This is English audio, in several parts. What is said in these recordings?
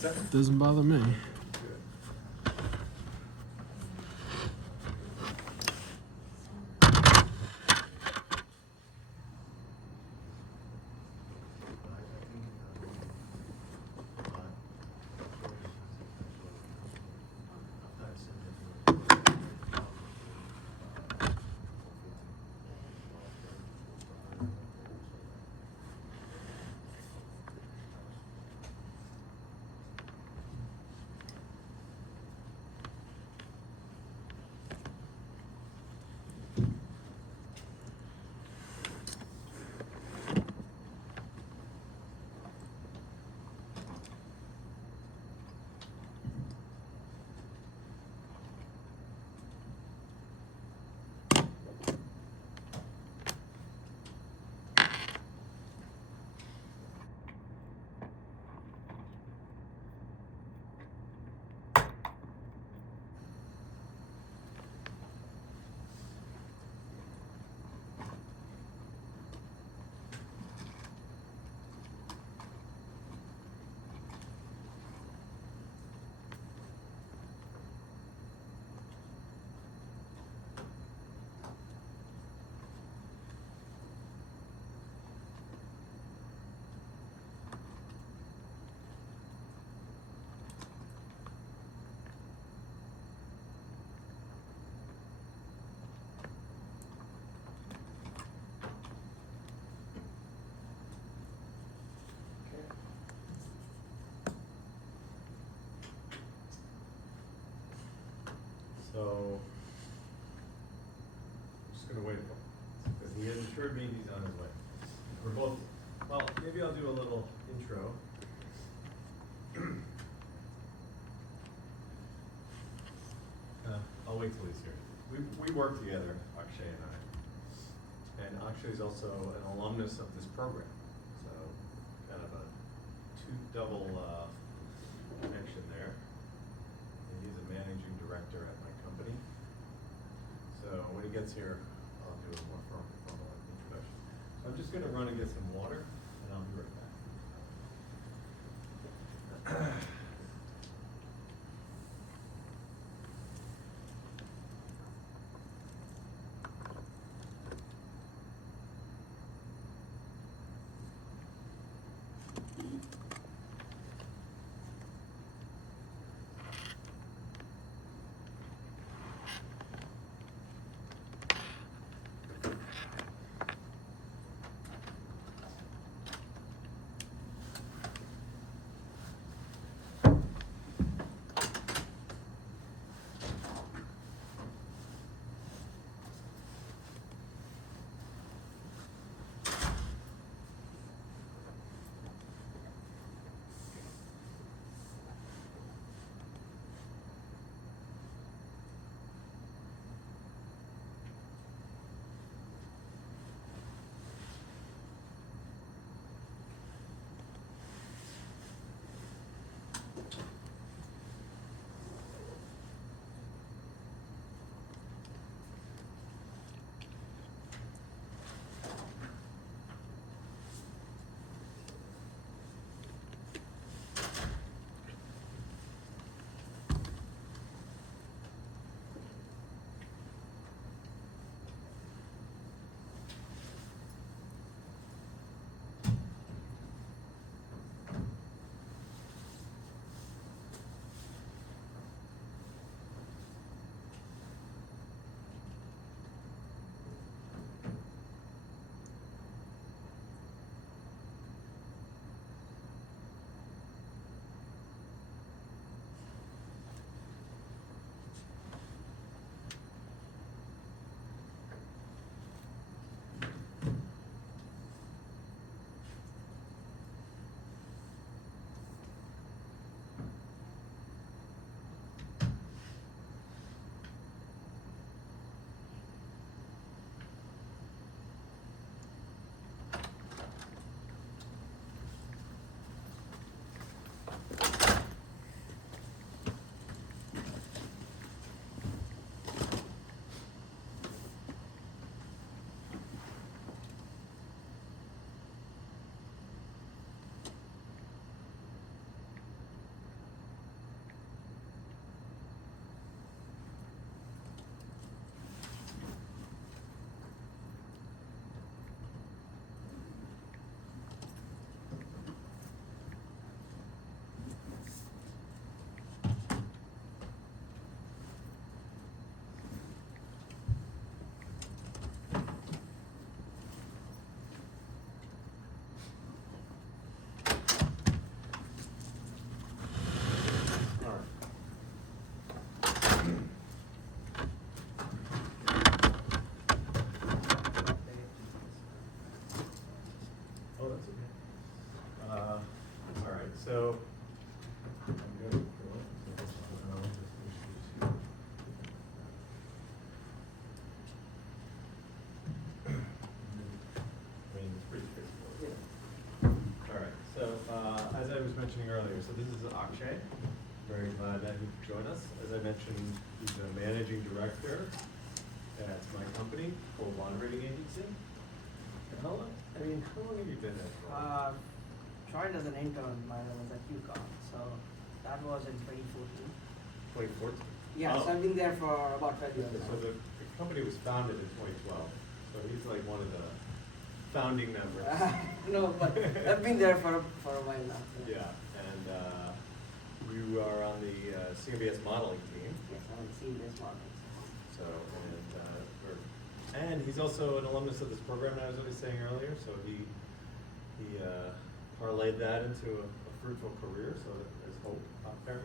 What's that? Doesn't bother me. So, I'm just gonna wait for him, because he hasn't assured me he's on his way. We're both, well, maybe I'll do a little intro. I'll wait till he's here. We work together, Akshay and I. And Akshay is also an alumnus of this program, so kind of a double connection there. And he's a managing director at my company. So when he gets here, I'll do a more formal introduction. So I'm just gonna run and get some water, and I'll be right back. So this is Akshay. Very glad that he could join us. As I mentioned, he's a managing director at my company, Cole Bond Rating Agency. And how long have you been at Cole? Joined as an intern while I was at UConn, so that was in 2014. 2014? Yeah, so I've been there for about 12 years So now. the company was founded in 2012, so he's like one of the founding members. No, but I've been there for a while now. Yeah, and you are on the CMBS modeling team. Yes, I'm seeing this model. So, and he's also an alumnus of this program that I was always saying earlier, so he parlayed that into a fruitful career, so there's hope out there.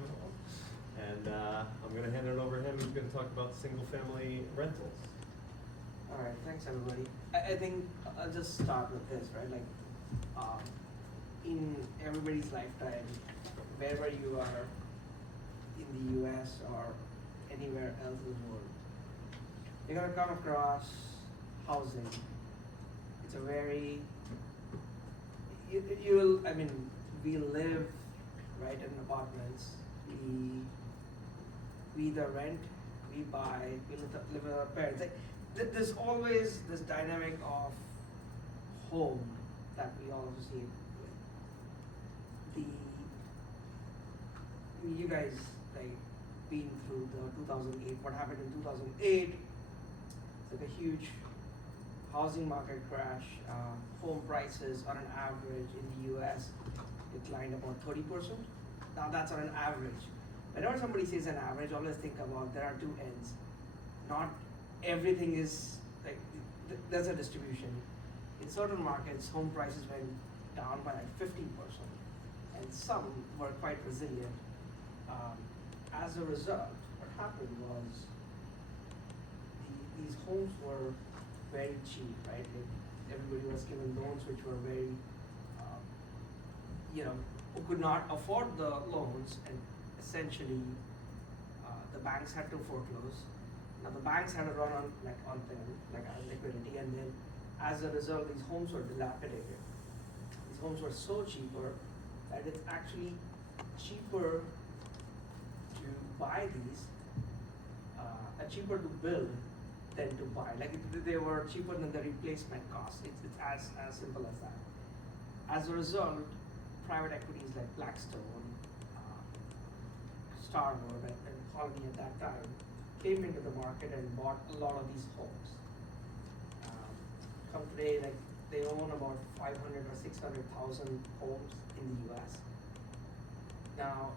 And I'm gonna hand it over to him, he's gonna talk about single-family rentals. All right, thanks everybody. I think I'll just start with this, right? Like, in everybody's lifetime, wherever you are in the US or anywhere else in the world, you're gonna come across housing. It's a very, we live, right, in apartments. We either rent, we buy, we live with our parents. Like, there's always this dynamic of home that we all associate with. You guys, like, been through the 2008, what happened in 2008, it's like a huge housing market crash. Home prices on an average in the US declined about 30%. Now that's on an average. Whenever somebody says an average, always think about there are two ends. Not everything is like, there's a distribution. In certain markets, home prices went down by like 15%, and some were quite resilient. As a result, what happened was these homes were very cheap, right? Like, everybody was given loans which were very, who could not afford the loans, and essentially the banks had to foreclose. Now the banks had to run on liquidity, and then as a result, these homes were dilapidated. These homes were so cheaper that it's actually cheaper to buy these, cheaper to build than to buy. Like, they were cheaper than the replacement cost. It's as simple as that. As a result, private equities like Blackstone, Starwood, and Colony at that time came into the market and bought a lot of these homes. Come today, like, they own about 500 or 600,000 homes in the US. Now,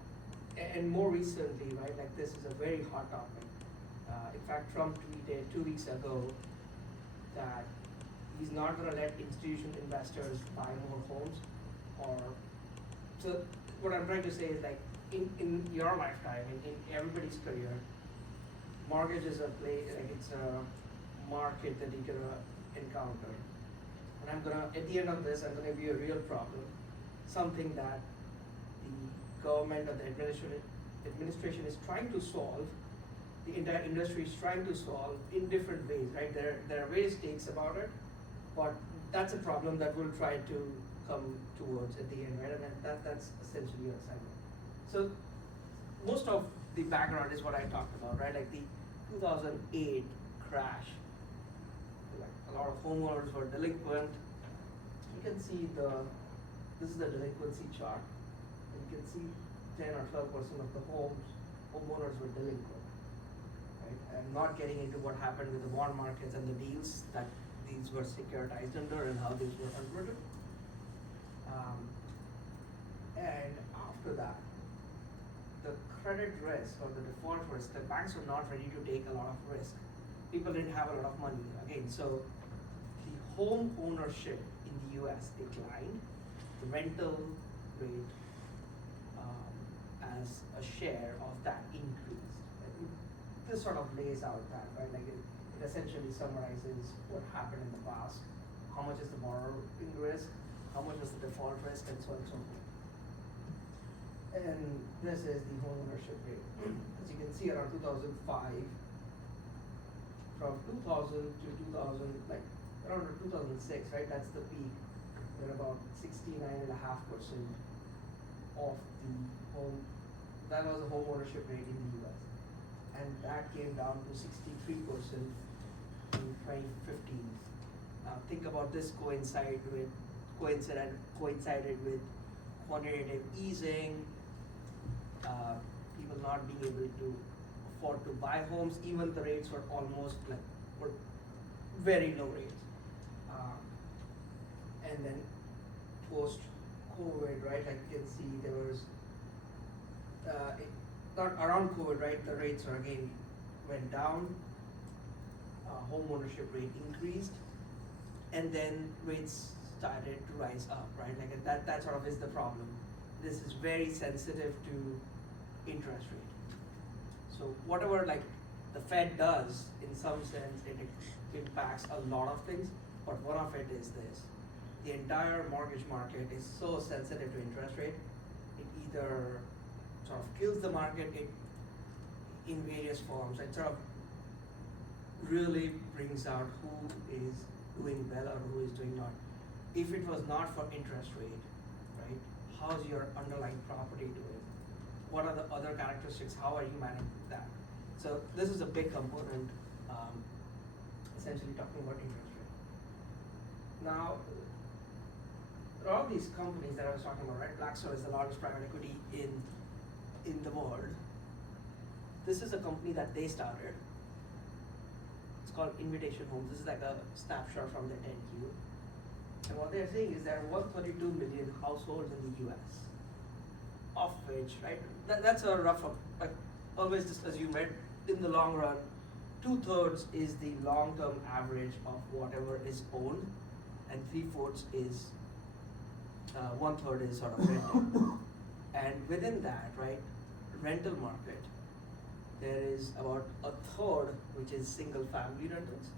and more recently, right, like, this is a very hot topic. In fact, Trump tweeted 2 weeks ago that he's not going to let institutional investors buy more homes. So what I'm trying to say is, like, in your lifetime, in everybody's career, mortgage is a it's a market that you're gonna encounter. And at the end of this, I'm gonna give you a real problem, something that the government or the administration is trying to solve, the entire industry is trying to solve in different ways, right? There are various takes about it, but that's a problem that we'll try to come towards at the end, right? And that's essentially your assignment. So most of the background is what I talked about, right? Like, the 2008 crash, like, a lot of homeowners were delinquent. You can see this is the delinquency chart. And you can see 10 or 12% of the homeowners were delinquent. Right? I'm not getting into what happened with the bond markets and the deals that these were securitized under and how these were underwritten. And after that, the credit risk or the default risk, the banks were not ready to take a lot of risk. People didn't have a lot of money. Again, so the home ownership in the US declined. The rental rate as a share of that increased. This sort of lays out that, right? Like, it essentially summarizes what happened in the past. How much is the borrowing risk? How much is the default risk, and so on and so forth. And this is the home ownership rate. As you can see, around 2005, from 2000 to 2000, like around 2006, right? That's the peak. We're about 69.5% of the that was the home ownership rate in the US. And that came down to 63% in 2015. Think about this coincided with quantitative easing, people not being able to afford to buy homes, even the rates were almost were very low rates. And then post COVID, right, like you can see there was, not around COVID, right, the rates are again went down, home ownership rate increased, and then rates started to rise up, right? Like that sort of is the problem. This is very sensitive to interest rate. So whatever like the Fed does, in some sense, it impacts a lot of things, but one of it is this. The entire mortgage market is so sensitive to interest rate, it either sort of kills the market in various forms. It sort of really brings out who is doing well or who is doing not. If it was not for interest rate, right, how's your underlying property doing? What are the other characteristics? How are you managing that? So this is a big component, essentially talking about interest rate. Now, there are all these companies that I was talking about, right? Blackstone is the largest private equity in the world. This is a company that they started. It's called Invitation Homes. This is like a snapshot from their 10Q. And what they're saying is there are 132 million households in the US, of which, right, that's a rough, like, always just assume, right, in the long run, 2/3 is the long-term average of whatever is owned, and 3/4 is, 1/3 is sort of rental. And within that, right, rental market, there is about 1/3 which is single-family rentals.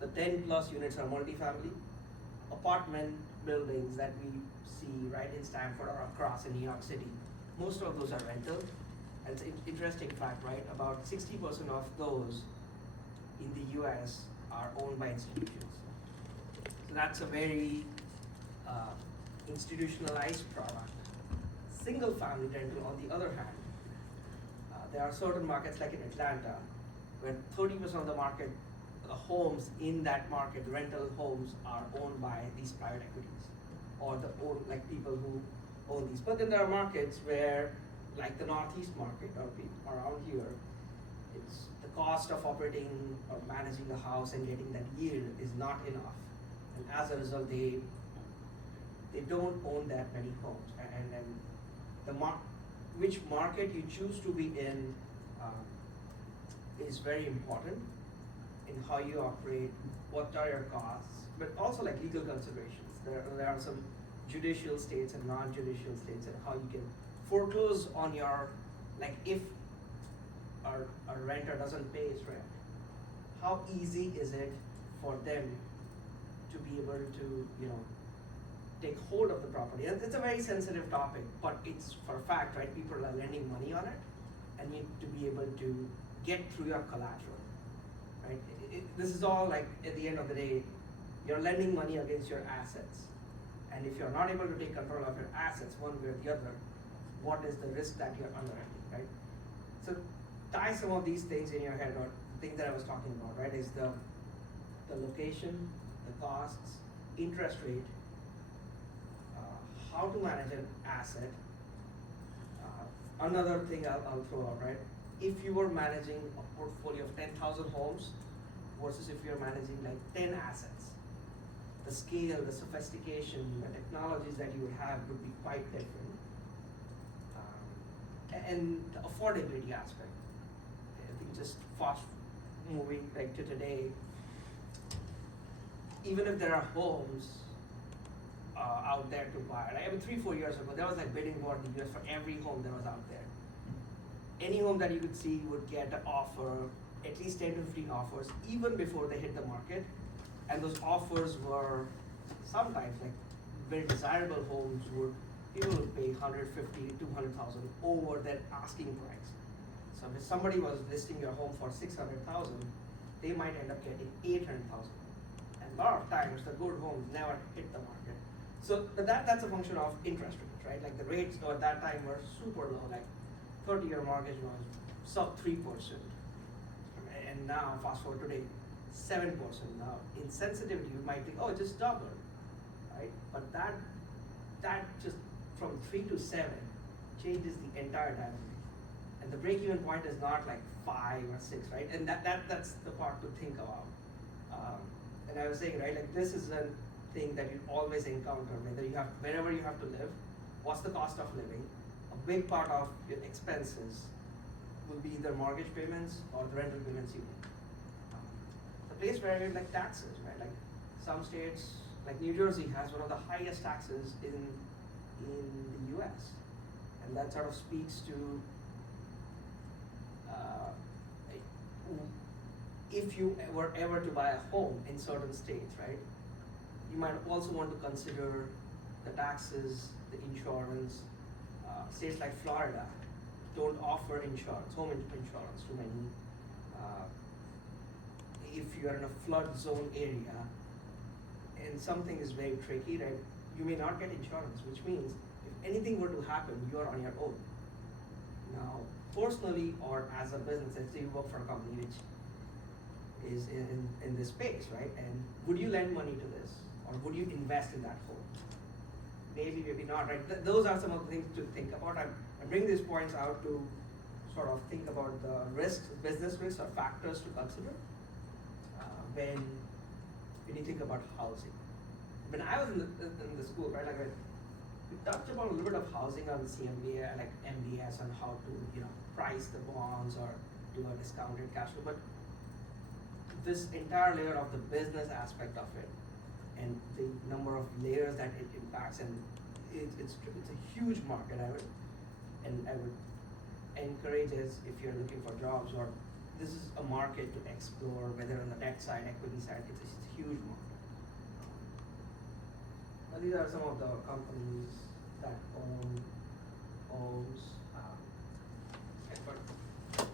The 10+ units are multifamily. Apartment buildings that we see right in Stanford or across in New York City, most of those are rental. And it's an interesting fact, right? About 60% of those in the US are owned by institutions. So that's a very institutionalized product. Single family rental, on the other hand, there are certain markets like in Atlanta where 30% of the market, the homes in that market, rental homes, are owned by these private equities or like people who own these. But then there are markets where, like the Northeast market or around here, it's the cost of operating or managing a house and getting that yield is not enough, and as a result, they don't own that many homes. And which market you choose to be in is very important in how you operate, what are your costs, but also like legal considerations. There are some judicial states and non-judicial states, and how you can foreclose on your, like if a renter doesn't pay his rent, how easy is it for them to be able to, take hold of the property? And it's a very sensitive topic, but it's for a fact, right? People are lending money on it, and you need to be able to get through your collateral, right? This is all like, at the end of the day, you're lending money against your assets. And if you're not able to take control of your assets one way or the other, what is the risk that you're underwriting, right? So tie some of these things in your head, or things that I was talking about, right? Is the location, the costs, interest rate, how to manage an asset. Another thing I'll throw out, right? If you were managing a portfolio of 10,000 homes versus if you're managing like 10 assets, the scale, the sophistication, the technologies that you would have would be quite different. And the affordability aspect, I think just fast moving like to today, even if there are homes out there to buy, right? I mean, 3-4 years ago, there was like bidding war in the US for every home that was out there. Any home that you could see would get an offer, at least 10 to 15 offers, even before they hit the market. And those offers were sometimes like very desirable homes people would pay $150,000 to $200,000 over their asking price. So if somebody was listing your home for $600,000, they might end up getting $800,000. And a lot of times the good homes never hit the market. So that's a function of interest rate. right? Like the rates at that time were super low, like 30-year mortgage was sub 3%. And now, fast forward today, 7%. Now, in sensitivity, you might think, oh, it just doubled, right? But that just from 3 to 7 changes the entire dynamic. And the break-even point is not like 5 or 6, right? And that's the part to think about. And I was saying, right, like this is a thing that you always encounter, wherever you have to live, what's the cost of living? A big part of your expenses will be either mortgage payments or the rental payments you make. The place where like taxes, right? Like some states, like New Jersey has one of the highest taxes in the US. And that sort of speaks to if you were ever to buy a home in certain states, right? You might also want to consider the taxes, the insurance. States like Florida don't offer insurance, home insurance to many. If you are in a flood zone area and something is very tricky, right, you may not get insurance, which means if anything were to happen, you are on your own. Now, personally or as a business, let's say you work for a company which is in this space, right? And would you lend money to this, or would you invest in that home? Maybe, maybe not, right? Those are some of the things to think about. I bring these points out to sort of think about the risks, business risks, or factors to consider when you think about housing. When I was in the school, right, like we touched upon a little bit of housing on CMBA, like MBS, on how to price the bonds or do a discounted cash flow, but this entire layer of the business aspect of it and the number of layers that it impacts, and it's a huge market. I would encourage us, if you're looking for jobs, or this is a market to explore, whether on the debt side, equity side, it's a huge market. Now these are some of the companies that own homes.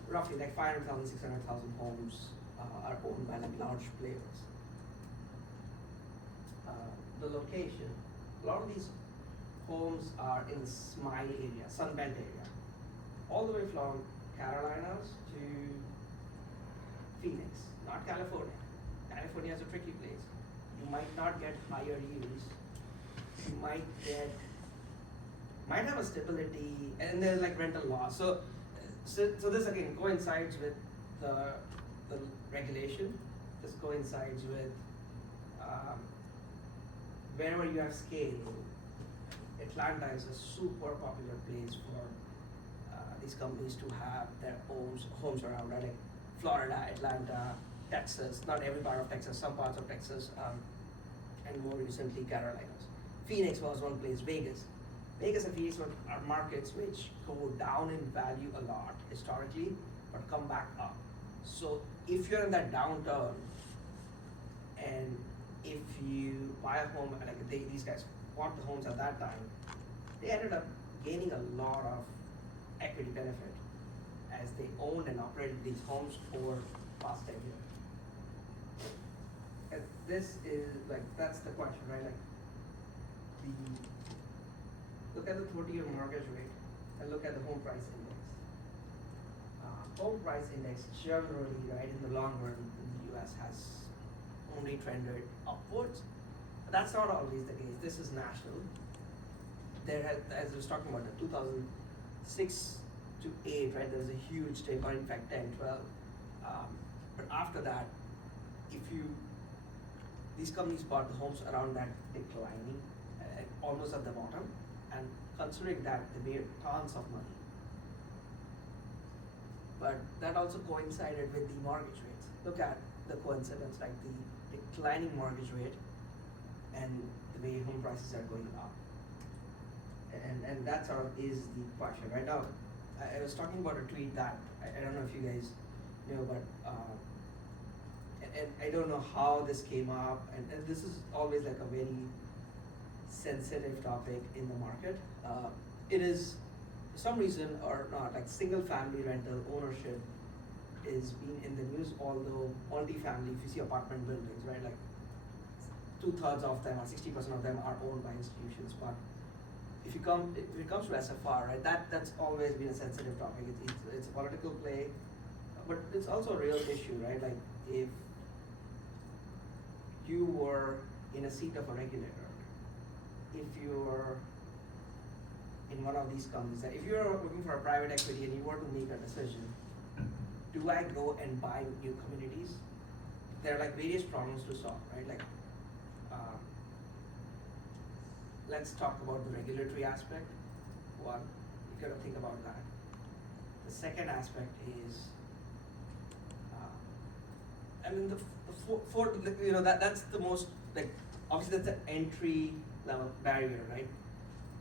Roughly like 500,000, 600,000 homes are owned by like large players. The location, a lot of these homes are in the Smile area, Sunbelt area, all the way from Carolinas to Phoenix, not California. California is a tricky place. You might not get higher yields. You might have a stability, and there's like rental laws. So this again coincides with the regulation. This coincides with wherever you have scale. Atlanta is a super popular place for these companies to have their homes around, right? Like Florida, Atlanta, Texas, not every part of Texas, some parts of Texas, and more recently Carolinas. Phoenix was one place, Vegas. Vegas and Phoenix are markets which go down in value a lot historically, but come back up. So if you're in that downturn, and if you buy a home, like these guys bought the homes at that time, they ended up gaining a lot of equity benefit as they owned and operated these homes for past 10 years. And this is like, that's the question, right? Like look at the 30-year mortgage rate and look at the home price index. Home price index generally, right, in the long run in the US has only trended upwards. But that's not always the case. This is national. As I was talking about, the 2006 to 8, right, there was a huge dip, or in fact 10, 12. But after that, these companies bought the homes around that declining, almost at the bottom, and considering that, they made tons of money. But that also coincided with the mortgage rates. Look at the coincidence, like the declining mortgage rate and the way home prices are going up. And that sort of is the question. Right now, I was talking about a tweet that, I don't know if you guys know, but and I don't know how this came up, and this is always like a very sensitive topic in the market. It is, for some reason or not, like single family rental ownership is being in the news, although multi-family, if you see apartment buildings, right, like 2/3 of them or 60% of them are owned by institutions, but if it comes to SFR, right, that's always been a sensitive topic. It's a political play, but it's also a real issue, right? Like if you were in a seat of a regulator, if you were in one of these companies, if you're looking for a private equity and you were to make a decision, do I go and buy new communities? There are like various problems to solve, right? Like, let's talk about the regulatory aspect. One, you gotta think about that. The second aspect is, I mean, that's the most, like, obviously that's an entry level barrier, right?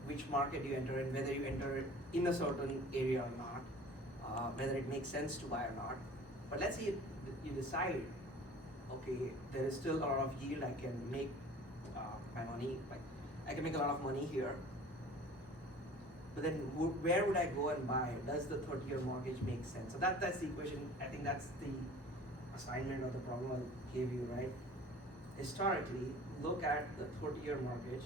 Which market you enter in, whether you enter it in a certain area or not, whether it makes sense to buy or not. But let's say you decide, okay, there is still a lot of yield, I can make my money, like I can make a lot of money here. But then where would I go and buy? Does the 30-year mortgage make sense? So that's the equation. I think that's the assignment or the problem I gave you, right? Historically, look at the 30-year mortgage,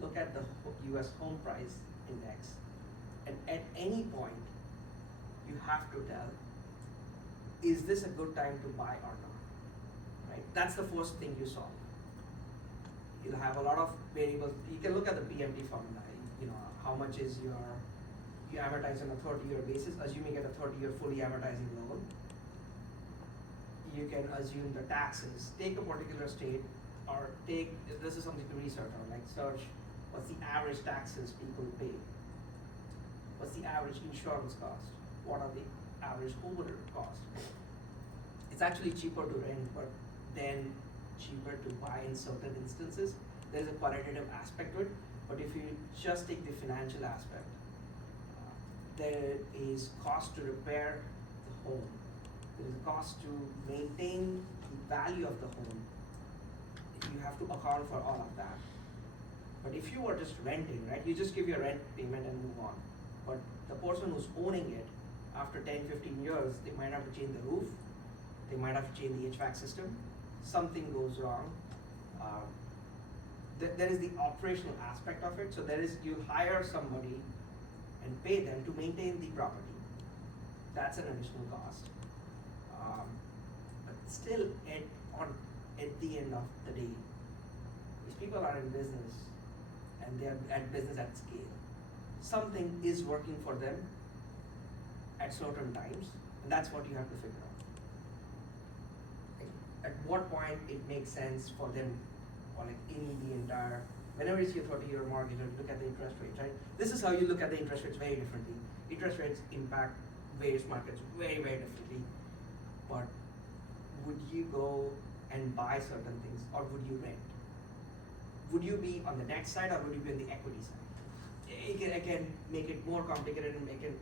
look at the US home price index, and at any point, you have to tell, is this a good time to buy or not, right? That's the first thing you solve. You'll have a lot of variables. You can look at the PMT formula, you know, how much is you amortize on a 30-year basis, assuming you get a 30-year fully amortizing loan. You can assume the taxes. Take a particular state, or this is something to research on, like search, what's the average taxes people pay? What's the average insurance cost? What are the average homeowner costs? It's actually cheaper to rent, but then cheaper to buy in certain instances. There is a qualitative aspect to it, but if you just take the financial aspect, there is cost to repair the home. There is a cost to maintain the value of the home. You have to account for all of that. But if you were just renting, right, you just give your rent payment and move on. But the person who's owning it, after 10, 15 years, they might have to change the roof, they might have to change the HVAC system, something goes wrong. There is the operational aspect of it. So you hire somebody and pay them to maintain the property. That's an additional cost. But still, at the end of the day, these people are in business and they are at business at scale. Something is working for them at certain times, and that's what you have to figure out. At what point it makes sense for them, or like in the entire, whenever you see a 30-year mortgage, or look at the interest rates, right? This is how you look at the interest rates very differently. Interest rates impact various markets very, very differently. But would you go and buy certain things, or would you rent? Would you be on the debt side, or would you be on the equity side? I can make it more complicated, and I can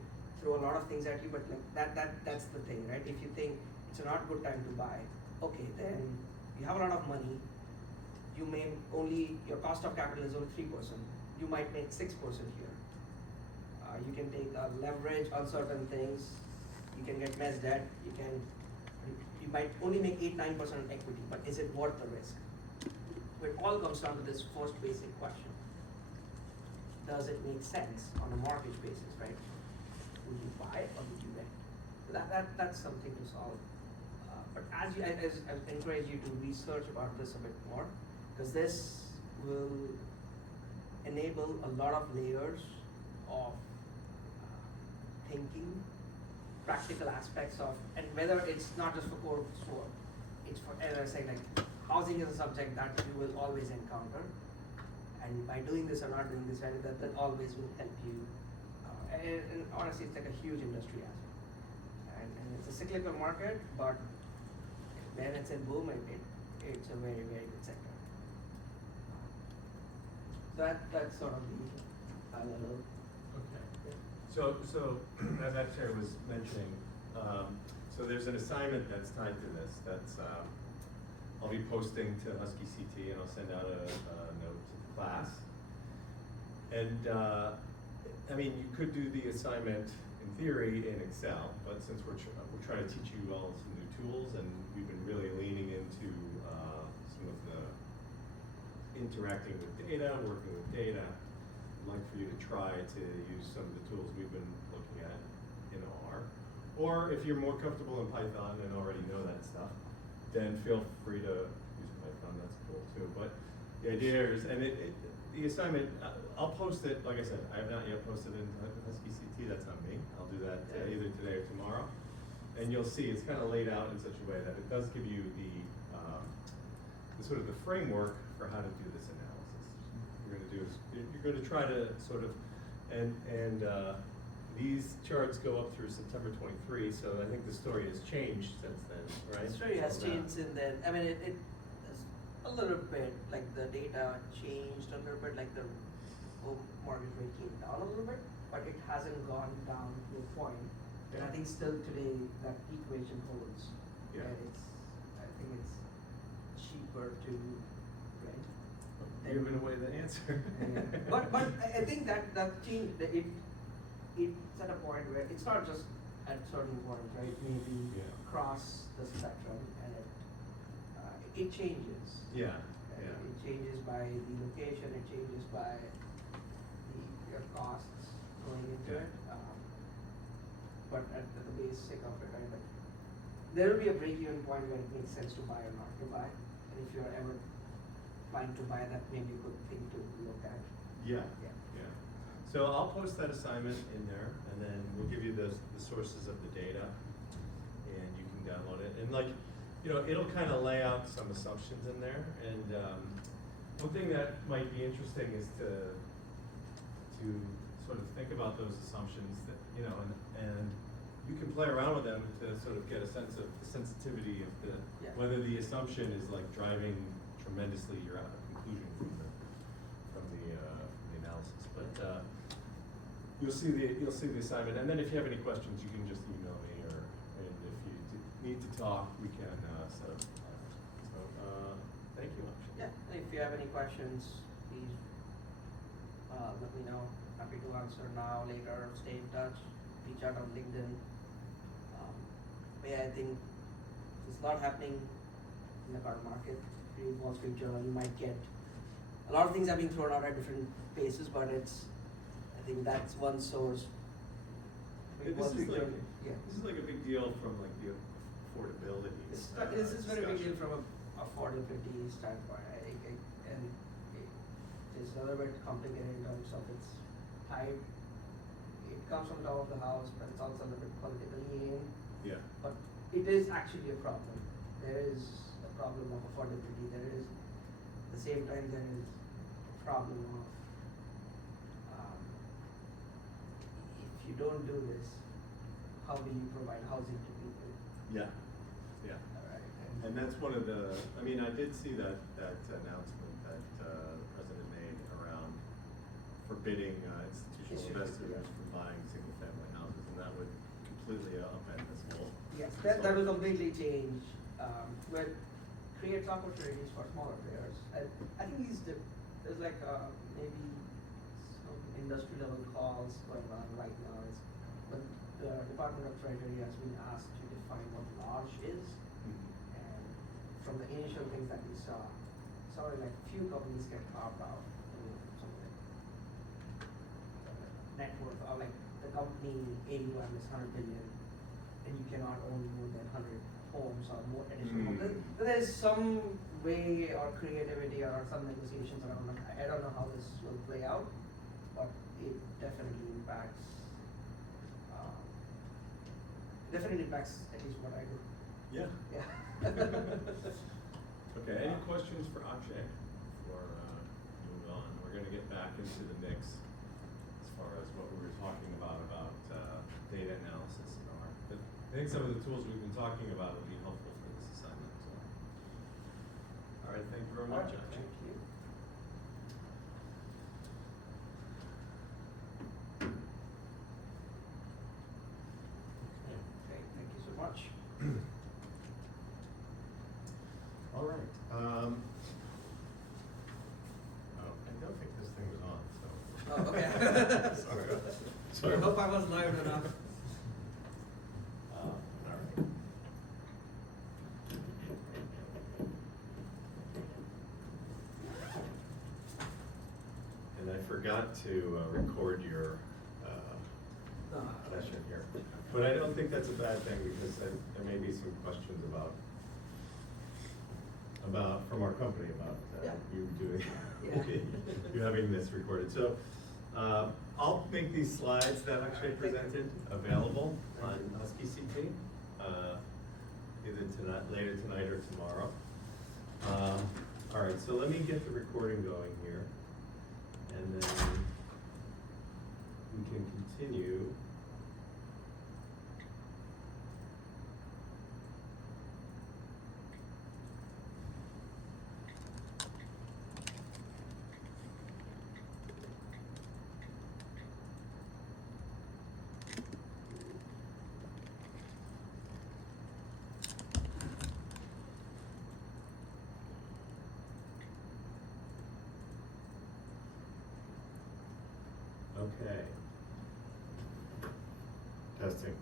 throw a lot of things at you, but like that's the thing, right? If you think it's a not good time to buy, okay, then you have a lot of money. You may your cost of capital is only 3%. You might make 6% here. You can take leverage on certain things. You can get less debt. You might only make 8-9% equity, but is it worth the risk? It all comes down to this first basic question. Does it make sense on a mortgage basis, right? Would you buy or would you rent? So that's something to solve. But I encourage you to research about this a bit more, because this will enable a lot of layers of thinking, practical aspects of, and whether it's not just for core SWOT, it's for, as I say, like housing is a subject that you will always encounter, and by doing this or not doing this, right, that always will help you. And honestly, it's like a huge industry aspect, and it's a cyclical market, but when it's in boom, it's a very, very good sector. That's sort of the high level. Okay. So as Akshay was mentioning, so there's an assignment that's tied to this. That's I'll be posting to Husky CT, and I'll send out a note to the class. And I mean, you could do the assignment in theory in Excel, but since we're trying to teach you all some new tools, and we've been really leaning into some of the interacting with data, working with data, like for you to try to use some of the tools we've been looking at in R. Or if you're more comfortable in Python and already know that stuff, then feel free to use Python, that's cool too. But the idea is, and the assignment, I'll post it, like I said, I have not yet posted it in Husky CT, that's on me. I'll do that either today or tomorrow. And you'll see it's kind of laid out in such a way that it does give you the sort of the framework for how to do this analysis. You're going to try to sort of, and these charts go up through September 23, so I think the story has changed since then, right? The story has So that- changed since then. I mean, it a little bit, like the data changed a little bit, like the home mortgage rate came down a little bit, but it hasn't gone down to a point. And I think still today that equation holds. Yeah. And I think it's cheaper to rent. You're giving away the answer. But I think that changed, it's at a point where it's not just at certain points, right? Maybe Yeah. across the spectrum, and it changes. Yeah, And yeah. It changes by the location, it changes by your costs going into Yeah. it. But at the basic of it, right, like, there will be a break-even point where it makes sense to buy or not to buy. And if you're ever planning to buy, that may be a good thing to look at. Yeah, Yeah. yeah. So I'll post that assignment in there, and then we'll give you the sources of the data, and you can download it. And like, you know, it'll kind of lay out some assumptions in there. And one thing that might be interesting is to sort of think about those assumptions that, you know, and you can play around with them to sort of get a sense of the sensitivity of Yeah. whether the assumption is like driving tremendously your conclusion from the analysis. But you'll see the assignment, and then if you have any questions, you can just email me, and if you need to talk, we can set up. So thank you, Akshay. Yeah, and if you have any questions, please let me know. Happy to answer now, later, stay in touch, reach out on LinkedIn. But yeah, I think it's not happening in the current market. Read Wall Street Journal, you might get a lot of things are being thrown out at different paces, but I think that's one source. This Wall is Street like, Journal, yeah. this is like a big deal from like the affordability. This is very big deal discussion. from a affordability standpoint. It's a little bit complicated in terms of its type. It comes from the top of the house, but it's also a little bit politically aimed. Yeah. But it is actually a problem. There is a problem of affordability. There is, at the same time, there is a problem of if you don't do this, how will you provide housing to people? Yeah, yeah. Alright, And that's one of the, I mean, I did see that announcement that the president made around forbidding institutional investors from buying single-family houses, and that would completely upend this whole. yes, that will completely change, create opportunities for smaller players. I think there's like, maybe some industry level calls going on right now but the Department of Treasury has been asked to define what large is. And from the initial things that we saw like few companies get carved out. Something net worth, or like the company AUM is 100 billion, and you cannot own more than 100 homes or more additional homes. There's some way or creativity or some negotiations around it. I don't know how this will play out, but it definitely impacts. At least what I do. Yeah. Yeah. Okay, any questions for Akshay before we move on? We're gonna get back into the mix as far as what we were talking about data analysis and R. But I think some of the tools we've been talking about will be helpful for this assignment as well. All right, thank you very much, Alright, Akshay. thank you. Okay, thank you so much. All right. I don't think this thing was on, so. Oh, okay. Sorry. I hope I was loud enough. All right. And I forgot not to record your session here. But I don't think that's a bad thing, because there may be some questions from our company about Yeah. you doing, Yeah. you having this recorded. So I'll make these slides that Akshay presented available on Husky CP, either tonight, later tonight or tomorrow. All right, so let me get the recording going here, and then we can continue. Okay. Testing.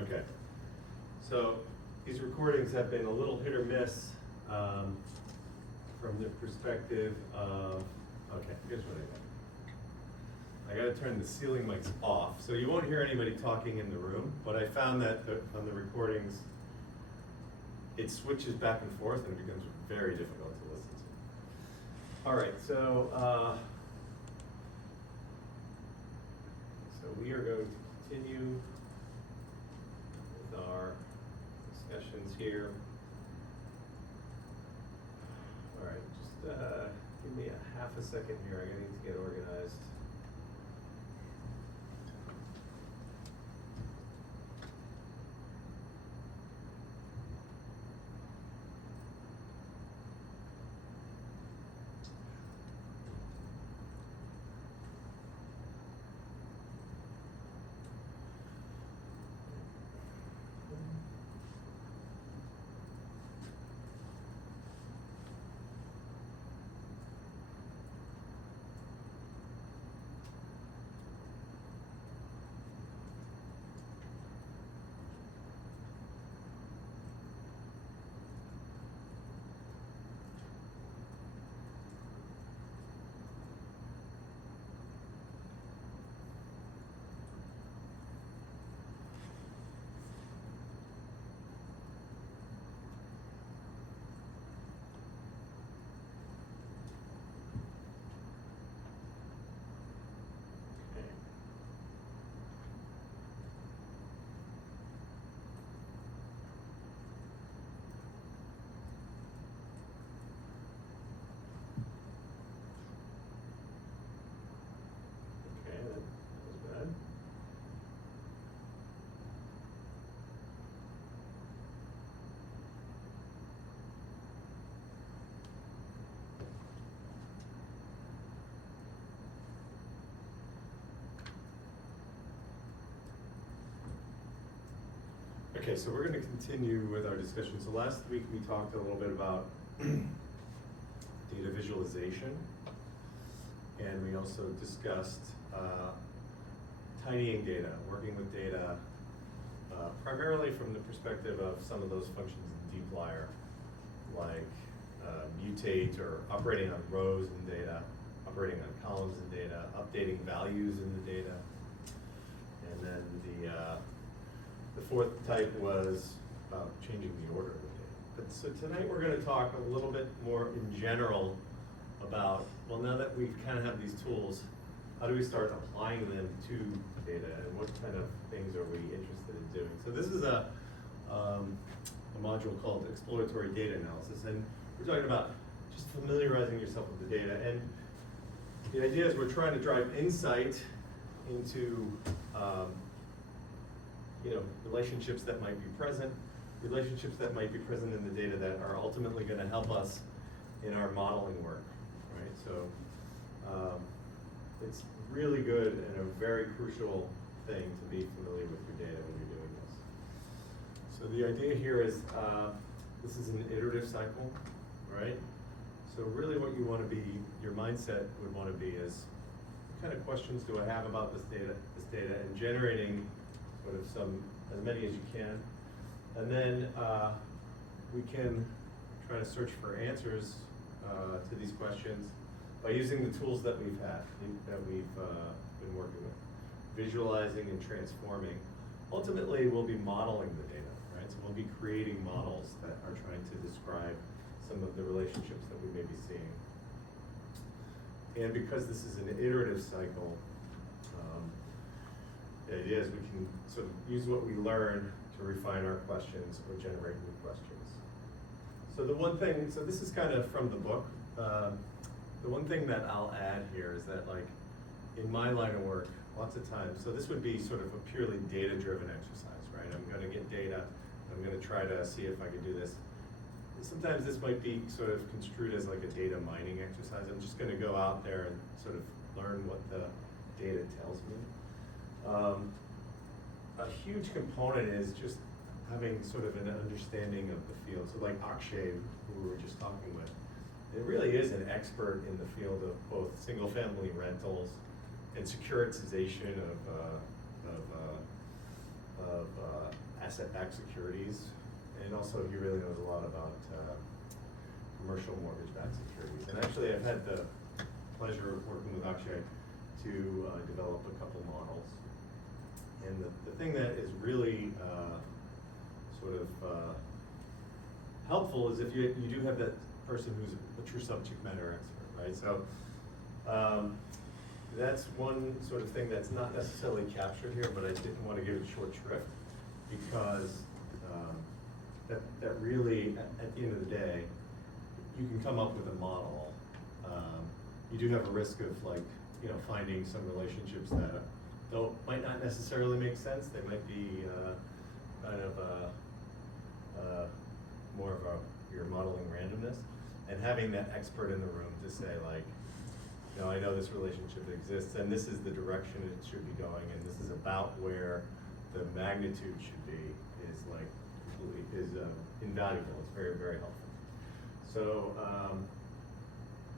Okay. So these recordings have been a little hit or miss from the perspective of, okay, here's what I got. I gotta turn the ceiling mics off, so you won't hear anybody talking in the room, but I found that on the recordings, it switches back and forth and it becomes very difficult to listen to. All right, so we are going to continue with our discussions here. All right, just give me a half a second here. I need to get organized. Okay, that was bad. Okay, so we're going to continue with our discussion. So last week we talked a little bit about data visualization, and we also discussed tidying data, working with data, primarily from the perspective of some of those functions in dplyr, like mutate or operating on rows in data, operating on columns in data, updating values in the data, and then the fourth type was about changing the order of the data. But so tonight we're going to talk a little bit more in general about, well, now that we kind of have these tools, how do we start applying them to data, and what kind of things are we interested in doing? So this is a module called Exploratory Data Analysis, and we're talking about just familiarizing yourself with the data. And the idea is we're trying to drive insight into relationships that might be present in the data that are ultimately going to help us in our modeling work, right? So it's really good and a very crucial thing to be familiar with your data when you're doing this. So the idea here is this is an iterative cycle, right? So really what you want to be, your mindset would want to be is, what kind of questions do I have about this data, and generating sort of as many as you can. And then we can try to search for answers to these questions by using the tools that we've been working with, visualizing and transforming, ultimately we'll be modeling the data, right? So we'll be creating models that are trying to describe some of the relationships that we may be seeing. And because this is an iterative cycle, the idea is we can sort of use what we learn to refine our questions or generate new questions. So the one thing, so this is kind of from the book. The one thing that I'll add here is that, like, in my line of work, lots of times, so this would be sort of a purely data-driven exercise, right? I'm gonna get data, I'm gonna try to see if I can do this. Sometimes this might be sort of construed as like a data mining exercise. I'm just gonna go out there and sort of learn what the data tells me. A huge component is just having sort of an understanding of the field. So like Akshay, who we were just talking with, it really is an expert in the field of both single-family rentals and securitization of asset-backed securities. And also he really knows a lot about commercial mortgage-backed securities. And actually I've had the pleasure of working with Akshay to develop a couple models. And the thing that is really helpful is if you do have that person who's a true subject matter expert, right? So that's one sort of thing that's not necessarily captured here, but I didn't want to give it short shrift because that really, at the end of the day, you can come up with a model. You do have a risk of, like, you know, finding some relationships that might not necessarily make sense. They might be kind of more of your modeling randomness, and having that expert in the room to say, like, you know, I know this relationship exists, and this is the direction it should be going, and this is about where the magnitude should be, is like completely invaluable. It's very, very helpful. So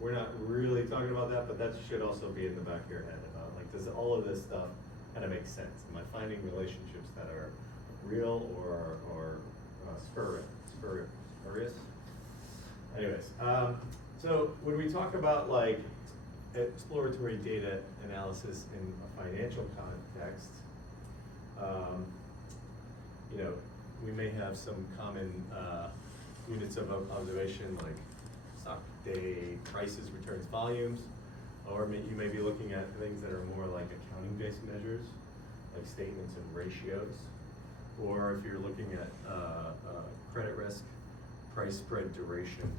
we're not really talking about that, but that should also be in the back of your head about, like, does all of this stuff kind of make sense? Am I finding relationships that are real or spurious? Anyways, so when we talk about, like, exploratory data analysis in a financial context, you know, we may have some common units of observation, like stock day prices, returns, volumes, or you may be looking at things that are more like accounting-based measures, like statements and ratios, or if you're looking at credit risk, price spread duration.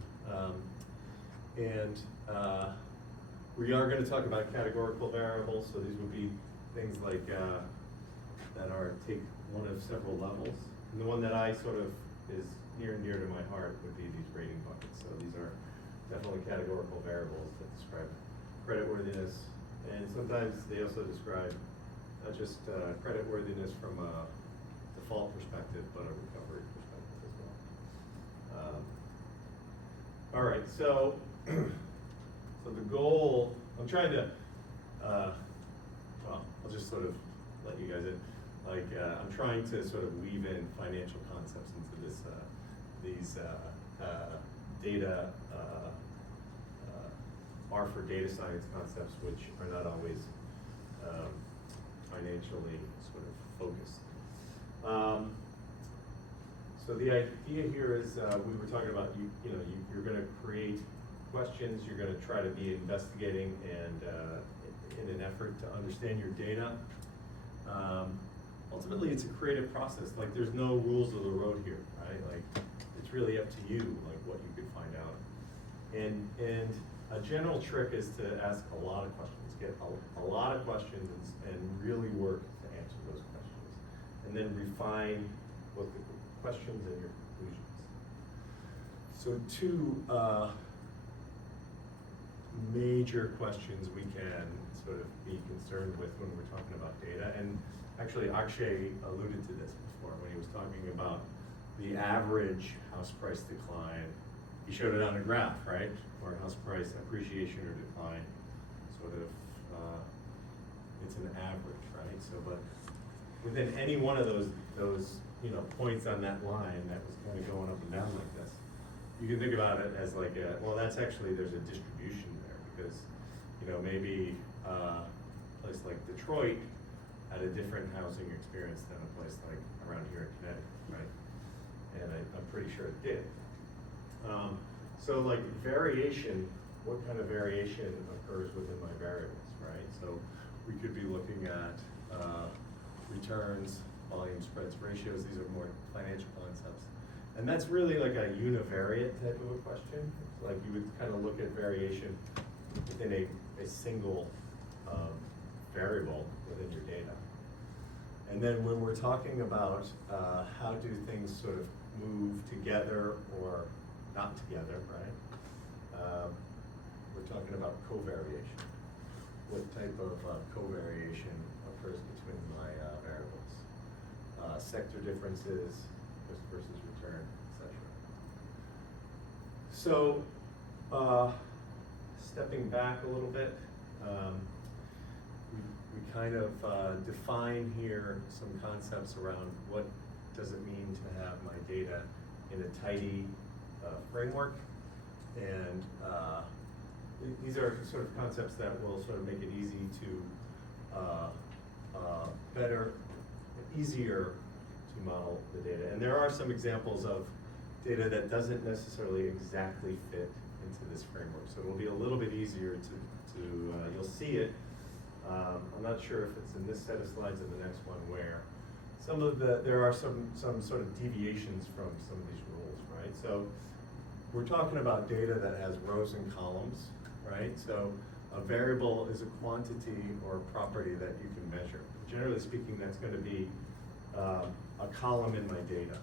We are going to talk about categorical variables, so these would be things like that take one of several levels. And the one that I sort of is near and dear to my heart would be these rating buckets. So these are definitely categorical variables that describe creditworthiness, and sometimes they also describe not just creditworthiness from a default perspective, but a recovery perspective as well. All right, so the goal, I'm trying to, well, I'll just sort of let you guys in. Like, I'm trying to sort of weave in financial concepts into this, these data, are for data science concepts, which are not always financially sort of focused. So the idea here is, we were talking about, you're going to create questions, you're going to try to be investigating and in an effort to understand your data. Ultimately, it's a creative process. Like, there's no rules of the road here, right? Like, it's really up to you, like, what you could find out. And a general trick is to ask a lot of questions, get a lot of questions and really work to answer those questions. And then refine both the questions and your conclusions. So two major questions we can sort of be concerned with when we're talking about data. And actually, Akshay alluded to this before when he was talking about the average house price decline. He showed it on a graph, right? Or house price appreciation or decline, sort of, it's an average, right? So, but within any one of those points on that line that was kind of going up and down like this, you can think about it as like well, that's actually, there's a distribution there, because, you know, maybe a place like Detroit had a different housing experience than a place like around here in Connecticut, right? And I'm pretty sure it did. So like variation, what kind of variation occurs within my variables, right? So we could be looking at returns, volume, spreads, ratios. These are more financial concepts. And that's really like a univariate type of a question. It's like you would kind of look at variation within a single variable within your data. And then when we're talking about how do things sort of move together or not together, right? We're talking about covariation. What type of covariation occurs between my variables? Sector differences, risk versus return, etc. So, stepping back a little bit, we kind of define here some concepts around what does it mean to have my data in a tidy framework, and these are sort of concepts that will sort of make it easy to easier to model the data. And there are some examples of data that doesn't necessarily exactly fit into this framework, so it'll be a little bit easier to you'll see it. I'm not sure if it's in this set of slides or the next one, where there are some sort of deviations from some of these rules, right? So we're talking about data that has rows and columns, right? So a variable is a quantity or a property that you can measure. Generally speaking, that's going to be a column in my data,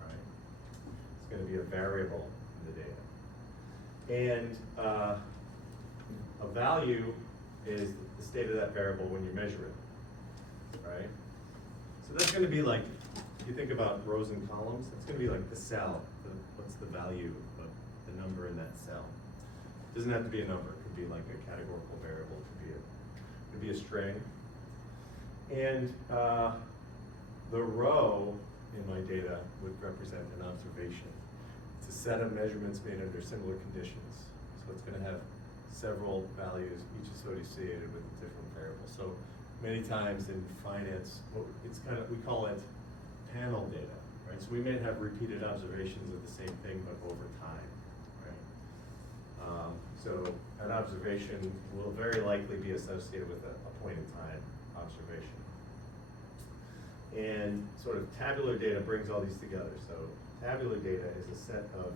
right? It's going to be a variable in the data. And a value is the state of that variable when you measure it, right? So that's going to be like, if you think about rows and columns, it's going to be like the cell. What's the value of the number in that cell? It doesn't have to be a number. It could be like a categorical variable. It could be a string. And the row in my data would represent an observation. It's a set of measurements made under similar conditions. So it's going to have several values, each associated with a different variable. So many times in finance, it's kind of, we call it panel data, right? So we may have repeated observations of the same thing, but over time, right? So an observation will very likely be associated with a point in time observation. And sort of tabular data brings all these together. So tabular data is a set of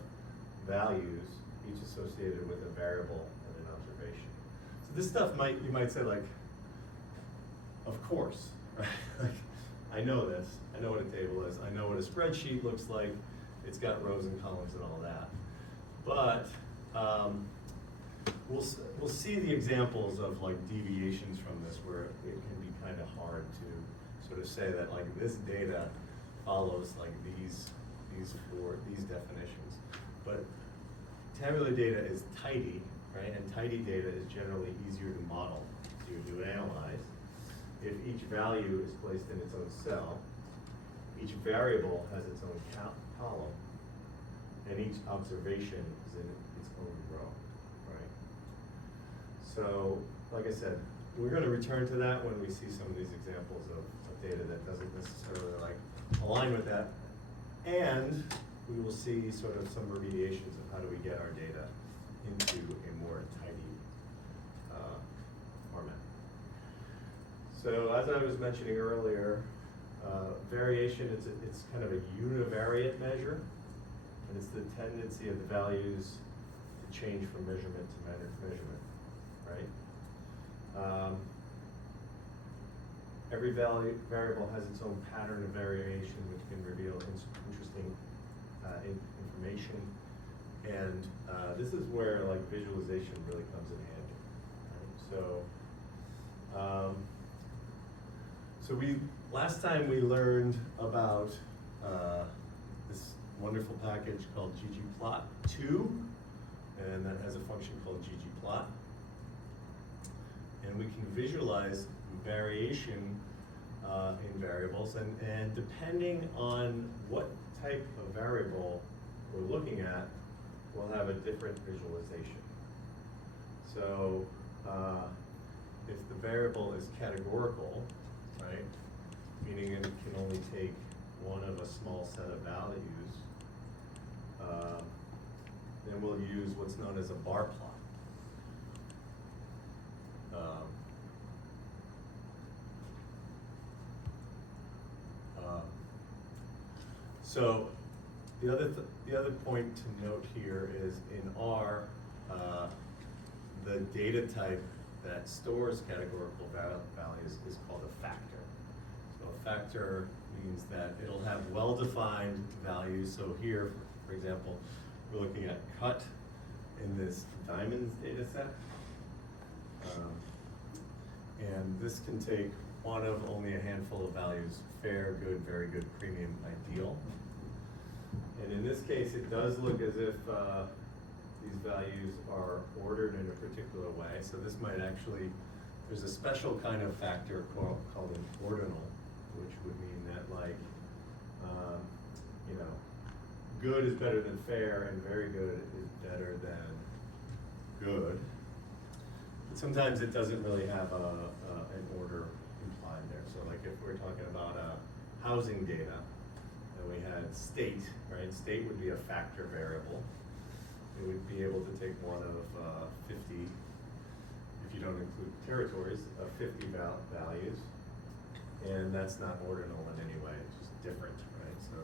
values, each associated with a variable and an observation. So this stuff you might say like, of course, right? Like, I know this, I know what a table is, I know what a spreadsheet looks like, it's got rows and columns and all that. But we'll see the examples of like deviations from this where it can be kind of hard to sort of say that like this data follows like these definitions. But tabular data is tidy, right? And tidy data is generally easier to model, easier to analyze. If each value is placed in its own cell, each variable has its own column, and each observation is in its own row, right? So, like I said, we're going to return to that when we see some of these examples of data that doesn't necessarily like align with that. And we will see sort of some remediations of how do we get our data into a more tidy format. So as I was mentioning earlier, variation, it's kind of a univariate measure, and it's the tendency of the values to change from measurement to measurement, right? Every variable has its own pattern of variation, which can reveal interesting information, and this is where like visualization really comes in handy. Right? So last time we learned about this wonderful package called ggplot2, and that has a function called ggplot, and we can visualize variation in variables, and depending on what type of variable we're looking at, we'll have a different visualization. So, if the variable is categorical, right, meaning it can only take one of a small set of values, then we'll use what's known as a bar plot. So the other point to note here is in R, the data type that stores categorical values is called a factor. So a factor means that it'll have well-defined values. So here, for example, we're looking at cut in this diamonds data set. And this can take one of only a handful of values: fair, good, very good, premium, ideal. And in this case, it does look as if these values are ordered in a particular way. So this might actually, there's a special kind of factor called an ordinal, which would mean that, like, you know, good is better than fair and very good is better than good. But sometimes it doesn't really have an order implied there. So like if we're talking about housing data, and we had state, right? State would be a factor variable. It would be able to take one of 50, if you don't include territories, of 50 values. And that's not ordinal in any way, it's just different, right? So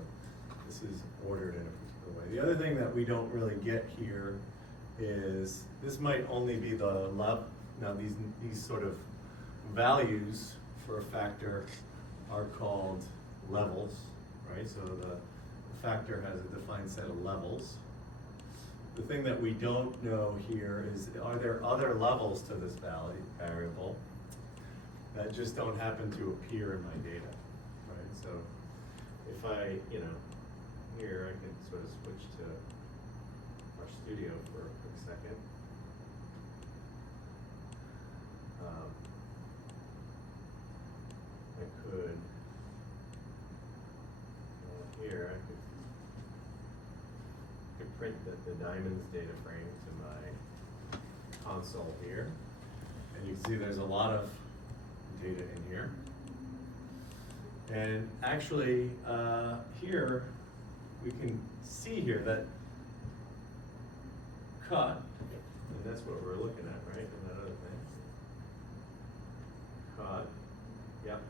this is ordered in a particular way. The other thing that we don't really get here is this might only be the level. Now these sort of values for a factor are called levels, right? So the factor has a defined set of levels. The thing that we don't know here is, are there other levels to this variable that just don't happen to appear in my data, right? So if I, you know, here I can sort of switch to our studio for a quick second. I could, here I could print the diamonds data frame to my console here. And you can see there's a lot of data in here. And actually, here, we can see here that cut, and that's what we're looking at, right, and that other thing. Cut, yep,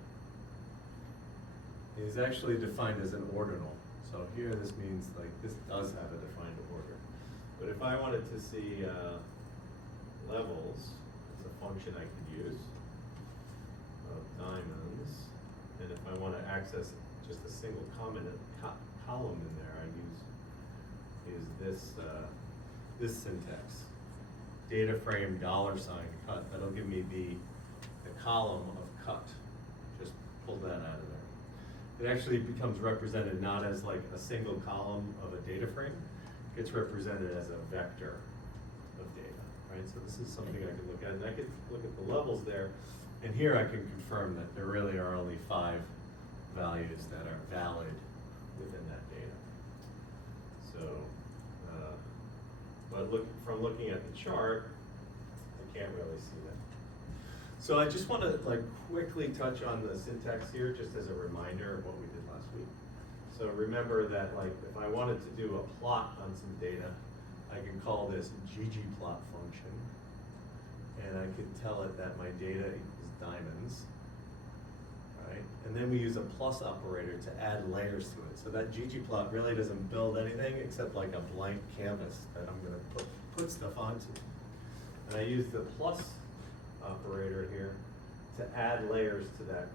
is actually defined as an ordinal. So here this means like this does have a defined order. But if I wanted to see levels, it's a function I could use of diamonds. And if I want to access just a single column in there, I use this syntax. Data frame $cut. That'll give me the column of cut. Just pull that out of there. It actually becomes represented not as like a single column of a data frame. It gets represented as a vector of data, right? So this is something I can look at, and I can look at the levels there. And here I can confirm that there really are only 5 values that are valid within that data. So, but from looking at the chart, I can't really see that. So I just want to like quickly touch on the syntax here, just as a reminder of what we did last week. So remember that like if I wanted to do a plot on some data, I can call this ggplot function, and I could tell it that my data is diamonds, right? And then we use a plus operator to add layers to it. So that ggplot really doesn't build anything except like a blank canvas that I'm going to put stuff onto. And I use the plus operator here to add layers to that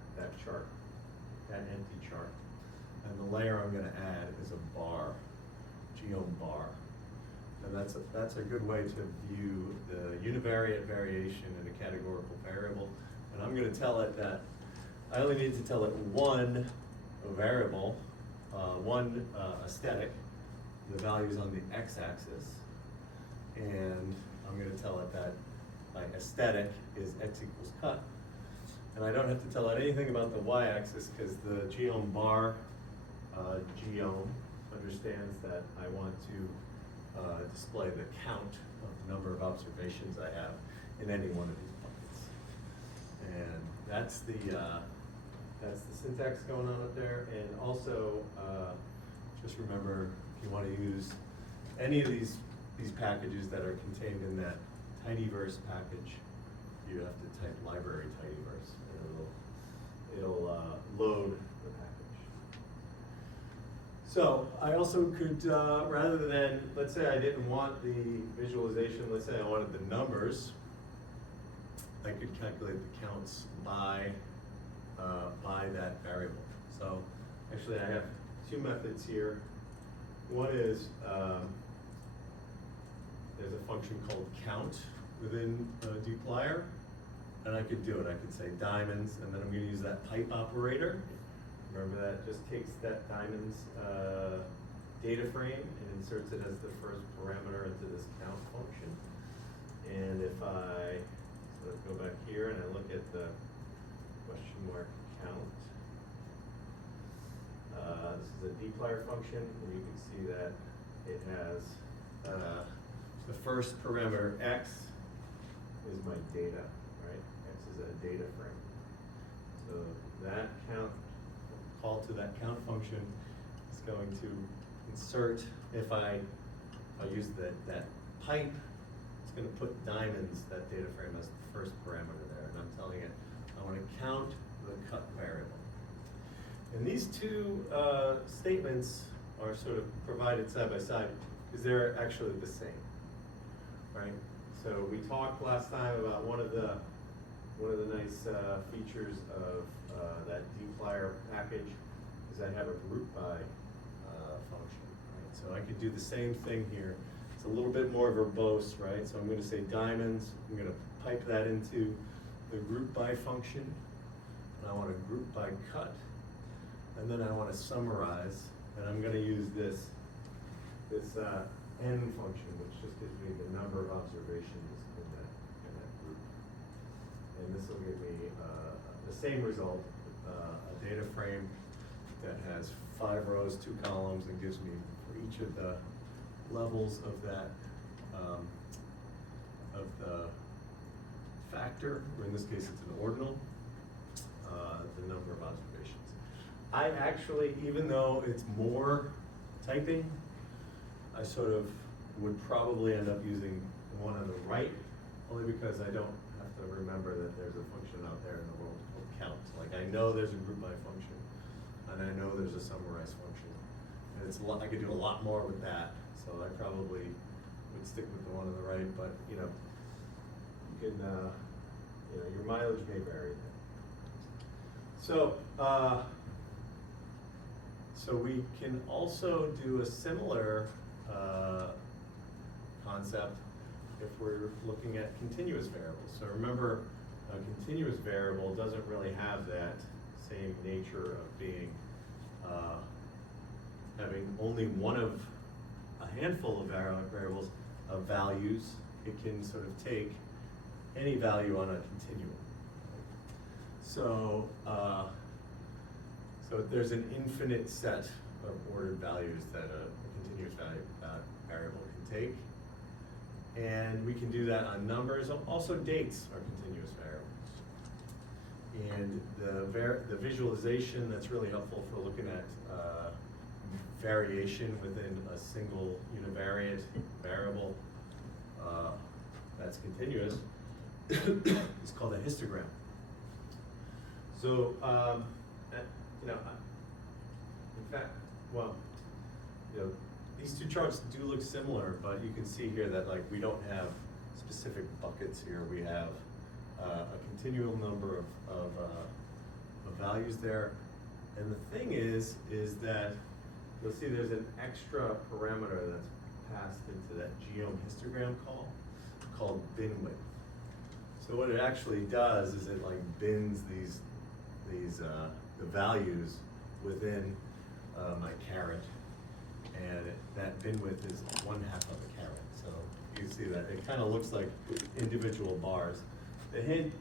chart, that empty chart. And the layer I'm going to add is a bar, geom bar. And that's a good way to view the univariate variation in a categorical variable. And I'm going to tell it that I only need to tell it one variable, one aesthetic, the values on the x-axis, and I'm going to tell it that my aesthetic is x equals cut. And I don't have to tell it anything about the y-axis because the geom bar geom understands that I want to display the count of the number of observations I have in any one of these buckets. And that's the syntax going on up there. And also, just remember, if you want to use any of these packages that are contained in that tidyverse package, you have to type library tidyverse, and it'll load the package. So I also could, rather than, let's say I didn't want the visualization, let's say I wanted the numbers, I could calculate the counts by that variable. So actually I have two methods here. One is, there's a function called count within dplyr, and I could do it. I could say diamonds, and then I'm going to use that pipe operator. Remember that just takes that diamonds data frame and inserts it as the first parameter into this count function. And if I sort of go back here and I look at the question mark count, this is a dplyr function, and you can see that it has the first parameter x is my data, right? X is a data frame. So that count, call to that count function is going to insert, if I use that pipe, it's going to put diamonds, that data frame, as the first parameter there. And I'm telling it, I want to count the cut variable. And these two statements are sort of provided side by side because they're actually the same, right? So we talked last time about one of the nice features of that dplyr package is I have a group by function, right? So I could do the same thing here. It's a little bit more verbose, right? So I'm going to say diamonds. I'm going to pipe that into the group by function, and I want to group by cut. And then I want to summarize, and I'm going to use this n function, which just gives me the number of observations in that group. And this will give me the same result, a data frame that has 5 rows, 2 columns, and gives me for each of the levels of that of the factor, or in this case it's an ordinal, the number of observations. I actually, even though it's more typing, I sort of would probably end up using the one on the right, only because I don't have to remember that there's a function out there in the world called count. Like I know there's a group by function, and I know there's a summarize function, and it's a lot. I could do a lot more with that, so I probably would stick with the one on the right. But you know, you can, your mileage may vary. So. So we can also do a similar concept if we're looking at continuous variables. So remember, a continuous variable doesn't really have that same nature of being having only one of a handful of variables of values. It can sort of take any value on a continuum. So. So there's an infinite set of ordered values that a continuous variable can take. And we can do that on numbers. Also dates are continuous variables. And the visualization that's really helpful for looking at variation within a single univariate variable that's continuous is called a histogram. So, in fact, well, these two charts do look similar, but you can see here that like we don't have specific buckets here. We have a continual number of values there, and the thing is that you'll see there's an extra parameter that's passed into that geom histogram call called bin width. So what it actually does is it like bins the values within my caret, and that bin width is 1/2 of a caret. So you can see that it kind of looks like individual bars. The hint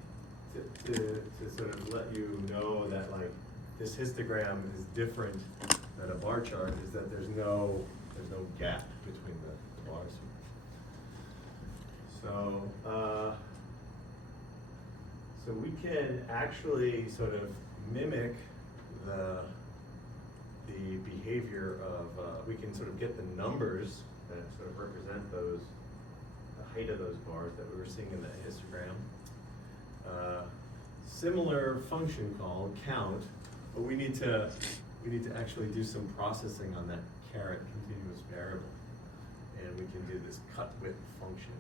to sort of let you know that like this histogram is different than a bar chart is that there's no there's no gap between the bars. So we can actually sort of mimic the behavior of, we can sort of get the numbers that sort of represent those, the height of those bars that we were seeing in the histogram. Similar function call, count, but we need to actually do some processing on that caret continuous variable. And we can do this cut width function.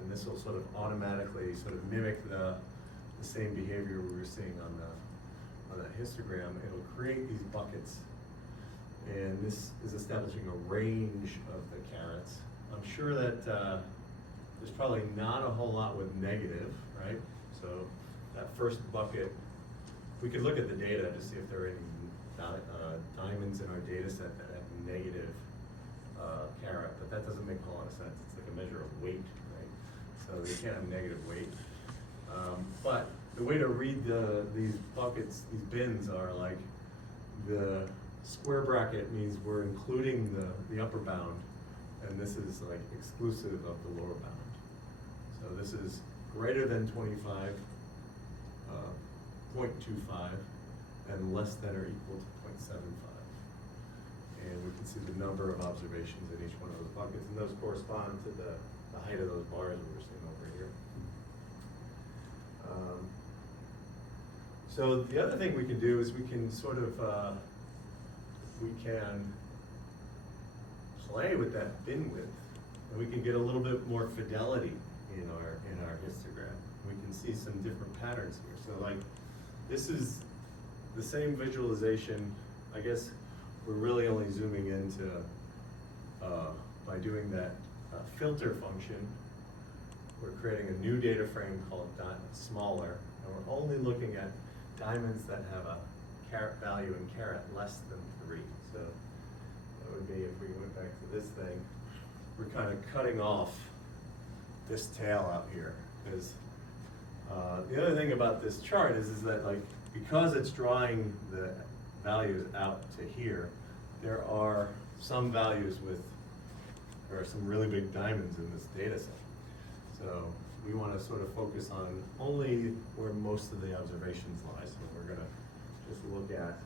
And this will sort of automatically sort of mimic the same behavior we were seeing on that histogram. It'll create these buckets. And this is establishing a range of the carets. I'm sure that there's probably not a whole lot with negative, right? So that first bucket, we could look at the data to see if there are any diamonds in our data set that have negative caret, but that doesn't make a whole lot of sense. It's like a measure of weight, right? So they can't have negative weight. But the way to read these buckets, these bins, are like the square bracket means we're including the upper bound, and this is like exclusive of the lower bound. So this is greater than 25, 0.25, and less than or equal to 0.75. And we can see the number of observations in each one of those buckets, and those correspond to the height of those bars we were seeing over here. So the other thing we can do is we can sort of, we can play with that bin width, and we can get a little bit more fidelity in our histogram. We can see some different patterns here. So like, this is the same visualization. I guess we're really only zooming into, by doing that filter function, we're creating a new data frame called smaller, and we're only looking at diamonds that have a caret value in caret less than 3. So that would be, if we went back to this thing, we're kind of cutting off this tail out here. Because the other thing about this chart is that, like, because it's drawing the values out to here, there are some values there are some really big diamonds in this data set. So we want to sort of focus on only where most of the observations lie. So we're going to just look at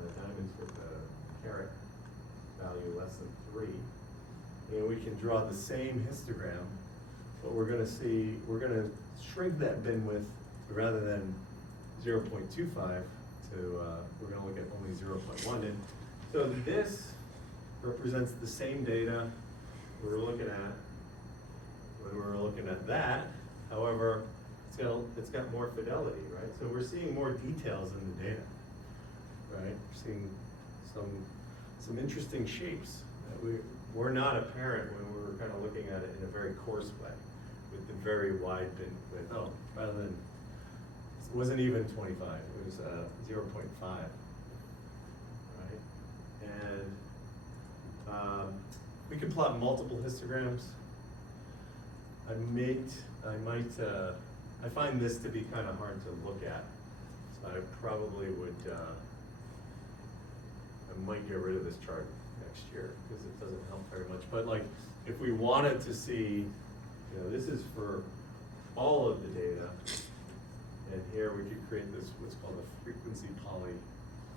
the diamonds with the caret value less than 3. And we can draw the same histogram, but we're going to shrink that bin width rather than 0.25 to, we're going to look at only 0.1. And so this represents the same data we were looking at when we were looking at that. However, it's got more fidelity, right? So we're seeing more details in the data, right? We're seeing some interesting shapes that were not apparent when we were kind of looking at it in a very coarse way with the very wide bin width. Oh, rather than, it wasn't even 25, it was 0.5, right? And we can plot multiple histograms. I find this to be kind of hard to look at, so I probably would, I might get rid of this chart next year because it doesn't help very much. But like, if we wanted to see, this is for all of the data, and here we could create this, what's called a frequency poly,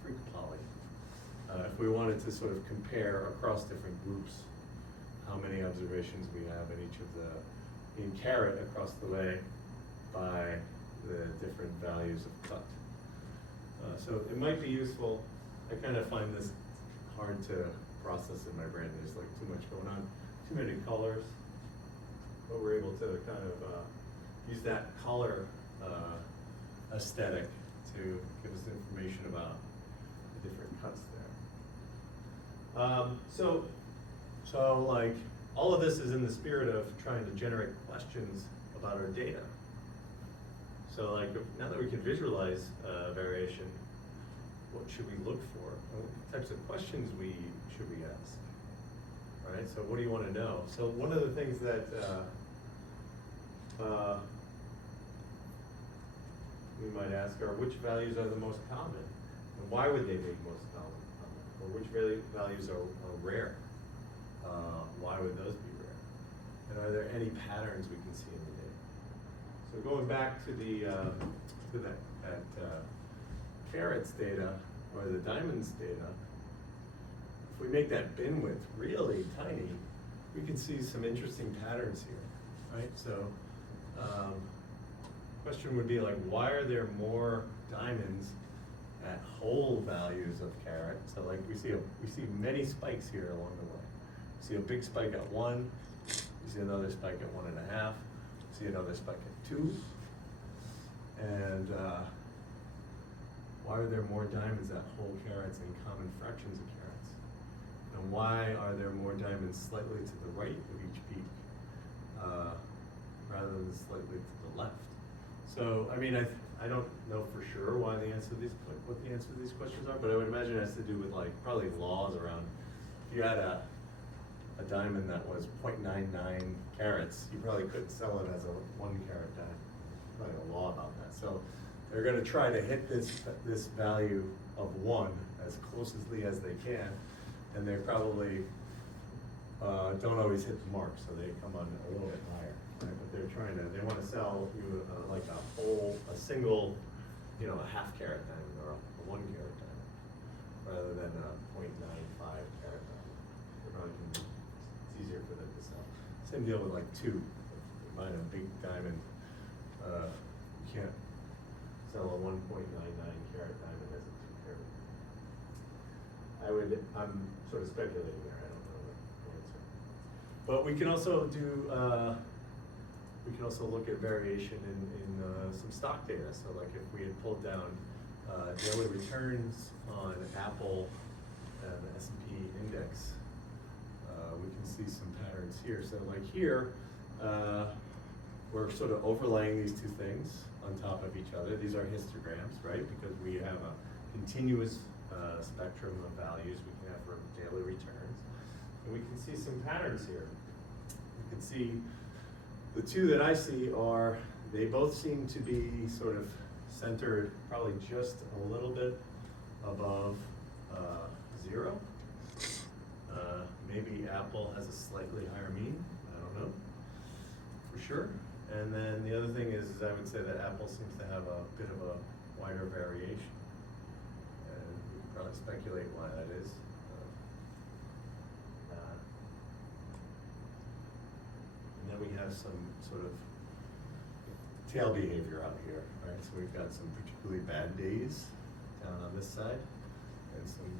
freq poly. If we wanted to sort of compare across different groups how many observations we have in each of in caret across the way by the different values of cut. So it might be useful. I kind of find this hard to process in my brain. There's like too much going on, too many colors. But we're able to kind of use that color aesthetic to give us information about the different cuts there. So like, all of this is in the spirit of trying to generate questions about our data. So like, now that we can visualize variation, what should we look for? What types of questions should we ask? Right, so what do you want to know? So one of the things that we might ask are, which values are the most common? And why would they be most common? Or which values are rare? Why would those be rare? And are there any patterns we can see in the data? So going back to that carrots data or the diamonds data, if we make that bin width really tiny, we can see some interesting patterns here, right? So, question would be like, why are there more diamonds at whole values of carat? So like we see many spikes here along the way. We see a big spike at 1, we see another spike at 1.5, we see another spike at 2, and why are there more diamonds at whole carats and common fractions of carats? And why are there more diamonds slightly to the right of each peak rather than slightly to the left? So, I mean, I don't know for sure why the answer to what the answer to these questions are, but I would imagine it has to do with like probably laws around. If you had a diamond that was 0.99 carats, you probably couldn't sell it as a 1 carat diamond. Probably a law about that. So they're going to try to hit this value of 1 as closely as they can, and they probably don't always hit the mark, so they come on a little bit higher. Right? But they want to sell you like a single, a half carat diamond or a 1 carat diamond, rather than a 0.95 carat diamond. It's easier for them to sell. Same deal with like 2. If you buy a big diamond, you can't sell a 1.99 carat diamond as a 2 carat. I'm sort of speculating there. I don't know the answer. But we can also do. We can also look at variation in some stock data. So like if we had pulled down daily returns on Apple and the S&P index, we can see some patterns here. So like here, we're sort of overlaying these two things on top of each other. These are histograms, right? Because we have a continuous spectrum of values we can have for daily returns. And we can see some patterns here. You can see the two that I see they both seem to be sort of centered probably just a little bit above 0. Maybe Apple has a slightly higher mean, I don't know, for sure. And then the other thing is I would say that Apple seems to have a bit of a wider variation. And we can probably speculate why that is. And then we have some sort of tail behavior out here, right? So we've got some particularly bad days down on this side and some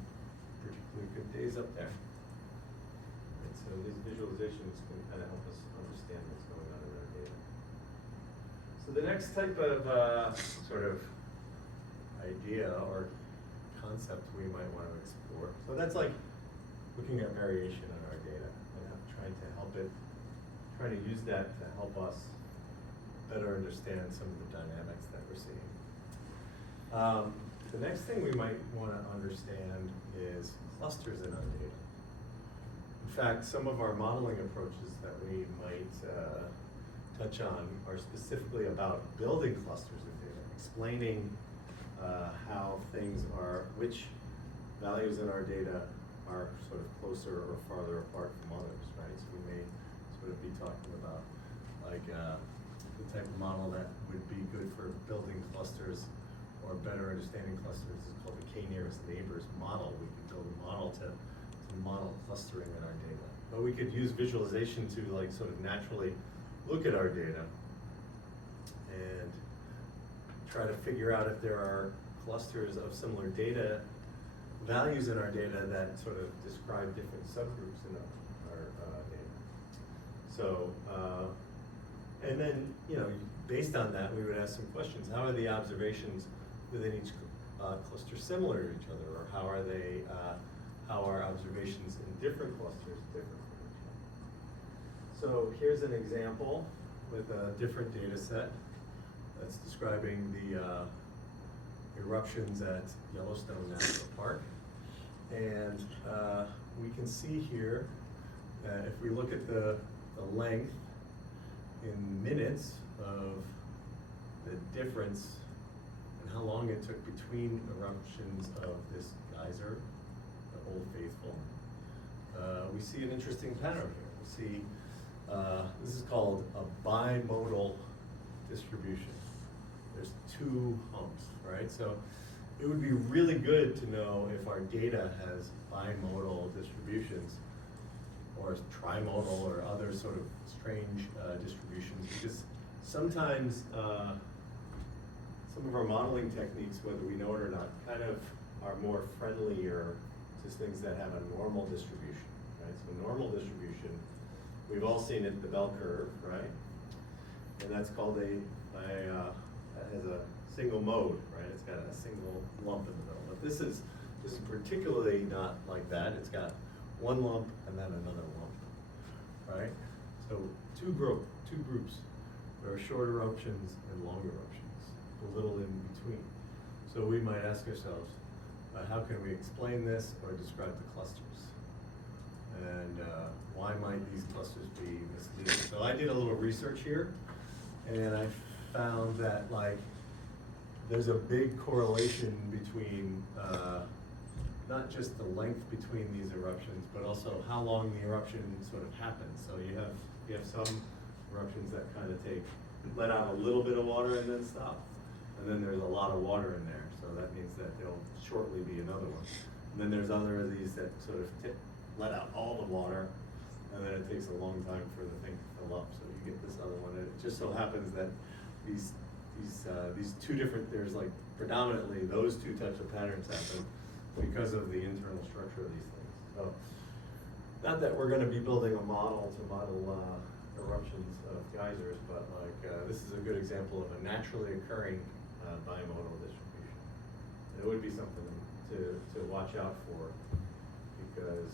particularly good days up there. And so these visualizations can kind of help us understand what's going on in our data. So the next type of sort of idea or concept we might want to explore. So that's like looking at variation in our data and trying to use that to help us better understand some of the dynamics that we're seeing. The next thing we might want to understand is clusters in our data. In fact, some of our modeling approaches that we might touch on are specifically about building clusters of data, explaining how which values in our data are sort of closer or farther apart from others, right? So we may sort of be talking about like the type of model that would be good for building clusters or better understanding clusters is called the k-nearest neighbors model. We could build a model to model clustering in our data. But we could use visualization to like sort of naturally look at our data and try to figure out if there are clusters of similar data values in our data that sort of describe different subgroups in our data. So, and then, based on that, we would ask some questions. How are the observations within each cluster similar to each other, or how are observations in different clusters different from each other? So here's an example with a different data set that's describing the eruptions at Yellowstone National Park. And we can see here that if we look at the length in minutes of the difference and how long it took between eruptions of this geyser, of Old Faithful, we see an interesting pattern here. We see, this is called a bimodal distribution. There's two humps, right? So it would be really good to know if our data has bimodal distributions or trimodal or other sort of strange distributions, because sometimes some of our modeling techniques, whether we know it or not, kind of are more friendlier to things that have a normal distribution, right? So normal distribution, we've all seen it, the bell curve, right? And that's called that has a single mode, right? It's got a single lump in the middle. But this is particularly not like that. It's got one lump and then another lump, right? So two groups. There are short eruptions and long eruptions, a little in between. So we might ask ourselves, how can we explain this or describe the clusters? And why might these clusters be misleading? So I did a little research here, and I found that there's a big correlation between not just the length between these eruptions, but also how long the eruption sort of happens. So you have some eruptions that kind of let out a little bit of water and then stop. And then there's a lot of water in there, so that means that there'll shortly be another one. And then there's other of these that sort of let out all the water, and then it takes a long time for the thing to fill up, so you get this other one. And it just so happens that these two different, there's predominantly those two types of patterns happen because of the internal structure of these things. So, not that we're gonna be building a model to model eruptions of geysers, but this is a good example of a naturally occurring bimodal distribution. It would be something to watch out for, because,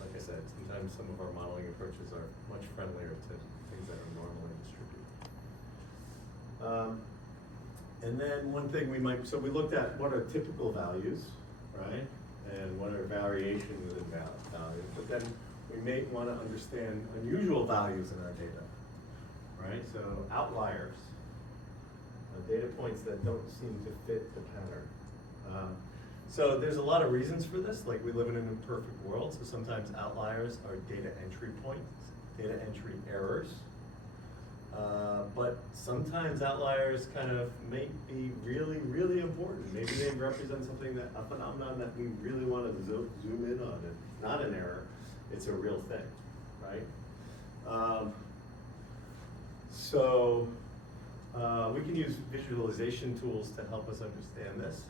like I said, sometimes some of our modeling approaches are much friendlier to things that are normally distributed. And then one thing so we looked at what are typical values, right? And what are variations in values, but then we may want to understand unusual values in our data, right? So outliers, data points that don't seem to fit the pattern. So there's a lot of reasons for this. We live in an imperfect world, so sometimes outliers are data entry points, data entry errors. But sometimes outliers kind of may be really, really important. Maybe they represent a phenomenon that we really want to zoom in on. It's not an error, it's a real thing, right? So we can use visualization tools to help us understand this.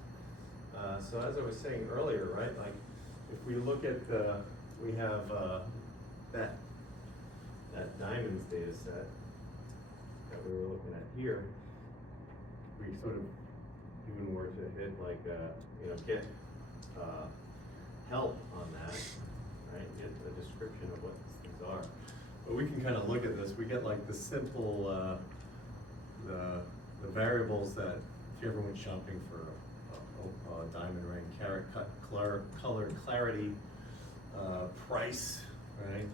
So as I was saying earlier, right, if we look at we have that diamonds data set that we were looking at here. We sort of even were to hit get help on that, right? Get the description of what these things are. But we can kind of look at this. We get the simple the variables that if you ever went shopping for a diamond ring, carat cut, color, clarity, price, right?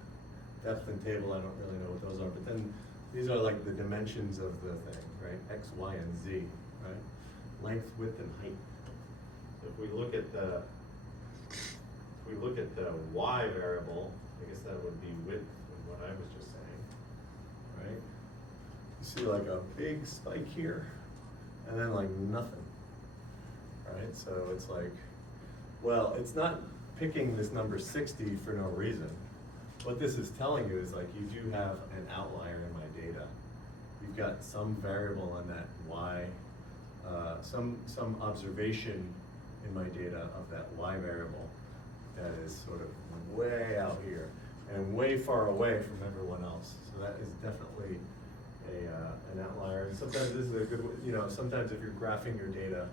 Depth and table, I don't really know what those are, but then these are the dimensions of the thing, right? X, Y, and Z, right? Length, width, and height. So if we look at the Y variable, I guess that would be width, is what I was just saying, right? You see a big spike here, and then nothing, right? So it's well, it's not picking this number 60 for no reason. What this is telling you is you do have an outlier in my data. You've got some variable on that Y, some observation in my data of that Y variable that is sort of way out here and way far away from everyone else. So that is definitely an outlier. And sometimes this is a good, sometimes if you're graphing your data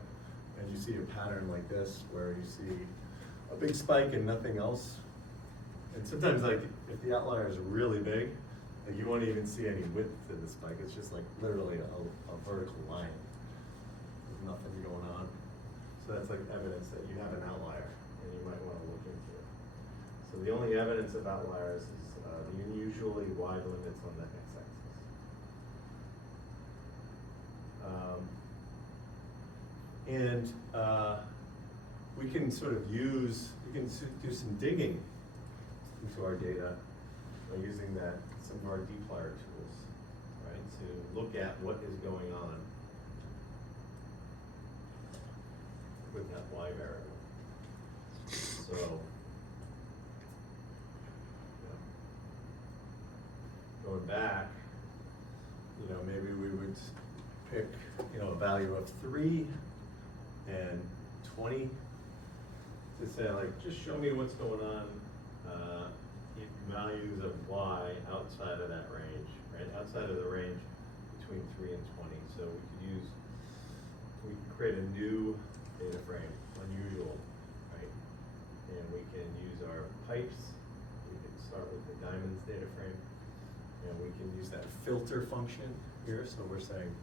and you see a pattern like this where you see a big spike and nothing else, and sometimes if the outlier is really big, you won't even see any width to the spike. It's just literally a vertical line. There's nothing going on. So that's evidence that you have an outlier and you might want to look into it. So the only evidence of outliers is the unusually wide limits on the x-axis. We can sort of use, can do some digging into our data by using some of our dplyr tools, right? To look at what is going on with that y variable. So, going back, maybe we would pick, a value of 3 and 20 to say, like, just show me what's going on in values of y outside of that range, right? Outside of the range between 3 and 20. So we can create a new data frame, unusual, right? And we can use our pipes. We can start with the diamonds data frame. And we can use that filter function here. So we're saying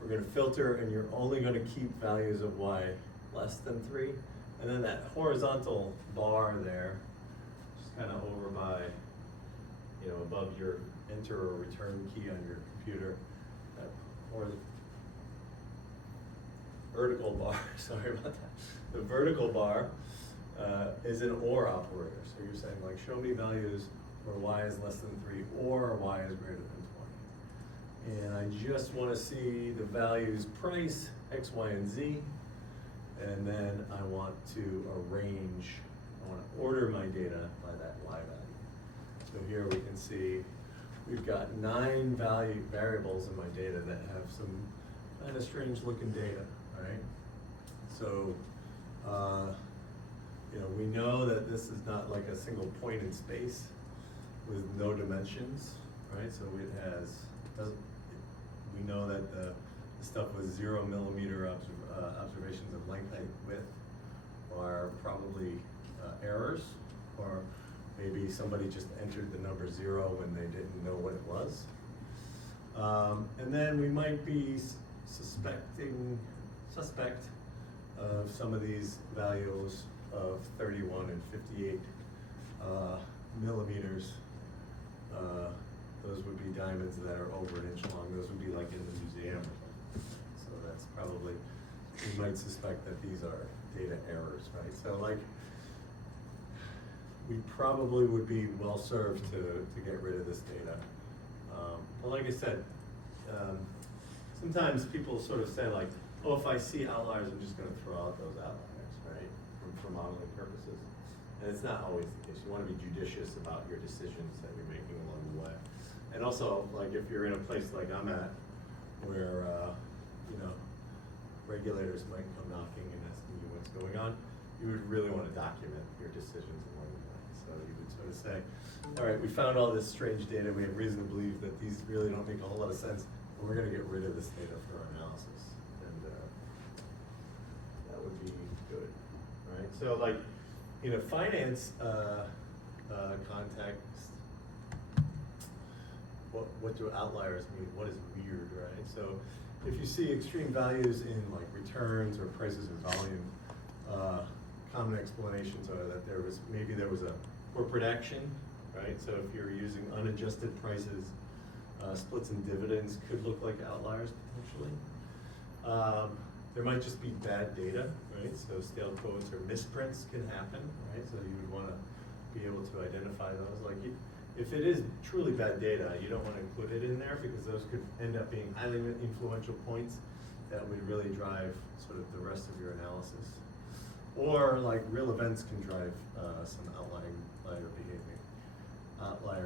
we're going to filter, and you're only going to keep values of y less than 3. And then that horizontal bar there, just kind of over by, above your enter or return key on your computer, or the vertical bar, sorry about that. The vertical bar is an OR operator. So you're saying, like, show me values where y is less than 3 or y is greater than 20. And I just want to see the values price, x, y, and z. And then I want to arrange, I want to order my data by that y value. So here we can see we've got 9 variables in my data that have some kind of strange looking data, right? So, we know that this is not like a single point in space with no dimensions, right? So we know that the stuff with 0 millimeter observations of length, height, width are probably errors, or maybe somebody just entered the number 0 when they didn't know what it was. And then we might be suspect of some of these values of 31 and 58 millimeters. Those would be diamonds that are over an inch long. Those would be like in the museum or something. So that's probably, we might suspect that these are data errors, right? So, like, we probably would be well served to get rid of this data. But like I said, sometimes people sort of say, like, oh, if I see outliers, I'm just going to throw out those outliers, right, for modeling purposes. And it's not always the case. You want to be judicious about your decisions that you're making along the way. And also, like, if you're in a place like I'm at, where, regulators might come knocking and asking you what's going on, you would really want to document your decisions along the way. So you would sort of say, all right, we found all this strange data. We have reason to believe that these really don't make a whole lot of sense, and we're going to get rid of this data for our analysis. And that would be good, right? So, like, in a finance context, what do outliers mean? What is weird, right? So if you see extreme values in, like, returns or prices or volume, common explanations are that there was a corporate action, right? So if you're using unadjusted prices, splits and dividends could look like outliers potentially. There might just be bad data, right? So stale quotes or misprints can happen, right? So you would want to be able to identify those. Like, if it is truly bad data, you don't want to include it in there, because those could end up being highly influential points that would really drive sort of the rest of your analysis. Or, like, real events can drive some outlier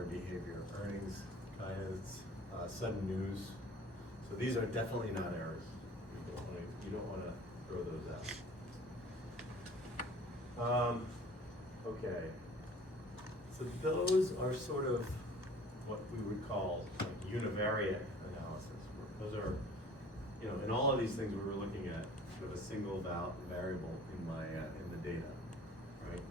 behavior, earnings, guidance, sudden news. So these are definitely not errors. You don't want to throw those out. Okay. So those are sort of what we would call, like, univariate analysis. Those are, in all of these things we were looking at sort of a single variable in the data, right?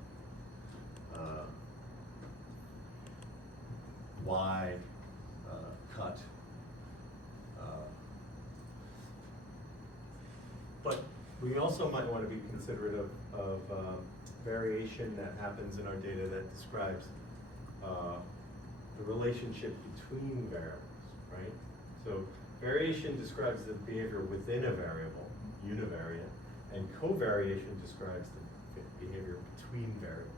Y cut. But we also might want to be considerate of variation that happens in our data that describes the relationship between variables, right? So variation describes the behavior within a variable, univariate, and covariation describes the behavior between variables.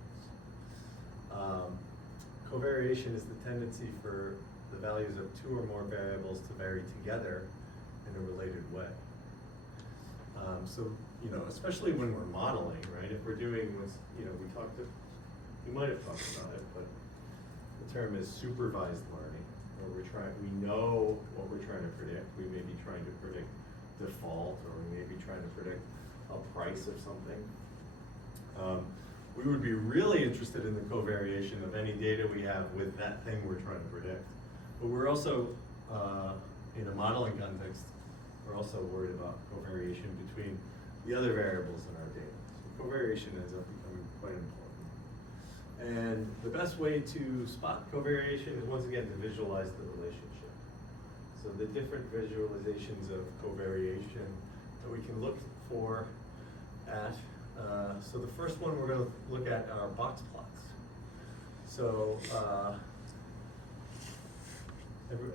Covariation is the tendency for the values of two or more variables to vary together in a related way. So, you know, especially when we're modeling, right? If we're doing what's, you know, we might have talked about it, but the term is supervised learning, where we know what we're trying to predict. We may be trying to predict default, or we may be trying to predict a price of something. We would be really interested in the covariation of any data we have with that thing we're trying to predict. But we're also, in a modeling context, we're also worried about covariation between the other variables in our data. So covariation ends up becoming quite important. And the best way to spot covariation is, once again, to visualize the relationship. So the different visualizations of covariation that we can look for at. So the first one we're going to look at are box plots. So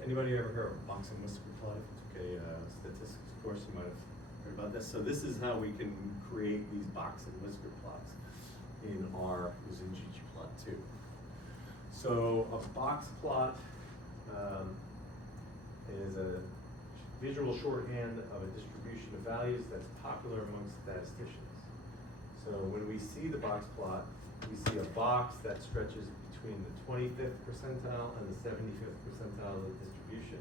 anybody ever heard of box and whisker plot? If it's okay, statistics course, you might have heard about this. So this is how we can create these box and whisker plots in R using ggplot2. So a box plot is a visual shorthand of a distribution of values that's popular amongst statisticians. So when we see the box plot, we see a box that stretches between the 25th percentile and the 75th percentile of the distribution.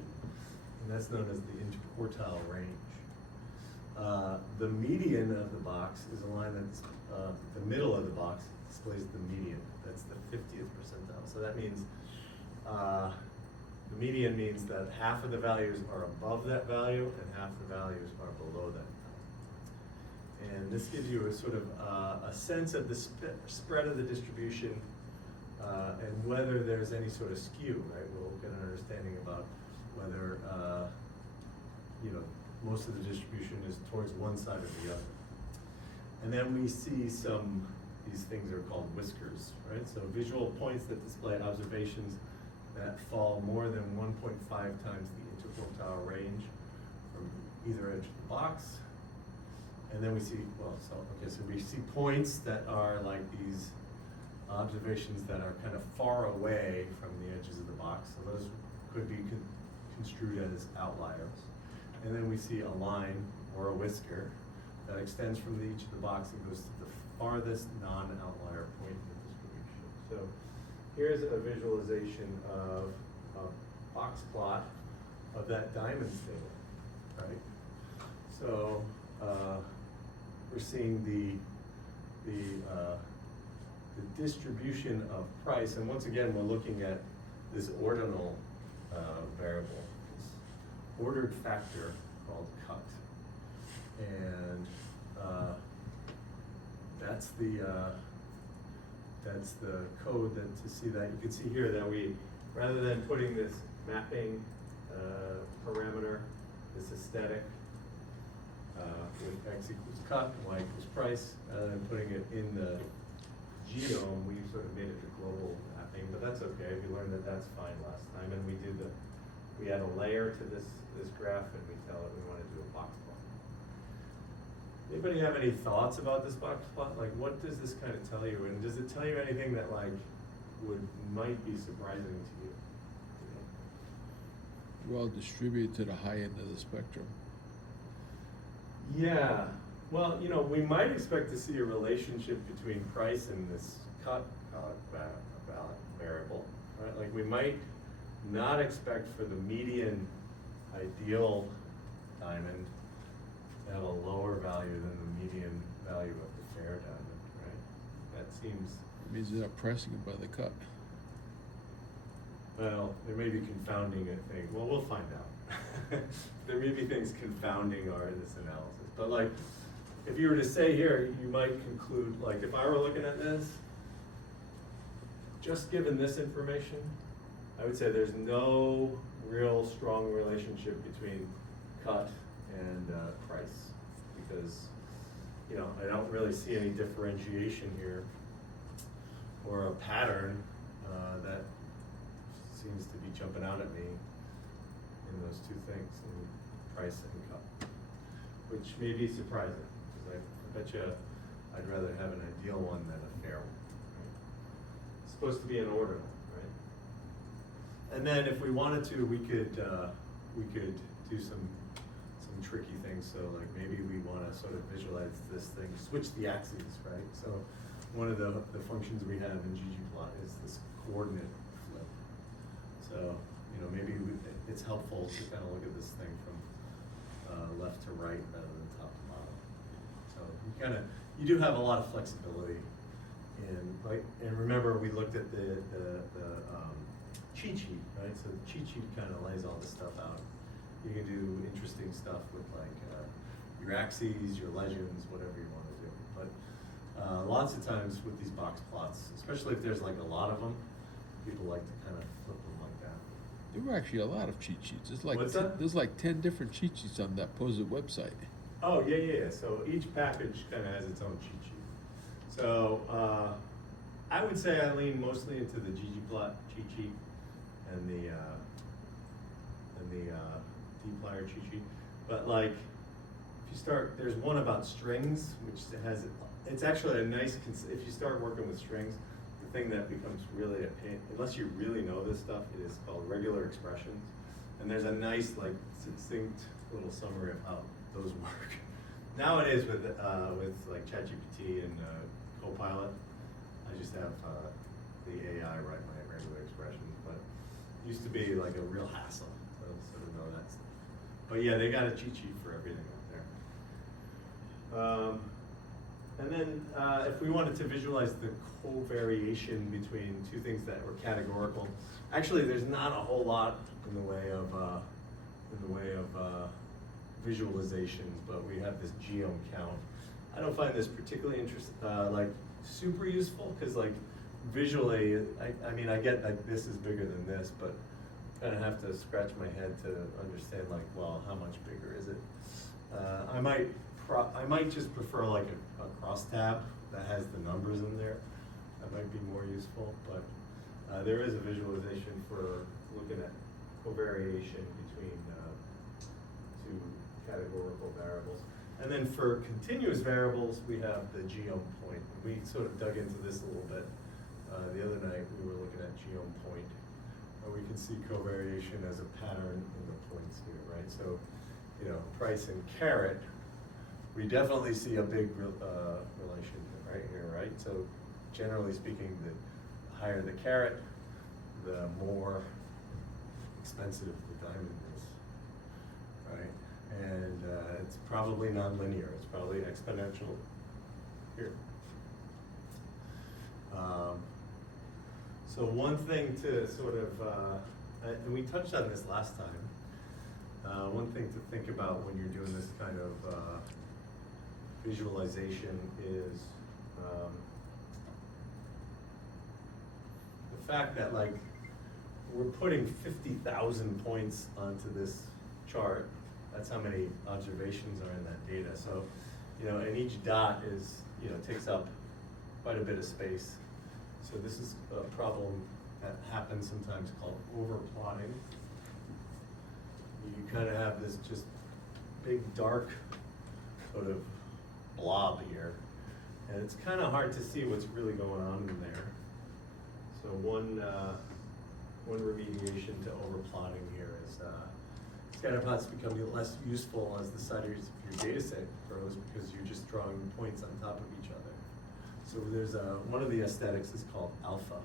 And that's known as the interquartile range. The median of the box is a line that's, the middle of the box displays the median. That's the 50th percentile. So that means, the median means that half of the values are above that value and half the values are below that. And this gives you a sort of a sense of the spread of the distribution and whether there's any sort of skew, right? We'll get an understanding about whether, you know, most of the distribution is towards one side or the other. And then we see these things are called whiskers, right? So visual points that display observations that fall more than 1.5 times the interquartile range from either edge of the box. And then we see, so we see points that are like these observations that are kind of far away from the edges of the box. So those could be construed as outliers. And then we see a line or a whisker that extends from each of the box and goes to the farthest non-outlier point in the distribution. So here's a visualization of a box plot of that diamond table, right? So we're seeing the distribution of price, and once again we're looking at this ordinal variable, this ordered factor called cut, and that's the code that to see that. You can see here that we, rather than putting this mapping parameter, this aesthetic with x equals cut, y equals price, rather than putting it in the genome, we sort of made it the global mapping, but that's okay. We learned that that's fine last time, and we add a layer to this graph, and we tell it we want to do a box plot. Anybody have any thoughts about this box plot? Like, what does this kind of tell you, and does it tell you anything that like might be surprising to you? Well distributed to the high end of the spectrum. Yeah, well, you know, we might expect to see a relationship between price and this cut variable, right? Like, we might not expect for the median ideal diamond to have a lower value than the median value of the fair diamond, right? That seems... It means they're not pressing it by the cut. Well, there may be confounding a thing. Well, we'll find out. There may be things confounding this analysis. But like, if you were to say here, you might conclude, like, if I were looking at this, just given this information, I would say there's no real strong relationship between cut and price, because, you know, I don't really see any differentiation here or a pattern that seems to be jumping out at me in those two things, in price and cut, which may be surprising, because I bet you I'd rather have an ideal one than a fair one. Right? supposed to be an ordinal, right? And then if we wanted to, we could do some tricky things. So like maybe we want to sort of visualize this thing, switch the axes, right? So one of the functions we have in ggplot is this coordinate flip. So, maybe it's helpful to kind of look at this thing from left to right rather than top to bottom. So you do have a lot of flexibility. And remember, we looked at the cheat sheet, right? So the cheat sheet kind of lays all this stuff out. You can do interesting stuff with like your axes, your legends, whatever you want to do. But lots of times with these box plots, especially if there's like a lot of them, people like to kind of flip them like that. There were actually a lot of cheat sheets. There's like What's that? there's like 10 different cheat sheets on that POSIT website. Oh, yeah. So each package kind of has its own cheat sheet. So I would say I lean mostly into the ggplot cheat sheet and the dplyr cheat sheet. But like, if you start, there's one about strings, which has, it's actually a nice, if you start working with strings, the thing that becomes really a pain, unless you really know this stuff, it is called regular expressions. And there's a nice, like, succinct little summary of how those work. Nowadays with like ChatGPT and Copilot, I just have the AI write my regular expressions, but it used to be like a real hassle to sort of know that stuff. But yeah, they got a cheat sheet for everything out there. And then if we wanted to visualize the covariation between two things that were categorical, actually there's not a whole lot in the way of visualizations, but we have this geom count. I don't find this particularly like super useful, because like visually, I mean, I get like this is bigger than this, but kind of have to scratch my head to understand like, well, how much bigger is it? I might just prefer like a crosstab that has the numbers in there. That might be more useful, but there is a visualization for looking at covariation between two categorical variables. And then for continuous variables, we have the geom point. We sort of dug into this a little bit. The other night we were looking at geom point. We can see covariation as a pattern in the points here, right? So, price and caret, we definitely see a big relation right here, right? So generally speaking, the higher the caret, the more expensive the diamond is, right? And it's probably nonlinear. It's probably exponential here. So one thing to sort of, and we touched on this last time, one thing to think about when you're doing this kind of visualization is the fact that like we're putting 50,000 points onto this chart. That's how many observations are in that data. So, and each dot is, takes up quite a bit of space. So this is a problem that happens sometimes called overplotting. You kind of have this just big dark sort of blob here, and it's kind of hard to see what's really going on in there. So one remediation to overplotting here is scatterplots become less useful as the size of your data set grows, because you're just drawing points on top of each other. So there's one of the aesthetics is called alpha,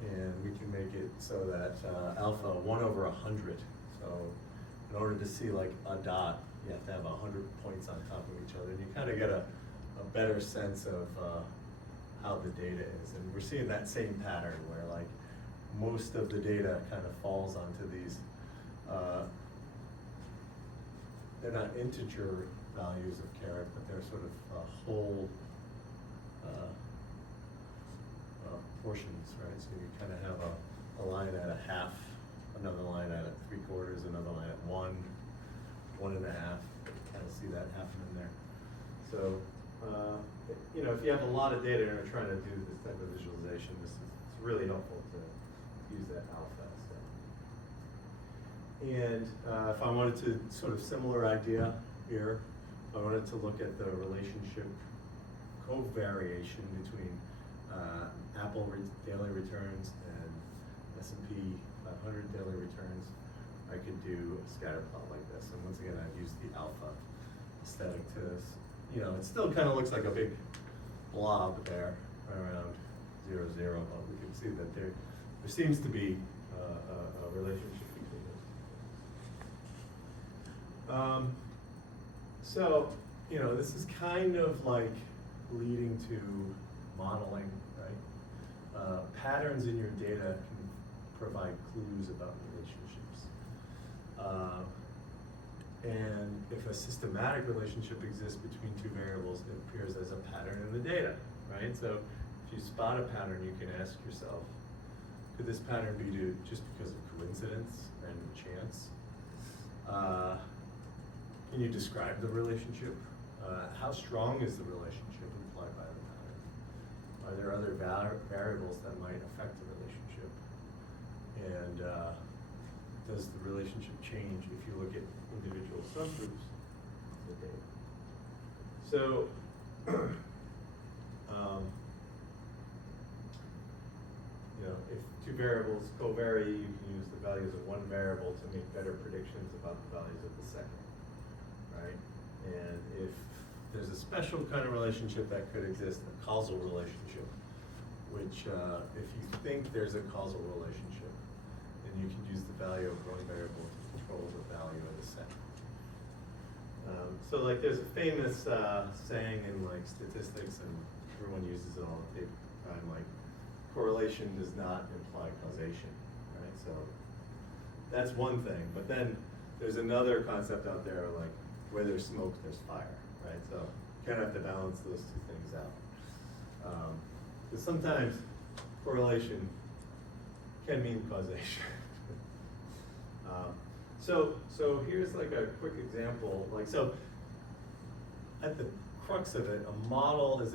and we can make it so that alpha 1/100. So in order to see like a dot, you have to have 100 points on top of each other, and you kind of get a better sense of how the data is. And we're seeing that same pattern where like most of the data kind of falls onto these, they're not integer values of caret, but they're sort of whole portions, right? So you kind of have a line at a half, another line at 3/4, another line at 1, 1.5. Kind of see that happening there. So, if you have a lot of data and are trying to do this type of visualization, it's really helpful to use that alpha stuff. And if I wanted to, sort of similar idea here, if I wanted to look at the relationship covariation between Apple daily returns and S&P 500 daily returns, I could do a scatter plot like this. And once again, I've used the alpha aesthetic to, it still kind of looks like a big blob there around 0, 0, but we can see that there seems to be a relationship between those. So, this is kind of like leading to modeling, right? Patterns in your data can provide clues about relationships. And if a systematic relationship exists between two variables, it appears as a pattern in the data, right? So if you spot a pattern, you can ask yourself, could this pattern be due just because of coincidence, random chance? Can you describe the relationship? How strong is the relationship implied by the pattern? Are there other variables that might affect the relationship? And does the relationship change if you look at individual subgroups of the data? So, if two variables covary, you can use the values of one variable to make better predictions about the values of the second, right? And if there's a special kind of relationship that could exist, a causal relationship, which if you think there's a causal relationship, then you can use the value of one variable to control the value of the second. So like there's a famous saying in like statistics, and everyone uses it all the time, like correlation does not imply causation, right? So that's one thing, but then there's another concept out there like where there's smoke, there's fire, right? So you kind of have to balance those two things out. Because sometimes correlation can mean causation. So here's like a quick example. Like so, at the crux of it, a model is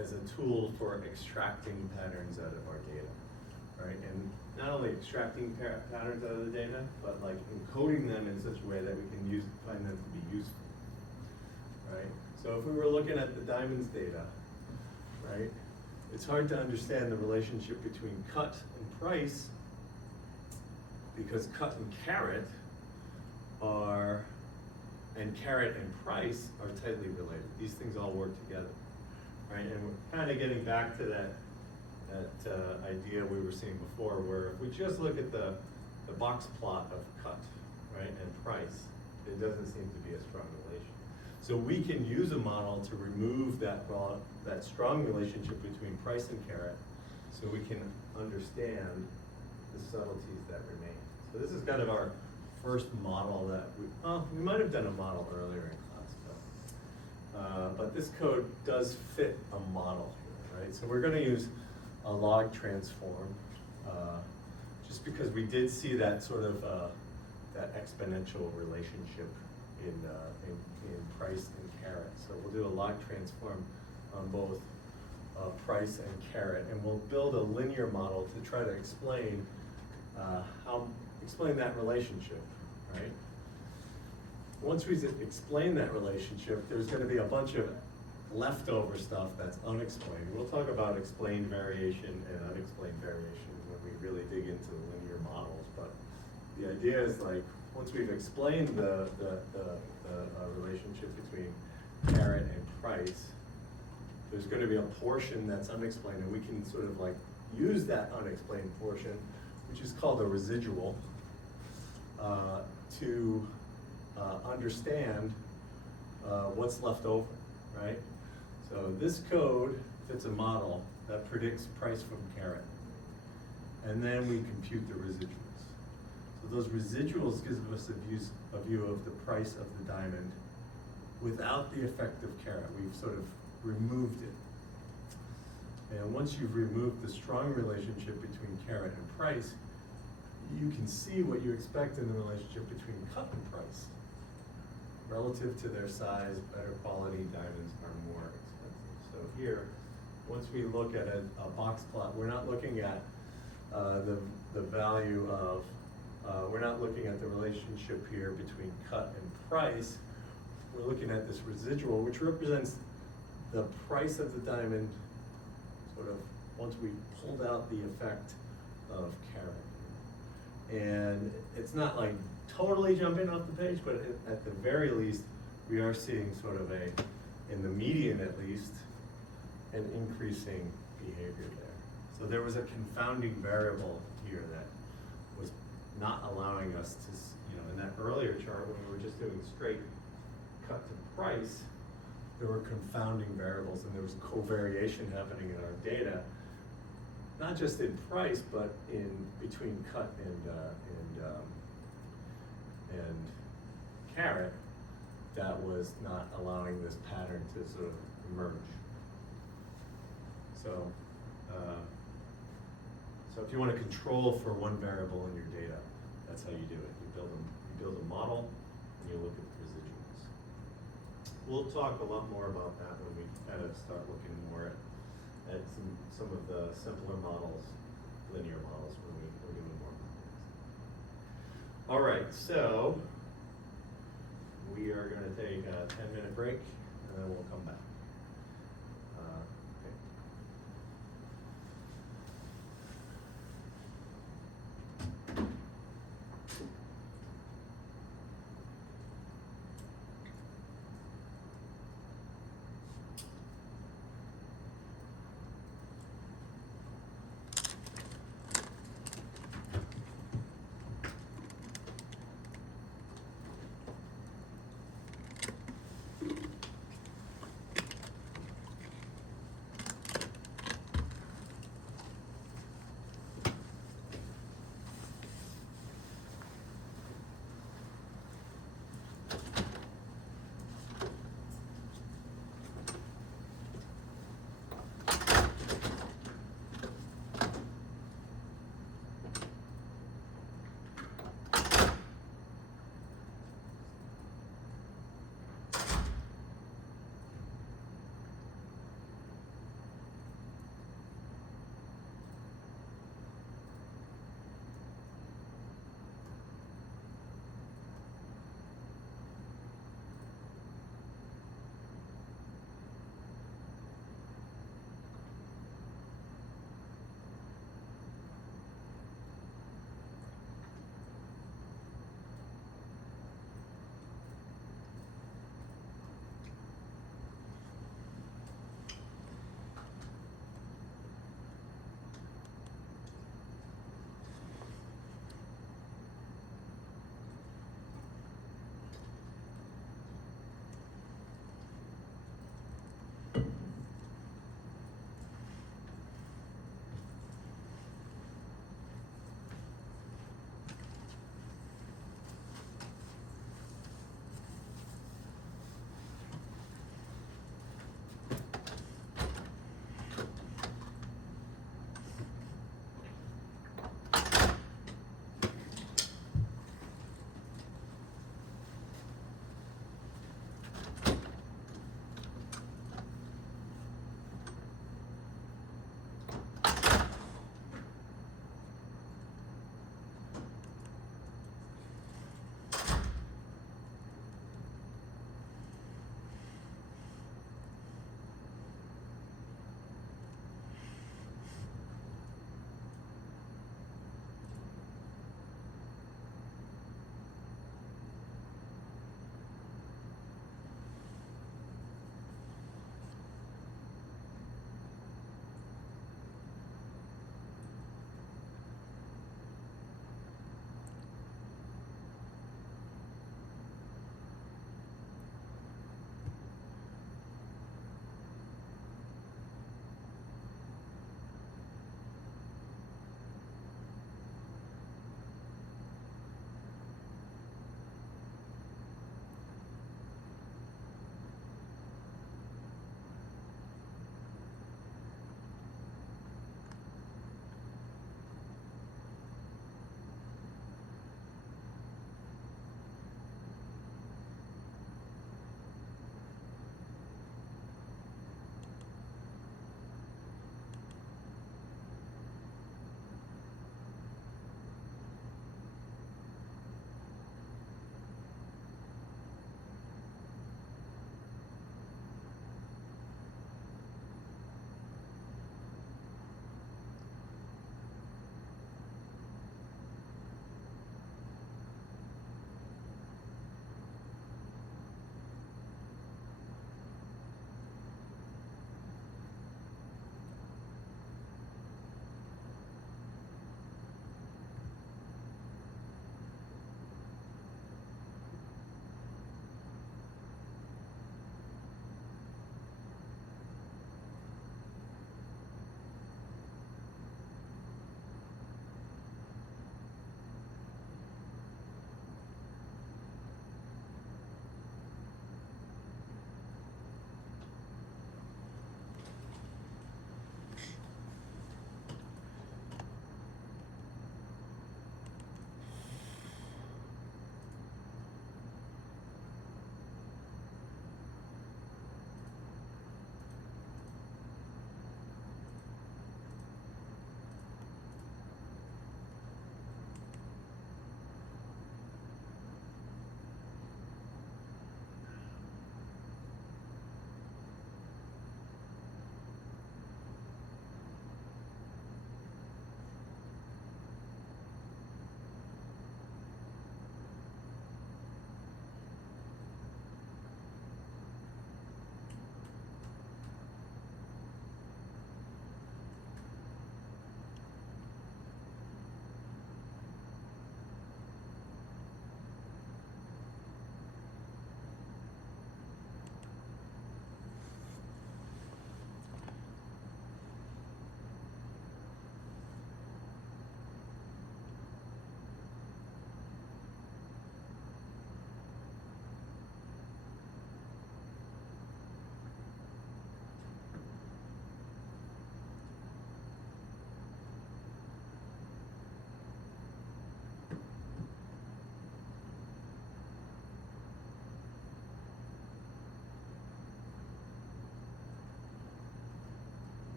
as a tool for extracting patterns out of our data, right? And not only extracting patterns out of the data, but like encoding them in such a way that we can find them to be useful, right? So if we were looking at the diamonds data, right, it's hard to understand the relationship between cut and price because cut and carat and price are tightly related. These things all work together, right? And we're kind of getting back to that idea we were seeing before, where if we just look at the box plot of cut, right, and price, it doesn't seem to be a strong relation. So we can use a model to remove that strong relationship between price and carat, so we can understand the subtleties that remain. So this is kind of our first model that we might have done a model earlier in class, but this code does fit a model here, right? So we're going to use a log transform, just because we did see that sort of that exponential relationship in price and carat. So we'll do a log transform on both price and carat, and we'll build a linear model to try to explain that relationship, right? Once we explain that relationship, there's going to be a bunch of leftover stuff that's unexplained. We'll talk about explained variation and unexplained variation when we really dig into the linear models, but the idea is like, once we've explained the relationship between carat and price, there's going to be a portion that's unexplained, and we can sort of like use that unexplained portion, which is called a residual, to understand what's left over, right? So this code fits a model that predicts price from carat, and then we compute the residuals. So those residuals gives us a view of the price of the diamond without the effect of carat. We've sort of removed it. And once you've removed the strong relationship between carat and price, you can see what you expect in the relationship between cut and price. Relative to their size, better quality diamonds are more expensive. So here, once we look at a box plot, we're not looking at the value of, we're not looking at the relationship here between cut and price. We're looking at this residual, which represents the price of the diamond sort of once we pulled out the effect of carrot. And it's not like totally jumping off the page, but at the very least, we are seeing sort of a, in the median at least, an increasing behavior there. So there was a confounding variable here that was not allowing us to, in that earlier chart when we were just doing straight cut to price, there were confounding variables and there was covariation happening in our data, not just in price, but in between cut and carrot, that was not allowing this pattern to sort of emerge. So, so if you want to control for one variable in your data, that's how you do it. You build a model and you look at the residuals. We'll talk a lot more about that when we kind of start looking more at some of the simpler models, linear models, when we're doing more complex. All right, so we are going to take a 10-minute break and then we'll come back. Okay.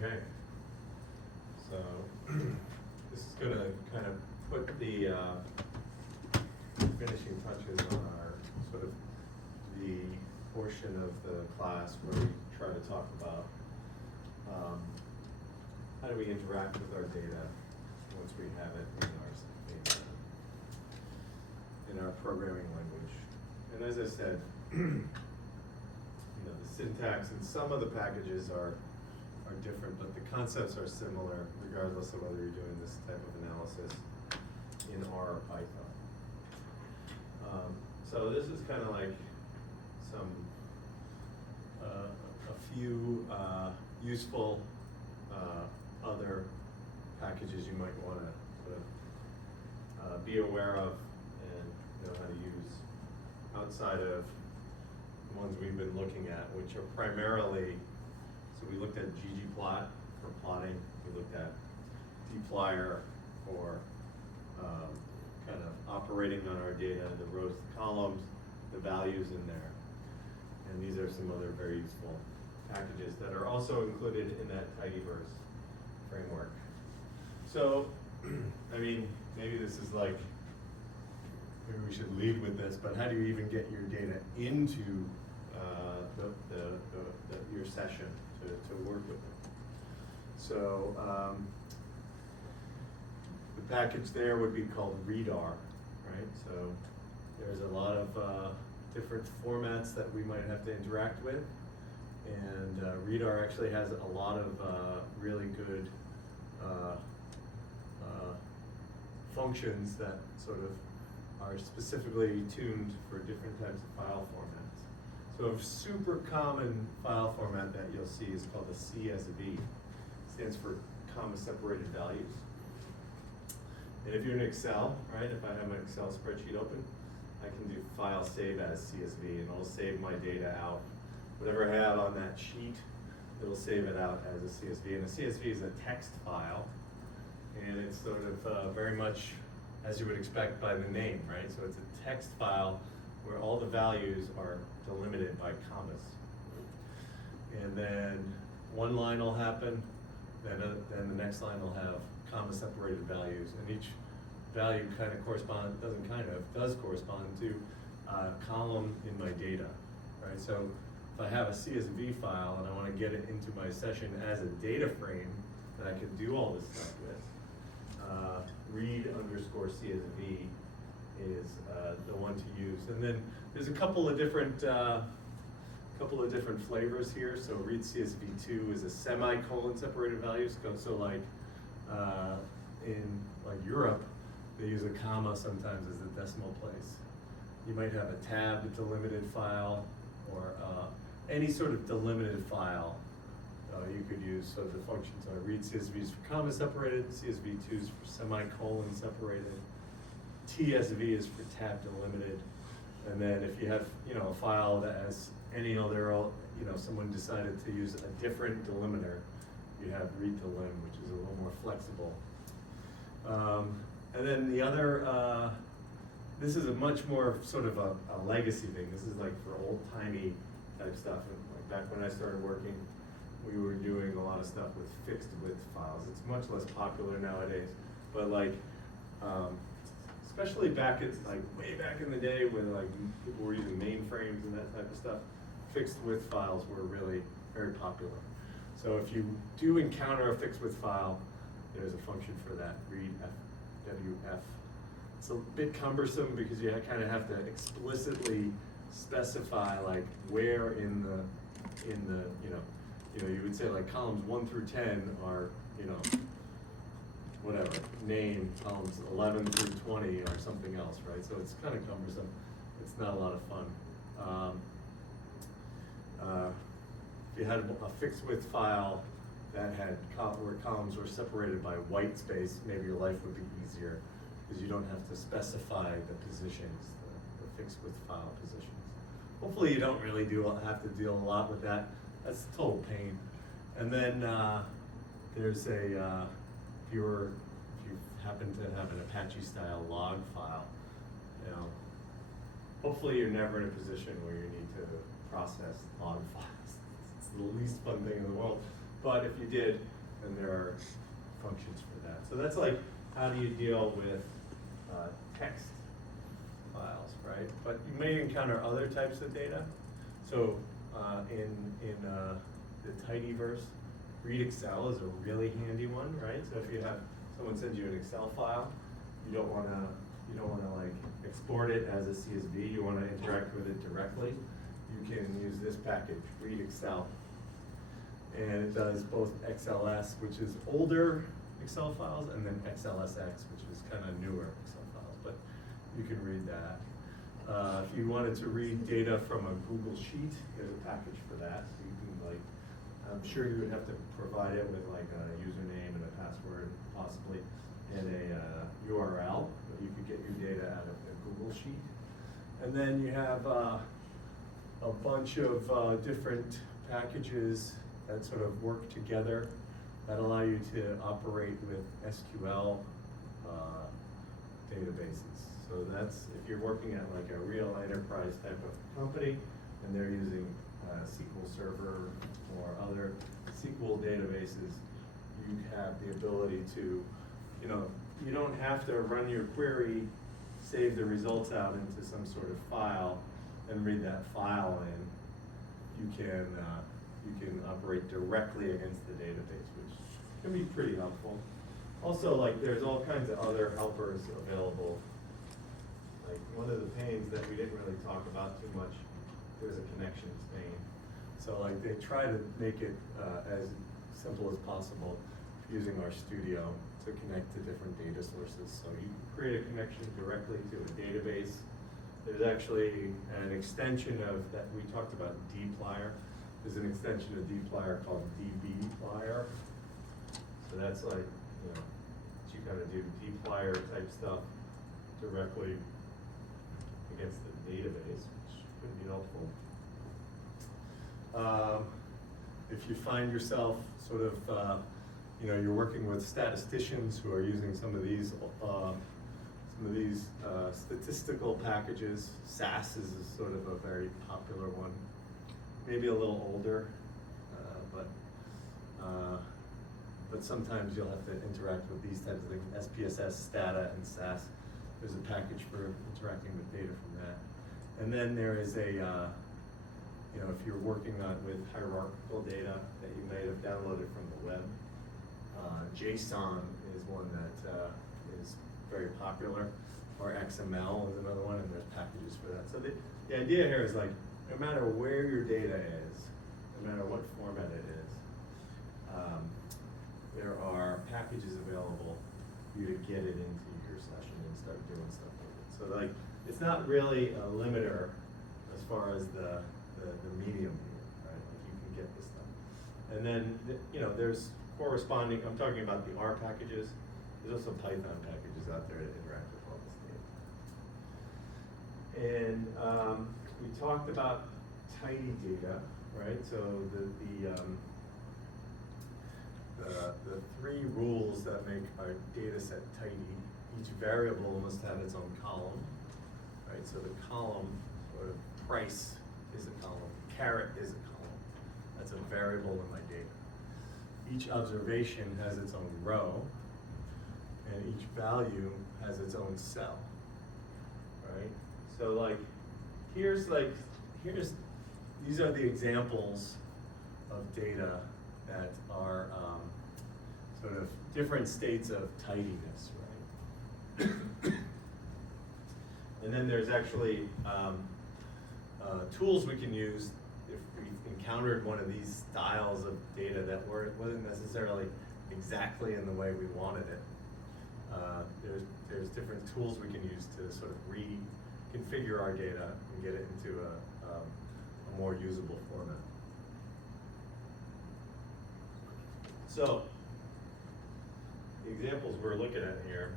Okay, so this is gonna kind of put the finishing touches on our sort of the portion of the class where we try to talk about how do we interact with our data once we have it in our programming language. And as I said, you know, the syntax and some of the packages are different, but the concepts are similar regardless of whether you're doing this type of analysis in R or Python. So this is kind of like some, a few useful other packages you might want to sort of be aware of and know how to use outside of the ones we've been looking at, which are primarily, so we looked at ggplot for plotting, we looked at dplyr for kind of operating on our data, the rows, the columns, the values in there. And these are some other very useful packages that are also included in that tidyverse framework. So, I mean, maybe this is like, maybe we should lead with this, but how do you even get your data into your session to work with it? So, the package there would be called Readar, right? So there's a lot of different formats that we might have to interact with. And Readar actually has a lot of really good functions that sort of are specifically tuned for different types of file formats. So a super common file format that you'll see is called a CSV. It stands for comma separated values. And if you're in Excel, right, if I have my Excel spreadsheet open, I can do file save as CSV, and it'll save my data out. Whatever I have on that sheet, it'll save it out as a CSV. And a CSV is a text file, and it's sort of very much as you would expect by the name, right? So it's a text file where all the values are delimited by commas. And then one line will happen, then the next line will have comma separated values, and each value kind of does correspond to a column in my data, right? So if I have a CSV file and I want to get it into my session as a data frame that I can do all this stuff with, read_CSV is the one to use. And then there's a couple of different flavors here. So read CSV2 is a semicolon separated values. So like in like Europe, they use a comma sometimes as the decimal place. You might have a tab delimited file, or any sort of delimited file you could use. So the functions are read CSV is for comma separated, CSV2 is for semicolon separated, TSV is for tab delimited, and then if you have a file that has any other someone decided to use a different delimiter, you have read delim, which is a little more flexible. And then the other, this is a much more sort of a legacy thing. This is like for old-timey type stuff. And like back when I started working, we were doing a lot of stuff with fixed width files. It's much less popular nowadays, but like, especially way back in the day when like people were using mainframes and that type of stuff, fixed width files were really very popular. So if you do encounter a fixed width file, there's a function for that, read FWF. It's a bit cumbersome because you kind of have to explicitly specify like where in the you would say like columns 1 through 10 are whatever, name, columns 11 through 20 or something else, right? So it's kind of cumbersome. It's not a lot of fun. If you had a fixed width file that had where columns were separated by white space, maybe your life would be easier because you don't have to specify the positions, the fixed width file positions. Hopefully you don't really have to deal a lot with that. That's total pain. And then there's if you happen to have an Apache style log file, hopefully you're never in a position where you need to process log files. It's the least fun thing in the world. But if you did, then there are functions for that. So that's like, how do you deal with text files, right? But you may encounter other types of data. So in the tidyverse, read Excel is a really handy one, right? So if you have someone send you an Excel file, you don't want to like export it as a CSV. You want to interact with it directly. You can use this package, read Excel, and it does both XLS, which is older Excel files, and then XLSX, which is kind of newer Excel files. But you can read that. If you wanted to read data from a Google Sheet, there's a package for that. So you can I'm sure you would have to provide it with like a username and a password, possibly, and a URL, but you could get your data out of the Google Sheet. And then you have a bunch of different packages that sort of work together that allow you to operate with SQL databases. So that's, if you're working at like a real enterprise type of company, and they're using SQL Server or other SQL databases, you have the ability to, you don't have to run your query, save the results out into some sort of file, and read that file in. You can operate directly against the database, which can be pretty helpful. Also, like, there's all kinds of other helpers available. Like, one of the panes that we didn't really talk about too much, there's a connections pane. So like, they try to make it as simple as possible using RStudio to connect to different data sources. So you create a connection directly to a database. There's actually an extension of that we talked about, dplyr. There's an extension of dplyr called dbplyr. So that's like, you kind of do dplyr type stuff directly against the database, which could be helpful. If you find yourself sort of, you're working with statisticians who are using some of these statistical packages, SAS is sort of a very popular one, maybe a little older, but sometimes you'll have to interact with these types of things, SPSS, Stata, and SAS. There's a package for interacting with data from that. And then there is a, if you're working with hierarchical data that you may have downloaded from the web, JSON is one that is very popular, or XML is another one, and there's packages for that. So the idea here is like, no matter where your data is, no matter what format it is, there are packages available for you to get it into your session and start doing stuff with it. So like, it's not really a limiter as far as the medium here, right? Like, you can get this stuff. And then, there's corresponding, I'm talking about the R packages. There's also Python packages out there that interact with all this data. And we talked about tidy data, right? So the three rules that make our data set tidy, each variable must have its own column, right? So the column, or price is a column, caret is a column. That's a variable in my data. Each observation has its own row, and each value has its own cell, right? So like, these are the examples of data that are sort of different states of tidiness, right? And then there's actually tools we can use if we've encountered one of these styles of data that wasn't necessarily exactly in the way we wanted it. There's different tools we can use to sort of reconfigure our data and get it into a more usable format. So, the examples we're looking at here,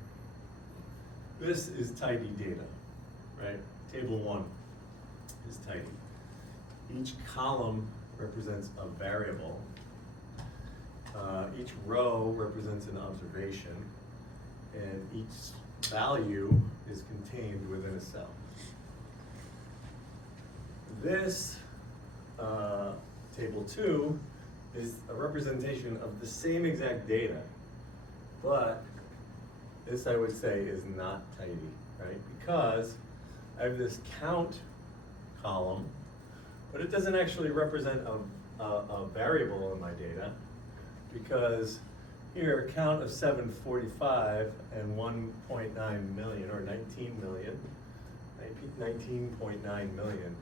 this is tidy data, right? Table 1 is tidy. Each column represents a variable. Each row represents an observation, and each value is contained within a cell. This table 2 is a representation of the same exact data, but this, I would say, is not tidy, right? Because I have this count column, but it doesn't actually represent a variable in my data, because here, count of 745 and 1.9 million, or 19 million, 19.9 million,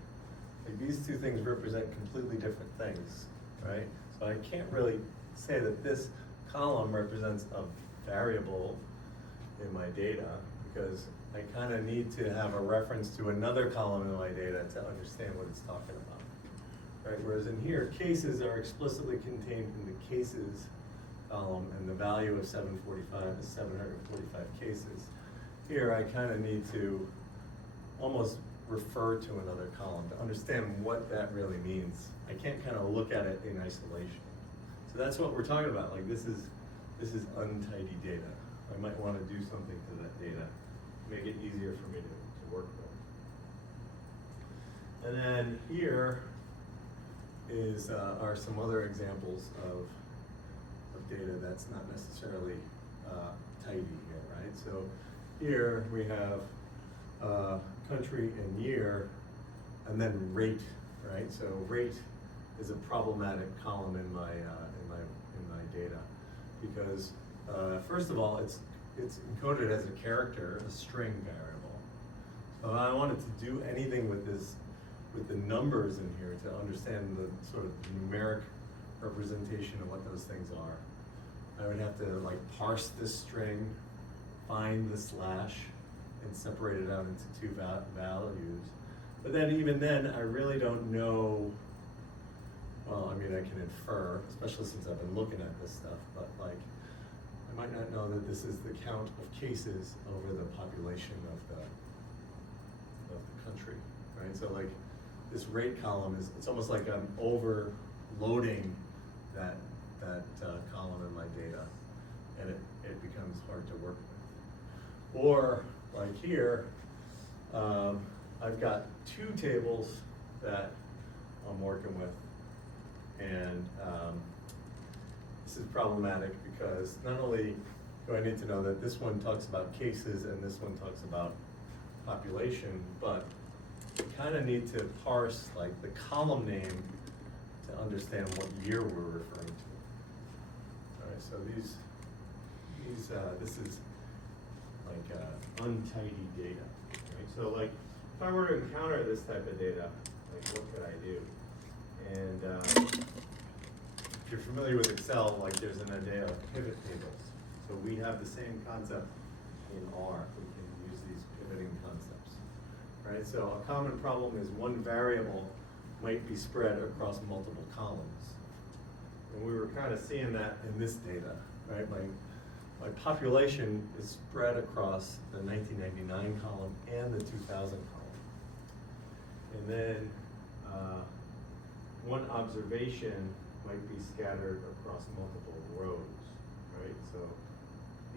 like, these two things represent completely different things, right? So I can't really say that this column represents a variable in my data, because I kind of need to have a reference to another column in my data to understand what it's talking about, right? Whereas in here, cases are explicitly contained in the cases column, and the value of 745 is 745 cases. Here, I kind of need to almost refer to another column to understand what that really means. I can't kind of look at it in isolation. So that's what we're talking about. Like, this is untidy data. I might want to do something to that data make it easier for me to work with. And then here is, are some other examples of data that's not necessarily tidy here, right? So here we have country and year, and then rate, right? So rate is a problematic column in my data because first of all, it's encoded as a character, a string variable. So if I wanted to do anything with this, with the numbers in here to understand the sort of numeric representation of what those things are, I would have to like parse this string, find the slash, and separate it out into two values. But then even then, I really don't know, well, I mean, I can infer, especially since I've been looking at this stuff, but like, I might not know that this is the count of cases over the population of the country, right? So like, this rate column is, it's almost like I'm overloading that column in my data, and it becomes hard to work with. Or like here, I've got two tables that I'm working with, and this is problematic because not only do I need to know that this one talks about cases and this one talks about population, but you kind of need to parse like the column name to understand what year we're referring to. All right, so this is like untidy data, right? So like, if I were to encounter this type of data, like what could I do? And if you're familiar with Excel, like there's an idea of pivot tables. So we have the same concept in R. We can use these pivoting concepts, right? So a common problem is one variable might be spread across multiple columns. And we were kind of seeing that in this data, right? My population is spread across the 1999 column and the 2000 column. And then one observation might be scattered across multiple rows, right? So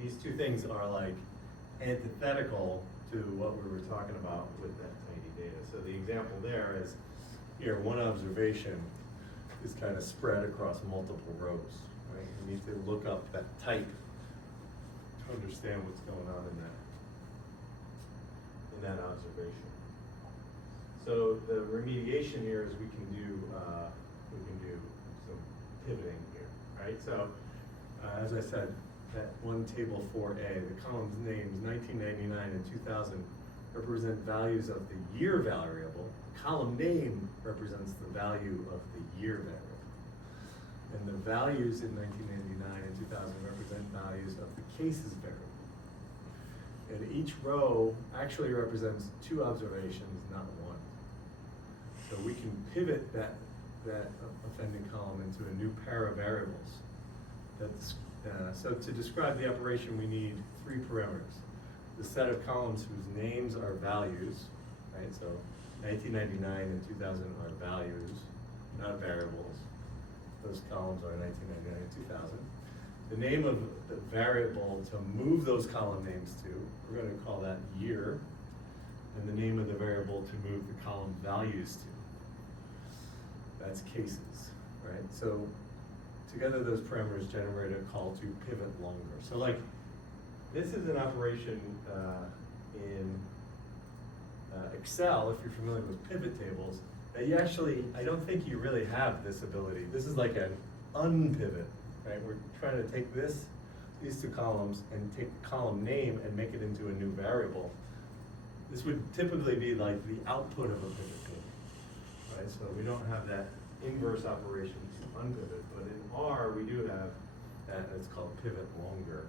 these two things are like antithetical to what we were talking about with that tiny data. So the example there is, here, one observation is kind of spread across multiple rows, right? You need to look up that type to understand what's going on in that observation. So the remediation here is we can do some pivoting here, right? So as I said, that one table 4A, the column's names 1999 and 2000 represent values of the year variable. Column name represents the value of the year variable. And the values in 1999 and 2000 represent values of the cases variable. And each row actually represents two observations, not one. So we can pivot that offending column into a new pair of variables. So to describe the operation, we need three parameters. The set of columns whose names are values, right? So 1999 and 2000 are values, not variables. Those columns are 1999 and 2000. The name of the variable to move those column names to, we're going to call that year. And the name of the variable to move the column values to, that's cases, right? So together those parameters generate a call to pivot longer. So like, this is an operation in Excel, if you're familiar with pivot tables, that you actually, I don't think you really have this ability. This is like an unpivot, right? We're trying to take these two columns and take the column name and make it into a new variable. This would typically be like the output of a pivot table, right? So we don't have that inverse operation to unpivot, but in R we do have that, it's called pivot longer,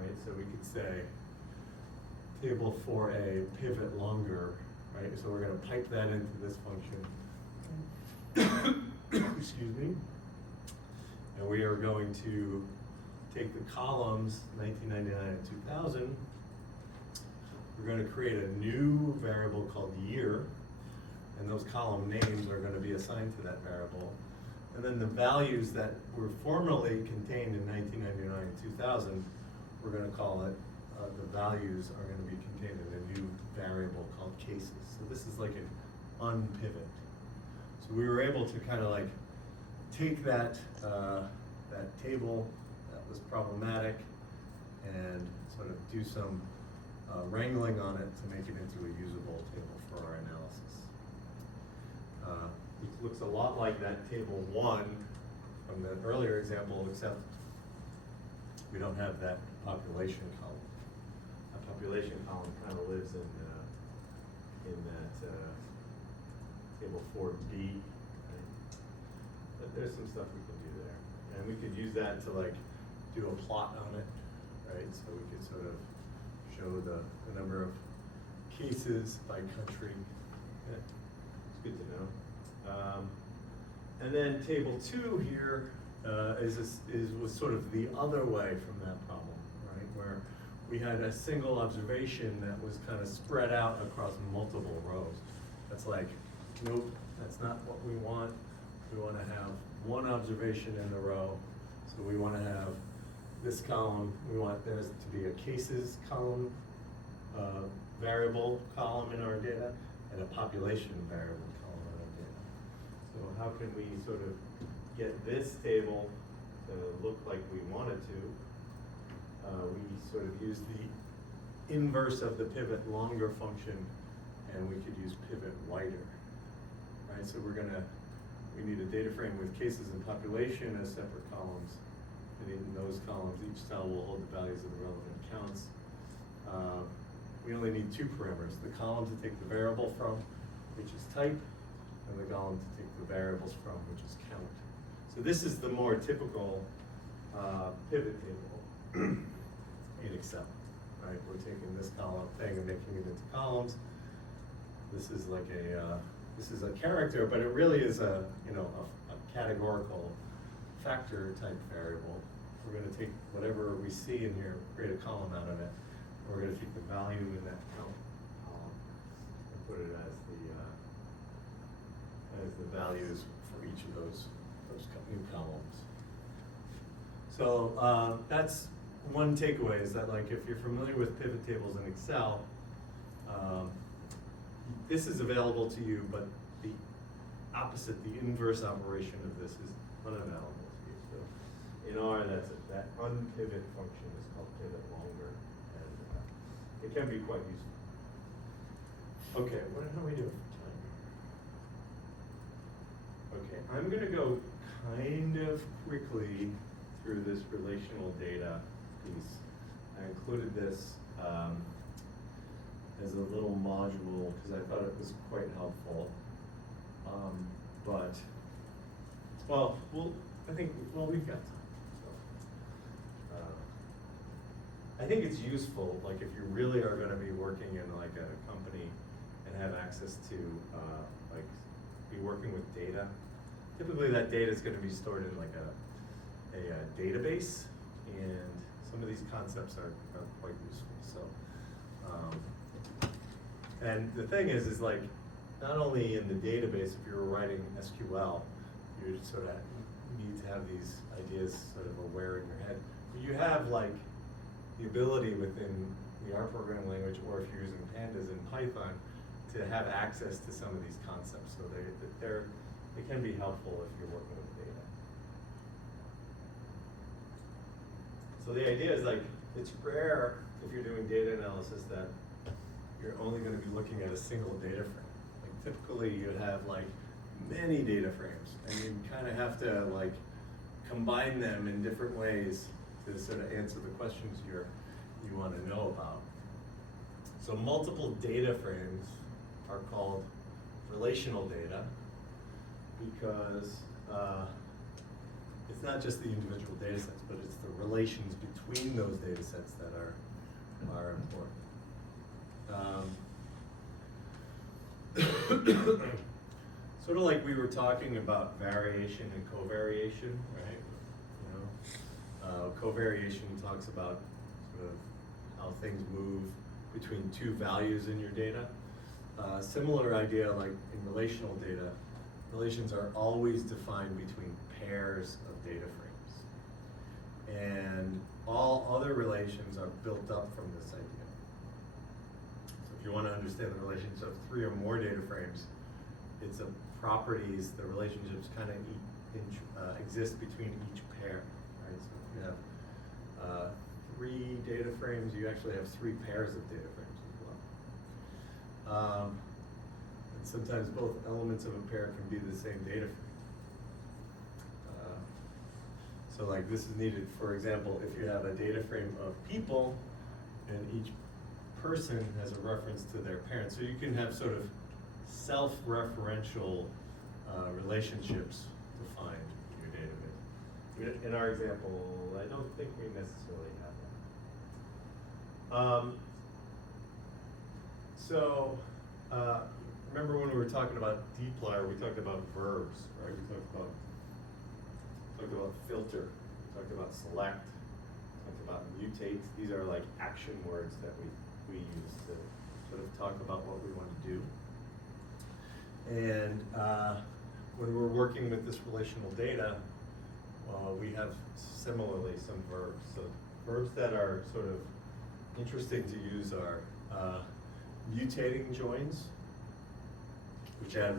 right? So we could say table 4A pivot longer, right? So we're going to pipe that into this function. Excuse me. And we are going to take the columns 1999 and 2000. We're going to create a new variable called year, and those column names are going to be assigned to that variable. And then the values that were formerly contained in 1999 and 2000, we're going to call it the values are gonna be contained in a new variable called cases. So this is like an unpivot. So we were able to kind of like take that, that table that was problematic and sort of do some wrangling on it to make it into a usable table for our analysis. It looks a lot like that table 1 from the earlier example, except we don't have that population column. That population column kind of lives in that table 4B. Right? But there's some stuff we can do there, and we could use that to like do a plot on it, right? So we could sort of show the number of cases by country. Yeah. It's good to know. And then table 2 here was sort of the other way from that problem, right? Where we had a single observation that was kind of spread out across multiple rows. That's like, nope, that's not what we want. We want to have one observation in the row. So we want to have this column, we want there to be a cases column, variable column in our data, and a population variable column in our data. So how can we sort of get this table to look like we want it to? We sort of use the inverse of the pivot longer function, and we could use pivot wider, right? So we need a data frame with cases and population as separate columns. And in those columns, each cell will hold the values of the relevant counts. We only need 2 parameters, the column to take the variable from, which is type, and the column to take the variables from, which is count. So this is the more typical pivot table in Excel, right? We're taking this column thing and making it into columns. This is like this is a character, but it really is a categorical factor type variable. We're going to take whatever we see in here, create a column out of it. We're going to take the value in that count column and put it as the values for each of those new columns. So that's one takeaway, is that like if you're familiar with pivot tables in Excel, this is available to you, but the opposite, the inverse operation of this is unavailable to you. So in R, that unpivot function is called pivot longer, and it can be quite useful. Okay, how are we doing for time? Okay, I'm going to go kind of quickly through this relational data piece. I included this as a little module because I thought it was quite helpful. But, well, we've got time. So, I think it's useful, like if you really are going to be working in like a company and have access to, like, be working with data. Typically that data is going to be stored in like a database, and some of these concepts are quite useful. So, and the thing is like, not only in the database, if you were writing SQL, you sort of need to have these ideas sort of aware in your head. But you have like the ability within the R programming language, or if you're using pandas in Python, to have access to some of these concepts. So they can be helpful if you're working with data. So the idea is like, it's rare if you're doing data analysis that you're only going to be looking at a single data frame. Like typically you have like many data frames, and you kind of have to like combine them in different ways to sort of answer the questions you want to know about. So multiple data frames are called relational data because it's not just the individual data sets, but it's the relations between those data sets that are important. Sort of like we were talking about variation and covariation, right? You know, covariation talks about sort of how things move between 2 values in your data. Similar idea, like in relational data, relations are always defined between pairs of data frames. And all other relations are built up from this idea. So if you want to understand the relations of 3 or more data frames, it's a properties, the relationships kind of exist between each pair, right? So if you have 3 data frames, you actually have 3 pairs of data frames as well. And sometimes both elements of a pair can be the same data frame. So like this is needed, for example, if you have a data frame of people and each person has a reference to their parents. So you can have sort of self-referential relationships defined in your database. In our example, I don't think we necessarily have that. Remember when we were talking about dplyr, we talked about verbs, right? We talked about filter, we talked about select, we talked about mutate. These are like action words that we use to sort of talk about what we want to do. And when we're working with this relational data, we have similarly some verbs. So verbs that are sort of interesting to use are mutating joins, which add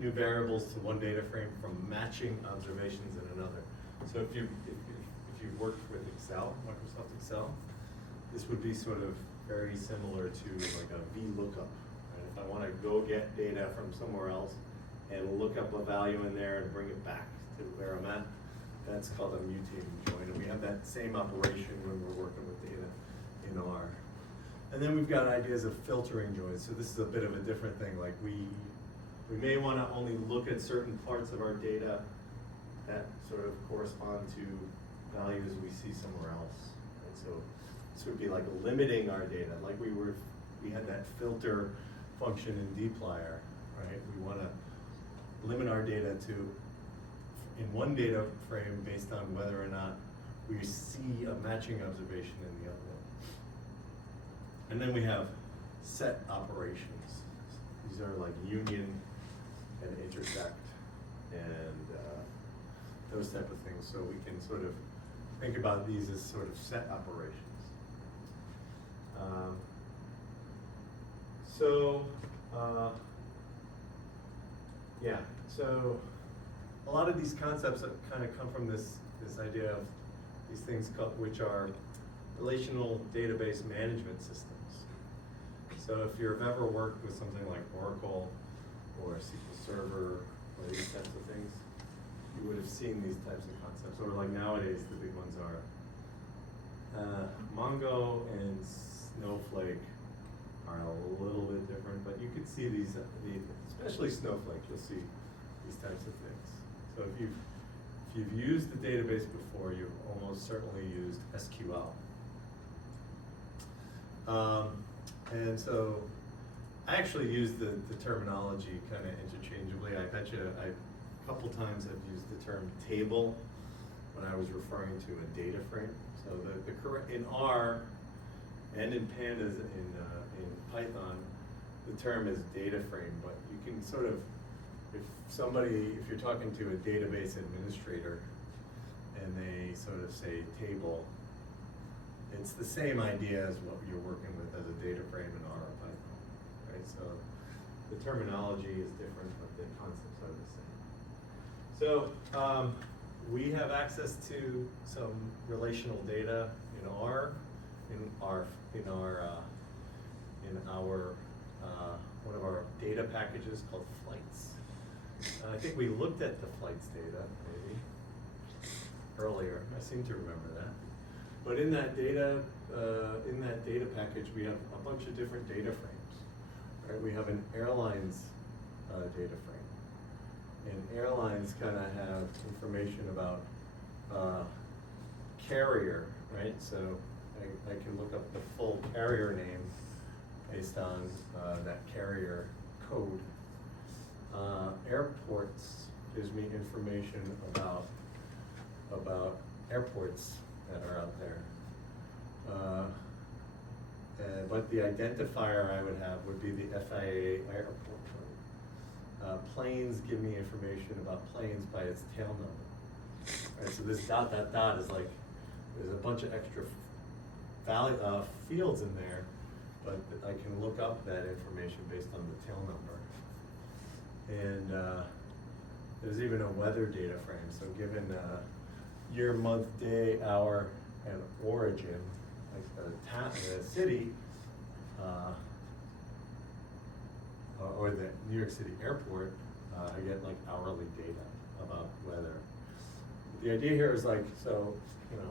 new variables to one data frame from matching observations in another. So if you've worked with Excel, Microsoft Excel, this would be sort of very similar to like a VLOOKUP. Right? If I want to go get data from somewhere else and look up a value in there and bring it back to where I'm at, that's called a mutating join. And we have that same operation when we're working with data in R. And then we've got ideas of filtering joins. So this is a bit of a different thing. Like we may want to only look at certain parts of our data that sort of correspond to values we see somewhere else. And so this would be like limiting our data. Like we had that filter function in dplyr, right? We want to limit our data to in one data frame based on whether or not we see a matching observation in the other one. And then we have set operations. These are like union and intersect and those type of things. So we can sort of think about these as sort of set operations. So a lot of these concepts kind of come from this idea of these things which are relational database management systems. So if you've ever worked with something like Oracle or SQL Server or these types of things, you would have seen these types of concepts. Or like nowadays, the big ones are Mongo and Snowflake are a little bit different, but you could see these, especially Snowflake, you'll see these types of things. So if you've used the database before, you've almost certainly used SQL. And so I actually use the terminology kind of interchangeably. I bet you a couple times I've used the term table when I was referring to a data frame. So the correct in R and in Pandas in Python, the term is data frame, but you can sort of, if you're talking to a database administrator and they sort of say table, it's the same idea as what you're working with as a data frame in R or Python, right? So the terminology is different, but the concepts are the same. So we have access to some relational data in R, one of our data packages called flights. I think we looked at the flights data maybe earlier. I seem to remember that. But in that data package, we have a bunch of different data frames. Right? We have an airlines data frame, and airlines kind of have information about carrier, right? So I can look up the full carrier name based on that carrier code. Airports gives me information about airports that are out there. But the identifier I would have would be the FIA airport code. Planes give me information about planes by its tail number. Right, so this ... is like there's a bunch of extra fields in there, but I can look up that information based on the tail number. And there's even a weather data frame, so given year, month, day, hour, and origin, like the city, or the New York City airport, I get like hourly data about weather. The idea here is like, so, you know,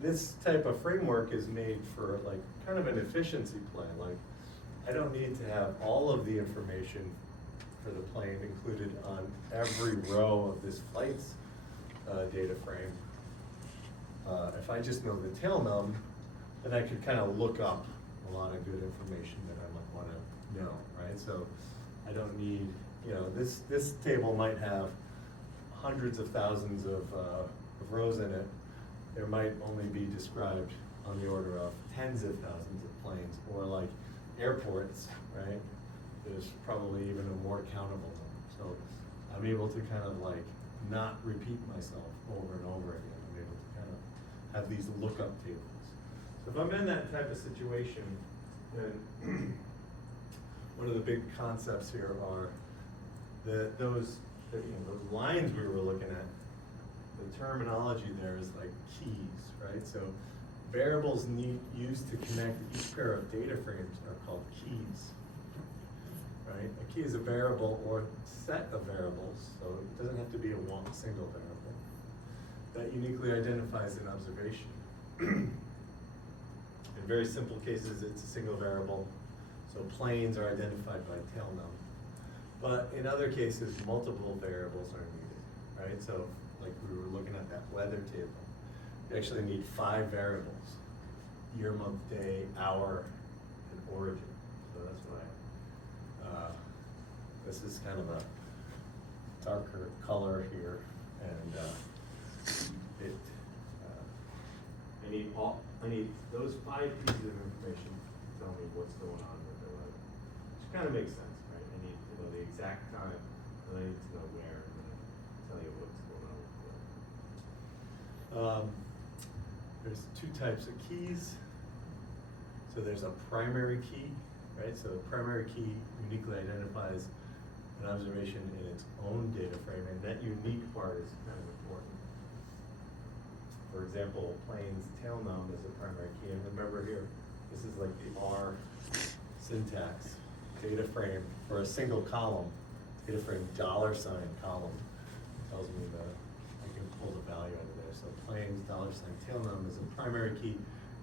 this type of framework is made for like kind of an efficiency plan. Like, I don't need to have all of the information for the plane included on every row of this flight's data frame. If I just know the tail num, then I could kind of look up a lot of good information that I might want to know, right? So I don't need, you know, this table might have hundreds of thousands of rows in it. There might only be described on the order of tens of thousands of planes, or like airports, right? There's probably even a more countable number. So I'm able to kind of like not repeat myself over and over again. I'm able to kind of have these lookup tables. So if I'm in that type of situation, then one of the big concepts here are those lines we were looking at. The terminology there is like keys, right? So variables used to connect each pair of data frames are called keys, right? A key is a variable or set of variables, so it doesn't have to be a single variable, that uniquely identifies an observation. In very simple cases, it's a single variable, so planes are identified by tail num. But in other cases, multiple variables are needed, right? So like we were looking at that weather table, you actually need 5 variables: year, month, day, hour, and origin. So that's why this is kind of a darker color here, and I need those 5 pieces of information to tell me what's going on with the weather, which kind of makes sense, right? I need to know the exact time, and I need to know where, and then I can tell you what's going on with the weather. There's 2 types of keys. So there's a primary key, right? So a primary key uniquely identifies an observation in its own data frame, and that unique part is kind of important. For example, plane's tail num is a primary key, and remember here, this is like the R syntax. Data frame for a single column, data frame $sign column tells me that I can pull the value out of there. So plane's $sign tail num is a primary key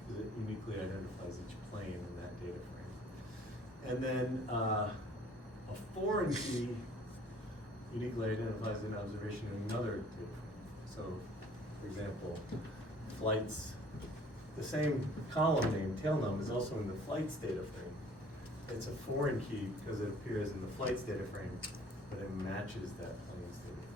because it uniquely identifies each plane in that data frame. And then a foreign key uniquely identifies an observation in another data frame. So, for example, flights, the same column name, tail num, is also in the flights data frame. It's a foreign key because it appears in the flights data frame, but it matches that plane's data frame.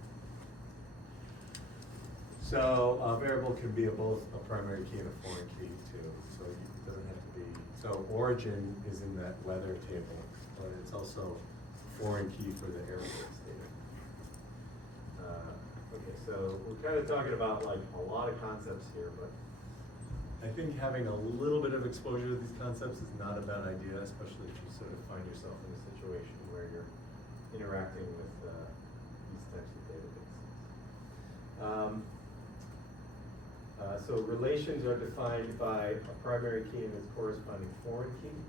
So a variable can be both a primary key and a foreign key too. So it doesn't have to be, so origin is in that weather table, but it's also a foreign key for the airports data. Okay, so we're kind of talking about like a lot of concepts here, but I think having a little bit of exposure to these concepts is not a bad idea, especially if you sort of find yourself in a situation where you're interacting with these types of databases. So relations are defined by a primary key and its corresponding foreign key.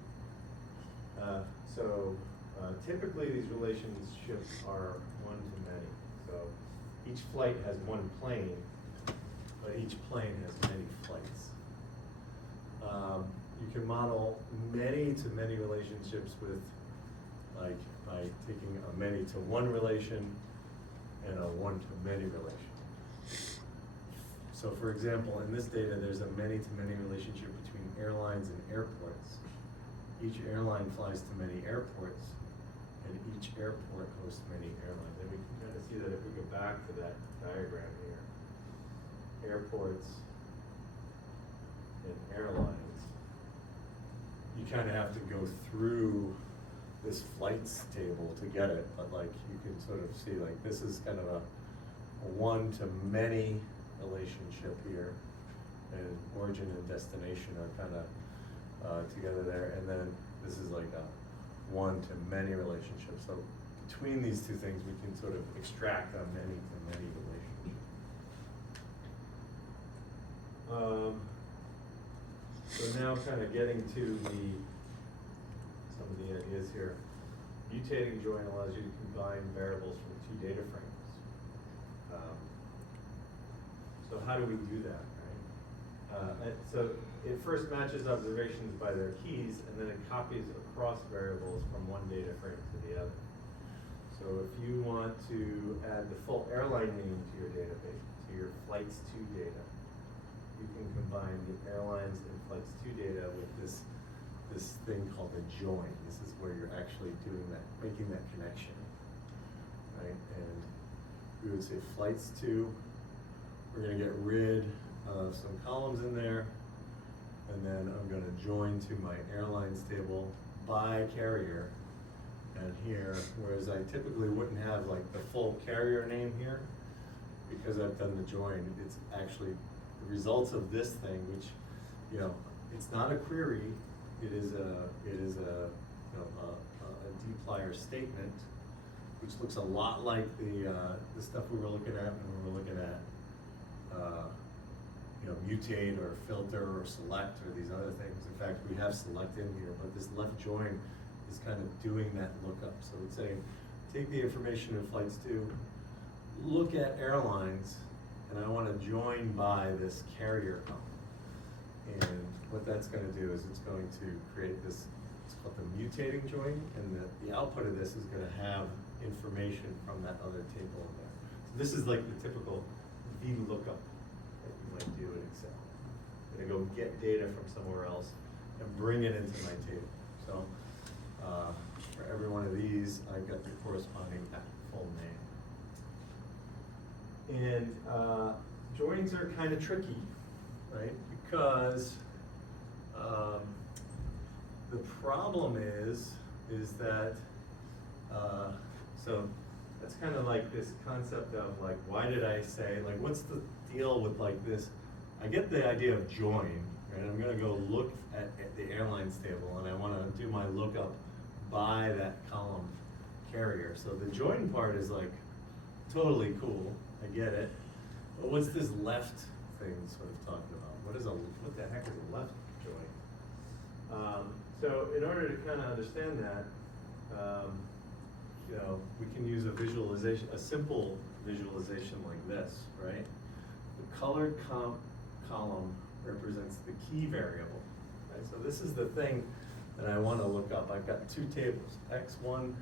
Typically these relationships are one to many. So each flight has one plane, but each plane has many flights. You can model many-to-many relationships with, like, by taking a many-to-one relation and a one-to-many relation. So for example, in this data, there's a many-to-many relationship between airlines and airports. Each airline flies to many airports, and each airport hosts many airlines. And we can kind of see that if we go back to that diagram here. Airports and airlines. You kind of have to go through this flights table to get it, but like you can sort of see like this is kind of a one-to-many relationship here. and origin and destination are kind of together there. And then this is like a one-to-many relationship. So between these two things, we can sort of extract a many-to-many relationship. So now kind of getting to some of the ideas here. Mutating join allows you to combine variables from two data frames. So how do we do that, right? So it first matches observations by their keys, and then it copies across variables from one data frame to the other. So if you want to add the full airline name to your database, to your flights to data, you can combine the airlines and flights to data with this thing called a join. This is where you're actually doing that, making that connection, right? And we would say flights to, we're gonna get rid of some columns in there, and then I'm gonna join to my airlines table by carrier. And here, whereas I typically wouldn't have like the full carrier name here, because I've done the join, it's actually the results of this thing, which, you know, it's not a query, it is a dplyr statement, which looks a lot like the stuff we were looking at when we were looking at mutate or filter or select or these other things. In fact, we have select in here, but this left join is kind of doing that lookup. So it's saying, take the information in flights to, look at airlines, and I want to join by this carrier column. And what that's going to do is it's going to create this, it's called the mutating join, and the output of this is going to have information from that other table in there. So this is like the typical VLOOKUP that you might do in Excel. I'm going to go get data from somewhere else and bring it into my table. So for every one of these, I've got the corresponding full name. And joins are kind of tricky, right? Because the problem is that, so that's kind of like this concept of like, why did I say, like, what's the deal with like this? I get the idea of join, right? I'm gonna go look at the airlines table, and I wanna do my lookup by that column carrier. So the join part is like totally cool, I get it. But what's this left thing sort of talking about? What the heck is a left join? So in order to kind of understand that, we can use a visualization, a simple visualization like this, right? The colored column represents the key variable, right? So this is the thing that I want to look up. I've got two tables, X1,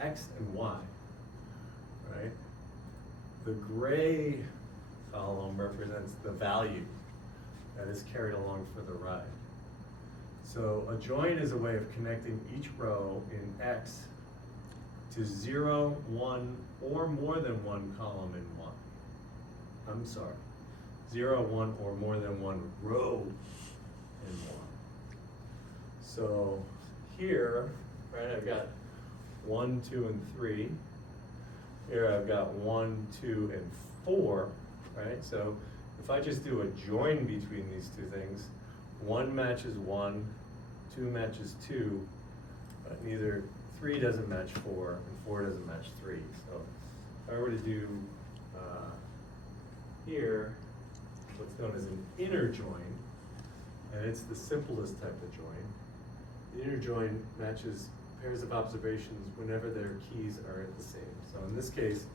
X and Y, right? The gray column represents the value that is carried along for the ride. So a join is a way of connecting each row in X to 0, 1, or more than one column in Y. I'm sorry, 0, 1, or more than one row in Y. So here, right, I've got 1, 2, and 3. Here I've got 1, 2, and 4, right? So if I just do a join between these two things, 1 matches 1, 2 matches 2, but neither 3 doesn't match 4, and 4 doesn't match 3. So if I were to do here, what's known as an inner join, and it's the simplest type of join. The inner join matches pairs of observations whenever their keys are the same. So in this case,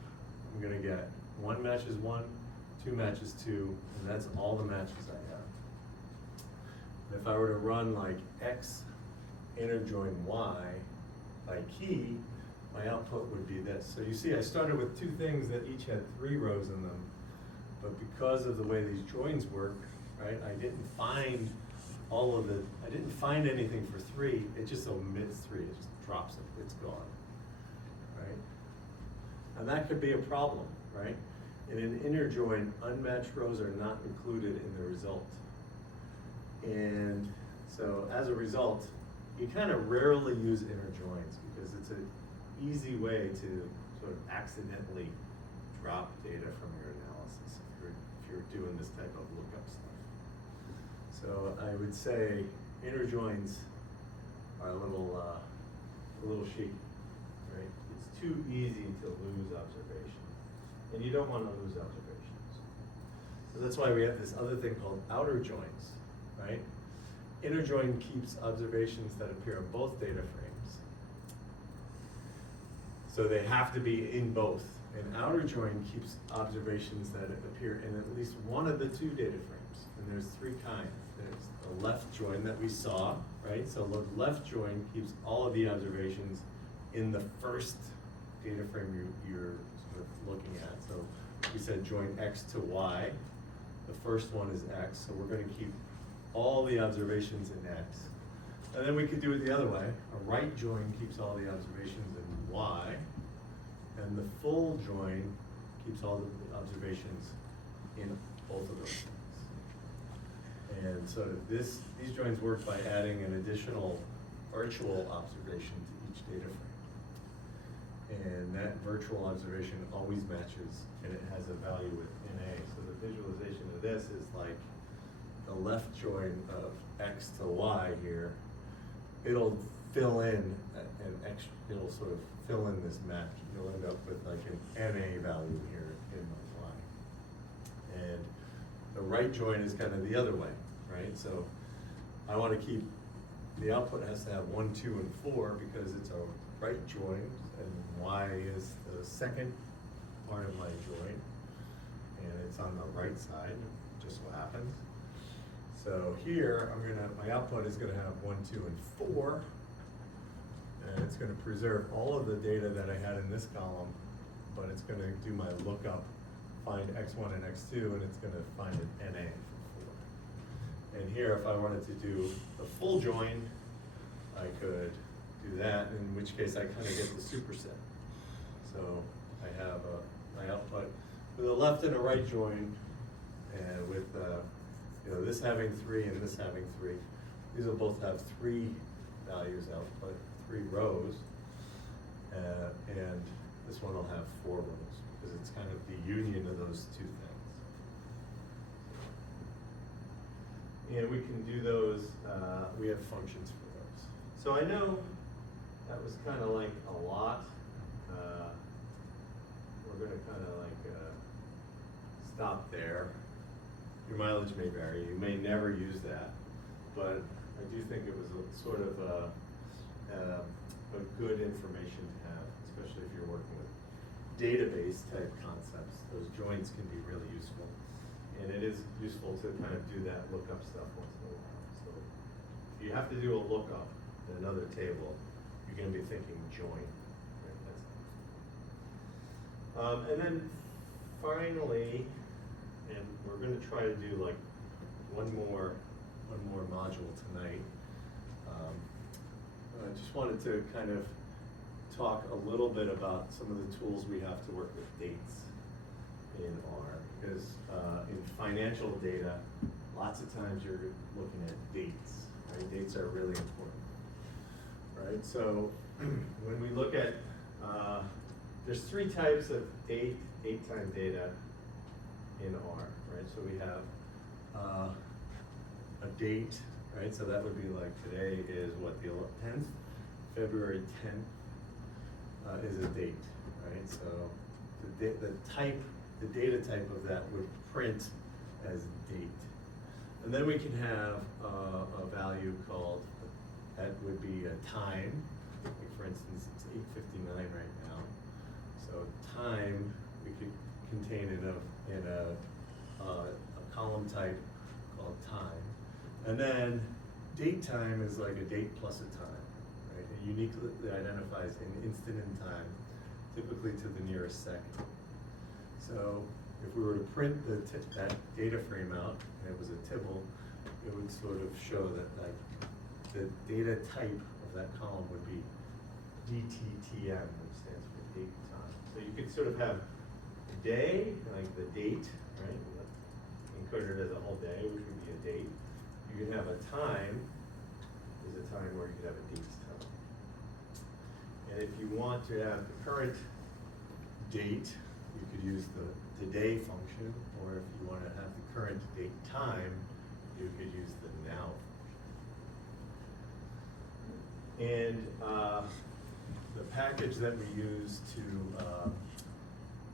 I'm going to get 1 matches 1, 2 matches 2, and that's all the matches I have. And if I were to run like X inner join Y by key, my output would be this. So you see, I started with 2 things that each had 3 rows in them, but because of the way these joins work, right, I didn't find anything for 3, it just omits 3, it just drops it, it's gone, right? And that could be a problem, right? In an inner join, unmatched rows are not included in the result. And so as a result, you kind of rarely use inner joins because it's an easy way to sort of accidentally drop data from your analysis if you're doing this type of lookup stuff. So I would say inner joins are a little shaky, right? It's too easy to lose observation, and you don't want to lose observations. So that's why we have this other thing called outer joins, right? Inner join keeps observations that appear in both data frames. So they have to be in both. And outer join keeps observations that appear in at least one of the two data frames. And there's three kinds. There's the left join that we saw, right? So the left join keeps all of the observations in the first data frame you're sort of looking at. So we said join X to Y. The first one is X, so we're going to keep all the observations in X. And then we could do it the other way. A right join keeps all the observations in Y. And the full join keeps all the observations in both of those things. And so these joins work by adding an additional virtual observation to each data frame. And that virtual observation always matches, and it has a value with NA. So the visualization of this is like the left join of X to Y here. It'll fill in it'll sort of fill in this match. You'll end up with like an NA value here in the Y. And the right join is kind of the other way, right? So I want to keep, the output has to have 1, 2, and 4 because it's a right join, and Y is the second part of my join, and it's on the right side, just so happens. So here, my output is gonna have 1, 2, and 4, and it's gonna preserve all of the data that I had in this column, but it's gonna do my lookup, find X1 and X2, and it's gonna find an NA for 4. And here, if I wanted to do the full join, I could do that, in which case I kind of get the superset. So I have my output with a left and a right join, and with this having 3 and this having 3. These will both have 3 values output, 3 rows, and this one will have 4 rows because it's kind of the union of those two things. And we can do those, we have functions for those. So I know that was kind of like a lot. We're going to kind of like stop there. Your mileage may vary. You may never use that, but I do think it was a sort of a good information to have, especially if you're working with database type concepts. Those joins can be really useful, and it is useful to kind of do that lookup stuff once in a while. So if you have to do a lookup in another table, you're going to be thinking join. Right? That's and then finally, and we're going to try to do like one more module tonight. I just wanted to kind of talk a little bit about some of the tools we have to work with dates in R, because in financial data, lots of times you're looking at dates, right? Dates are really important, right? So when we look at, there's 3 types of date-time data in R, right? So we have a date, right? So that would be like today is what, the 10th? February 10th is a date, right? So the data type of that would print as date. And then we can have a value called, that would be a time. Like for instance, it's 8:59 right now. So time, we could contain in a column type called time. And then date time is like a date plus a time, right? It uniquely identifies an instant in time, typically to the nearest second. So if we were to print that data frame out, and it was a tibble, it would sort of show that like the data type of that column would be DTTM, which stands for date time. So you could sort of have day, like the date, right? Encoded as a whole day, which would be a date. You could have a time, is a time where you could have a date's time. And if you want to have the current date, you could use the today function, or if you want to have the current date time, you could use the now function. And the package that we use to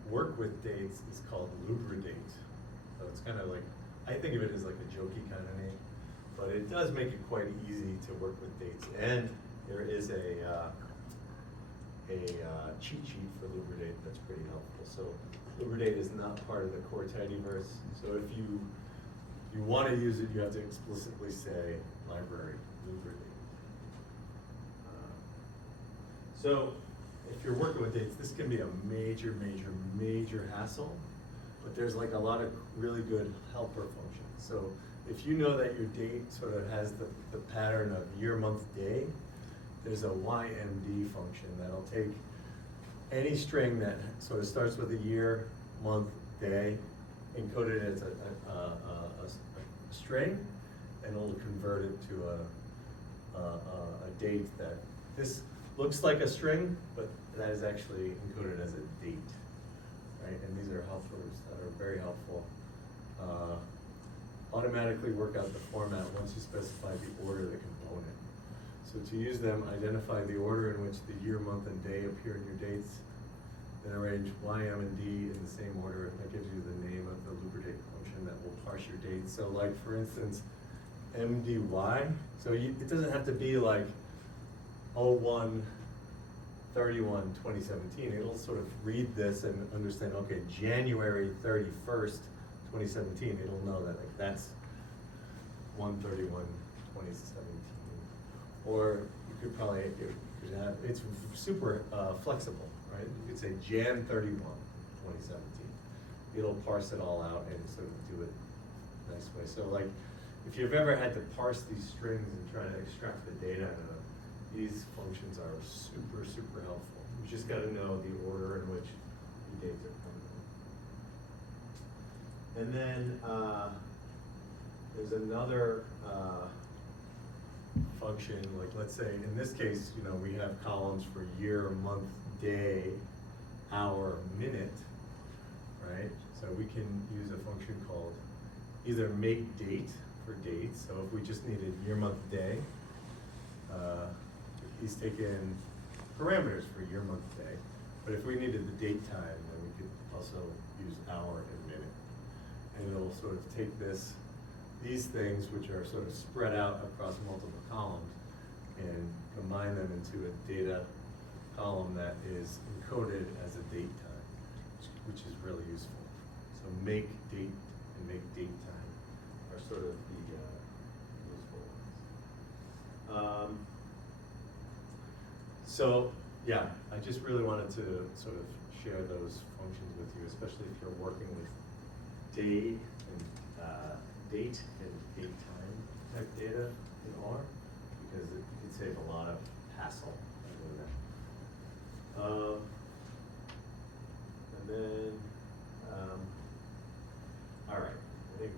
work with dates is called Lubridate. So it's kind of like, I think of it as like a jokey kind of name, but it does make it quite easy to work with dates. And there is a cheat sheet for Lubridate that's pretty helpful. So Lubridate is not part of the core tidyverse. So if you want to use it, you have to explicitly say library Lubridate. So if you're working with dates, this can be a major, major, major hassle, but there's like a lot of really good helper functions. So if you know that your date sort of has the pattern of year, month, day, there's a YMD function that'll take any string that sort of starts with a year, month, day, encode it as a string, and it'll convert it to a date that this looks like a string, but that is actually encoded as a date, right? And these are helpers that are very helpful. Automatically work out the format once you specify the order of the component. So to use them, identify the order in which the year, month, and day appear in your dates, then arrange Y, M, and D in the same order. That gives you the name of the Lubridate function that will parse your dates. So like, for instance, MDY, so it doesn't have to be like 01/31/2017, it'll sort of read this and understand, okay, January 31st, 2017, it'll know that like that's 1/31/2017. Or you could probably, it's super flexible, right? You could say Jan 31/2017. It'll parse it all out and sort of do it a nice way. So like, if you've ever had to parse these strings and try to extract the data out of them, these functions are super, super helpful. You just gotta know the order in which the dates are coming in. And then there's another function, like let's say, in this case, you know, we have columns for year, month, day, hour, minute, right? So we can use a function called either make date for dates. So if we just needed year, month, day, he's taken parameters for year, month, day. But if we needed the date time, then we could also use hour and minute. And it'll sort of take these things, which are sort of spread out across multiple columns, and combine them into a data column that is encoded as a date time, which is really useful. So make date and make date time are sort of the useful ones. So yeah, I just really wanted to sort of share those functions with you, especially if you're working with date and date time type data in R, because it could save a lot of hassle by doing that. And then, all right, I think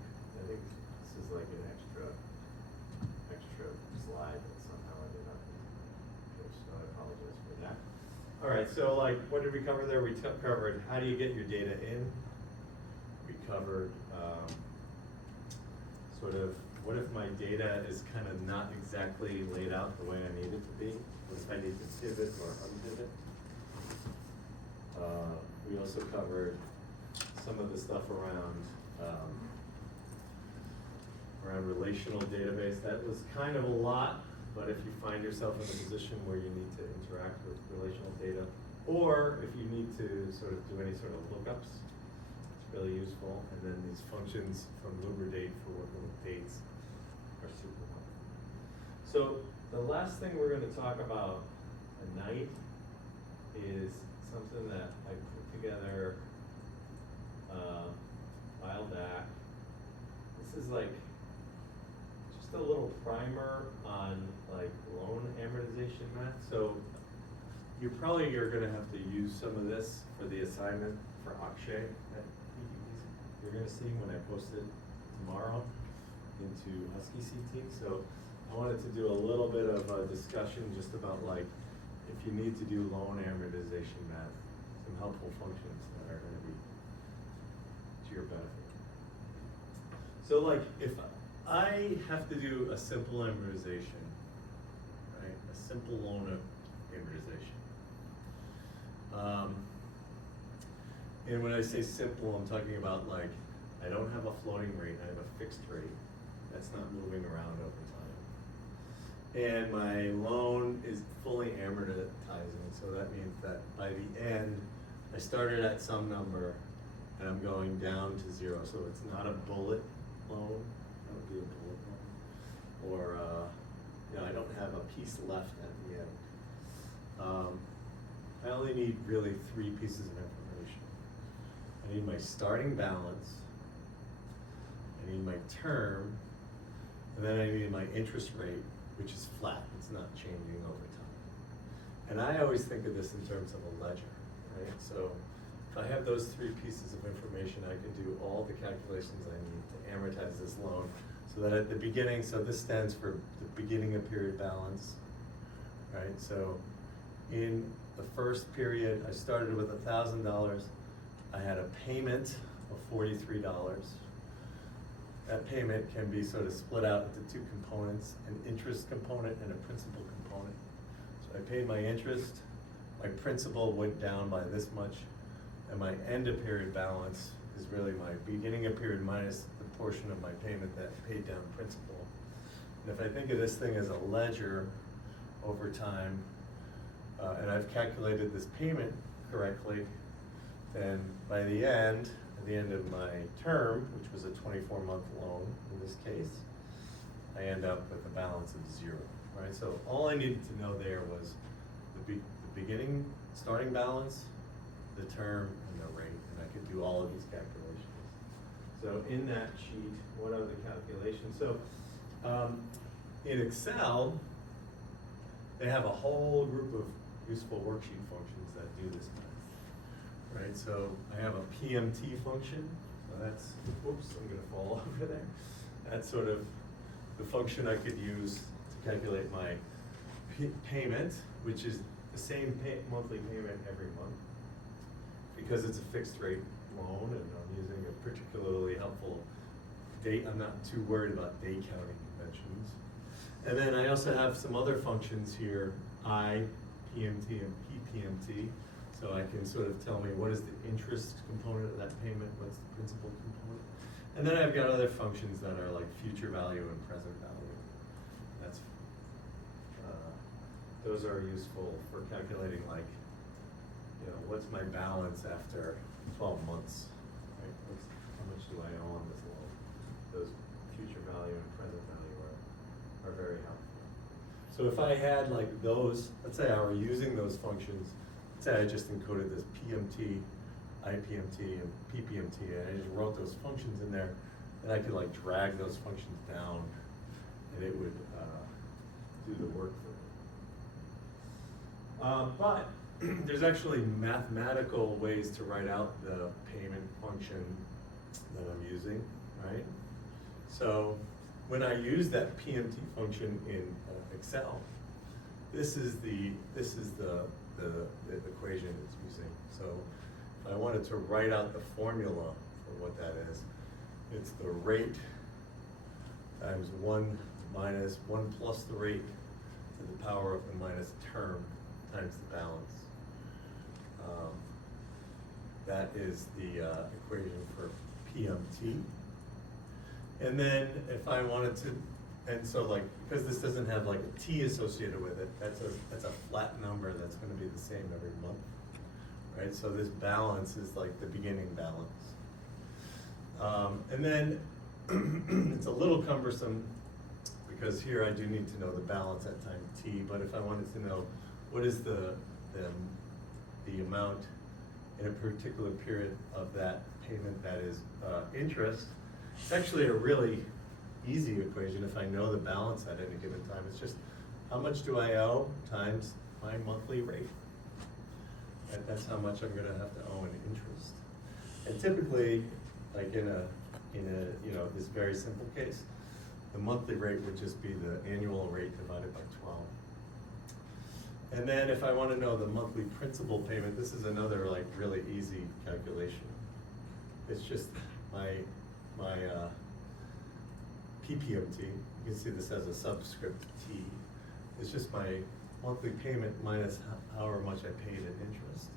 this is like an extra slide that somehow I did not pitch, so I apologize for that. All right, so like, what did we cover there? We covered how do you get your data in. We covered sort of what if my data is kind of not exactly laid out the way I need it to be? What if I need to pivot or unpivot? We also covered some of the stuff around relational database. That was kind of a lot, but if you find yourself in a position where you need to interact with relational data, or if you need to sort of do any sort of lookups, it's really useful. And then these functions from Lubridate for working with dates are super helpful. So the last thing we're going to talk about tonight is something that I put together a while back. This is like just a little primer on like loan amortization math. So you're going to have to use some of this for the assignment for Akshay that you're going to see when I post it tomorrow into Husky CT. So I wanted to do a little bit of a discussion just about like if you need to do loan amortization math, some helpful functions that are going to be to your benefit. So like if I have to do a simple amortization, right? A simple loan amortization. And when I say simple, I'm talking about like, I don't have a floating rate, I have a fixed rate. That's not moving around over time. And my loan is fully amortizing, so that means that by the end, I started at some number and I'm going down to zero, so it's not a bullet loan, that would be a bullet loan. Or, I don't have a piece left at the end. I only need really 3 pieces of information. I need my starting balance, I need my term, and then I need my interest rate, which is flat, it's not changing over time. And I always think of this in terms of a ledger, right? So if I have those 3 pieces of information, I can do all the calculations I need to amortize this loan, so that at the beginning, so this stands for the beginning of period balance, right? So in the first period, I started with $1,000. I had a payment of $43. That payment can be sort of split out into 2 components, an interest component and a principal component. So I paid my interest, my principal went down by this much, and my end of period balance is really my beginning of period minus the portion of my payment that paid down principal. And if I think of this thing as a ledger over time, and I've calculated this payment correctly, then by the end of my term, which was a 24-month loan in this case, I end up with a balance of 0, right? So all I needed to know there was the beginning starting balance, the term, and the rate, and I could do all of these calculations. So in that sheet, what are the calculations? So in Excel, they have a whole group of useful worksheet functions that do this math, right? So I have a PMT function, so that's, whoops, I'm gonna fall over there. That's sort of the function I could use to calculate my payment, which is the same monthly payment every month. Because it's a fixed rate loan and I'm using a particularly helpful date, I'm not too worried about day counting conventions. And then I also have some other functions here, I, PMT, and PPMT. So I can sort of tell me what is the interest component of that payment, what's the principal component. And then I've got other functions that are like future value and present value. That's, those are useful for calculating like, what's my balance after 12 months, right? How much do I owe on this loan? Those future value and present value are very helpful. So if I had like those, let's say I were using those functions, let's say I just encoded this PMT, IPMT, and PPMT, and I just wrote those functions in there, and I could like drag those functions down, and it would do the work for me. But there's actually mathematical ways to write out the payment function that I'm using, right? So when I use that PMT function in Excel, this is the equation it's using. So if I wanted to write out the formula for what that is, it's the rate times 1 minus 1 plus the rate to the power of the minus term times the balance. That is the equation for PMT. And then if I wanted to, and so like, because this doesn't have like a T associated with it, that's a flat number that's gonna be the same every month, right? So this balance is like the beginning balance. And then it's a little cumbersome because here I do need to know the balance at time T, but if I wanted to know what is the amount in a particular period of that payment that is interest, it's actually a really easy equation if I know the balance at any given time. It's just how much do I owe times my monthly rate. That's how much I'm gonna have to owe in interest. And typically, like in a this very simple case, the monthly rate would just be the annual rate divided by 12. And then if I want to know the monthly principal payment, this is another like really easy calculation. It's just my PPMT, you can see this as a subscript T. It's just my monthly payment minus however much I paid in interest.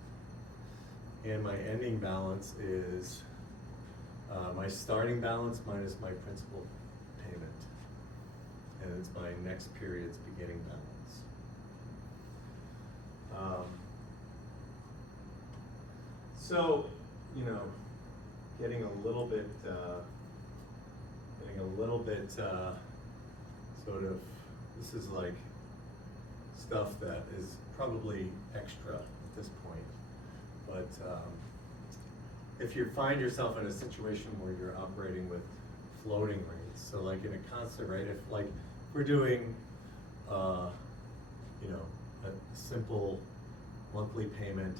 And my ending balance is my starting balance minus my principal payment. And it's my next period's beginning balance. So, you know, getting a little bit sort of, this is like stuff that is probably extra at this point. But if you find yourself in a situation where you're operating with floating rates, so like in a constant rate, if like we're doing, you know, a simple monthly payment,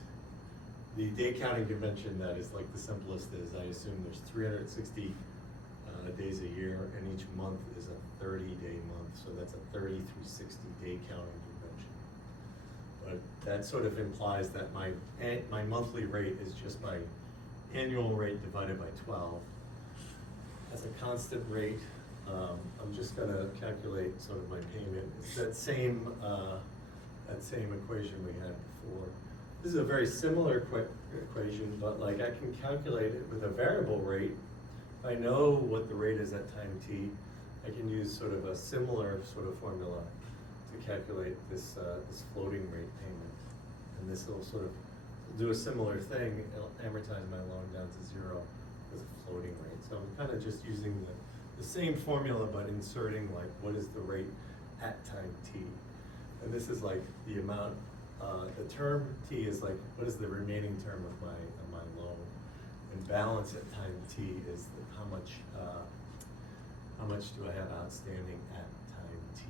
the day counting convention that is like the simplest is, I assume there's 360 days a year, and each month is a 30-day month, so that's a 30 through 60 day counting convention. But that sort of implies that my monthly rate is just my annual rate divided by 12. As a constant rate, I'm just gonna calculate sort of my payment. It's that same equation we had before. This is a very similar equation, but like I can calculate it with a variable rate. If I know what the rate is at time t, I can use sort of a similar sort of formula to calculate this floating rate payment. And this will sort of do a similar thing. It'll amortize my loan down to 0 with a floating rate. So I'm kind of just using the same formula, but inserting like what is the rate at time t. And this is like the amount, the term t is like what is the remaining term of my loan. And balance at time t is how much do I have outstanding at time t.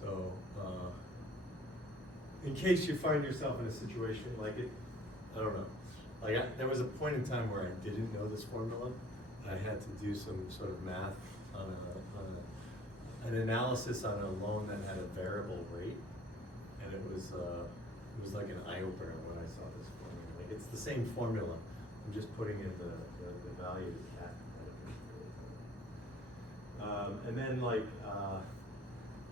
So in case you find yourself in a situation like it, I don't know, like there was a point in time where I didn't know this formula. I had to do some sort of math on an analysis on a loan that had a variable rate, and it was like an eye-opener when I saw this formula. Like it's the same formula. I'm just putting in the values at and then like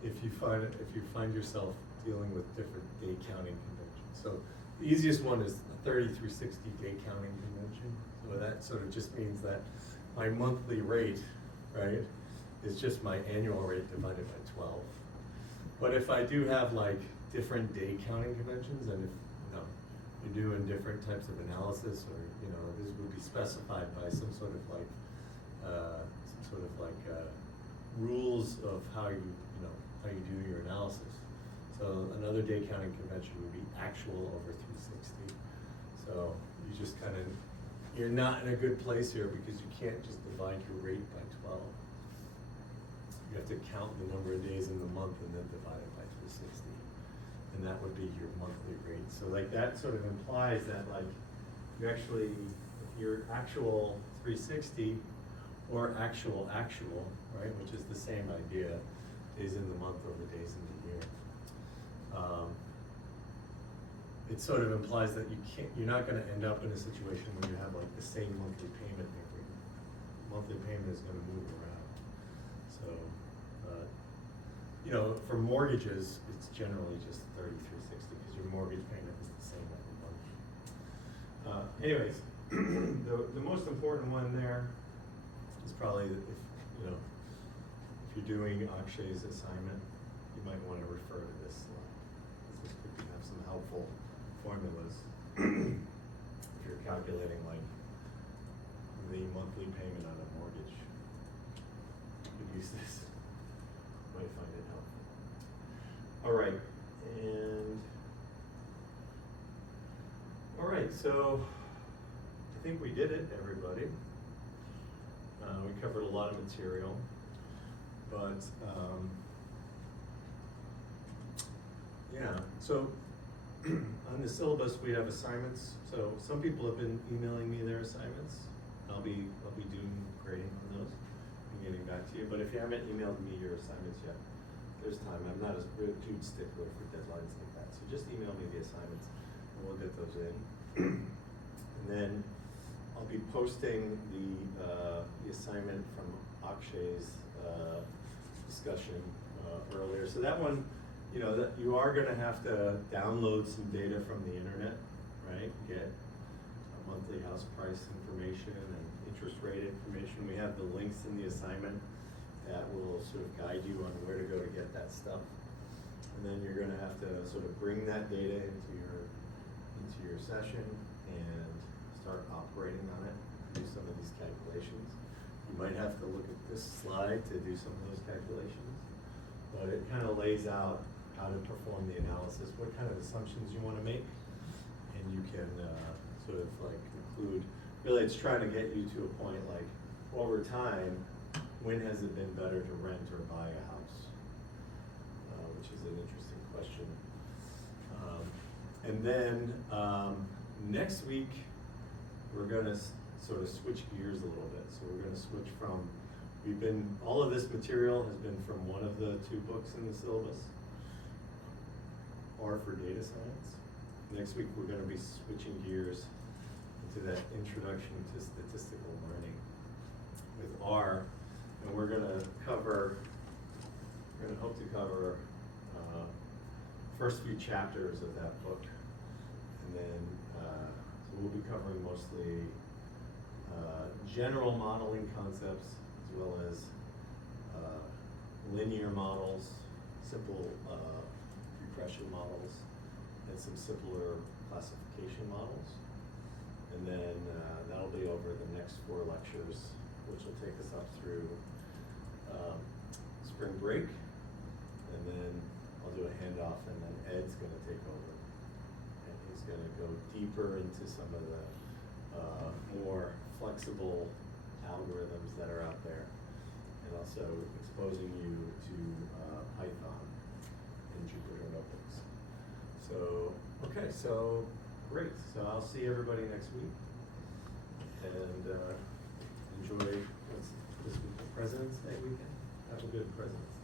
if you find yourself dealing with different day counting conventions. So the easiest one is a 30 through 60 day counting convention. So that sort of just means that my monthly rate, right, is just my annual rate divided by 12. But if I do have like different day counting conventions, and if you're doing different types of analysis, or this would be specified by some sort of like rules of how you do your analysis. So another day counting convention would be actual over 360. So you just you're not in a good place here because you can't just divide your rate by 12. You have to count the number of days in the month and then divide it by 360. And that would be your monthly rate. So like that sort of implies that like you actually, if your actual 360 or actual, right, which is the same idea, days in the month over days in the year. It sort of implies that you're not going to end up in a situation where you have like the same monthly payment every monthly payment is going to move around. So, for mortgages, it's generally just 3360 because your mortgage payment is the same every month. Anyways, the most important one there is probably that if you're doing Akshay's assignment, you might want to refer to this slide. This could have some helpful formulas if you're calculating like the monthly payment on a mortgage. You could use this. You might find it helpful. All right, so I think we did it, everybody. We covered a lot of material, but yeah. So on the syllabus we have assignments. So some people have been emailing me their assignments. I'll be doing grading on those and getting back to you. But if you haven't emailed me your assignments yet, there's time. I'm not a huge stickler for deadlines like that. So just email me the assignments and we'll get those in. And then I'll be posting the assignment from Akshay's discussion earlier. So that one, you know, that you are gonna have to download some data from the internet, right? Get a monthly house price information and interest rate information. We have the links in the assignment that will sort of guide you on where to go to get that stuff. And then you're gonna have to sort of bring that data into your session and start operating on it, do some of these calculations. You might have to look at this slide to do some of those calculations, but it kind of lays out how to perform the analysis, what kind of assumptions you want to make, and you can sort of like include, really it's trying to get you to a point like, over time, when has it been better to rent or buy a house? Which is an interesting question. And then next week, we're gonna sort of switch gears a little bit. So we're gonna switch from, all of this material has been from one of the 2 books in the syllabus, R for Data Science. Next week, we're gonna be switching gears into that Introduction to Statistical Learning with R, and we're gonna hope to cover first few chapters of that book, and then so we'll be covering mostly general modeling concepts as well as linear models, simple regression models, and some simpler classification models. And then that'll be over the next 4 lectures, which will take us up through spring break. And then I'll do a handoff, and then Ed's gonna take over. And he's gonna go deeper into some of the more flexible algorithms that are out there, and also exposing you to Python and Jupyter Notebooks. So, okay, so great. So I'll see everybody next week, and enjoy this week, President's Day weekend. Have a good President's Day.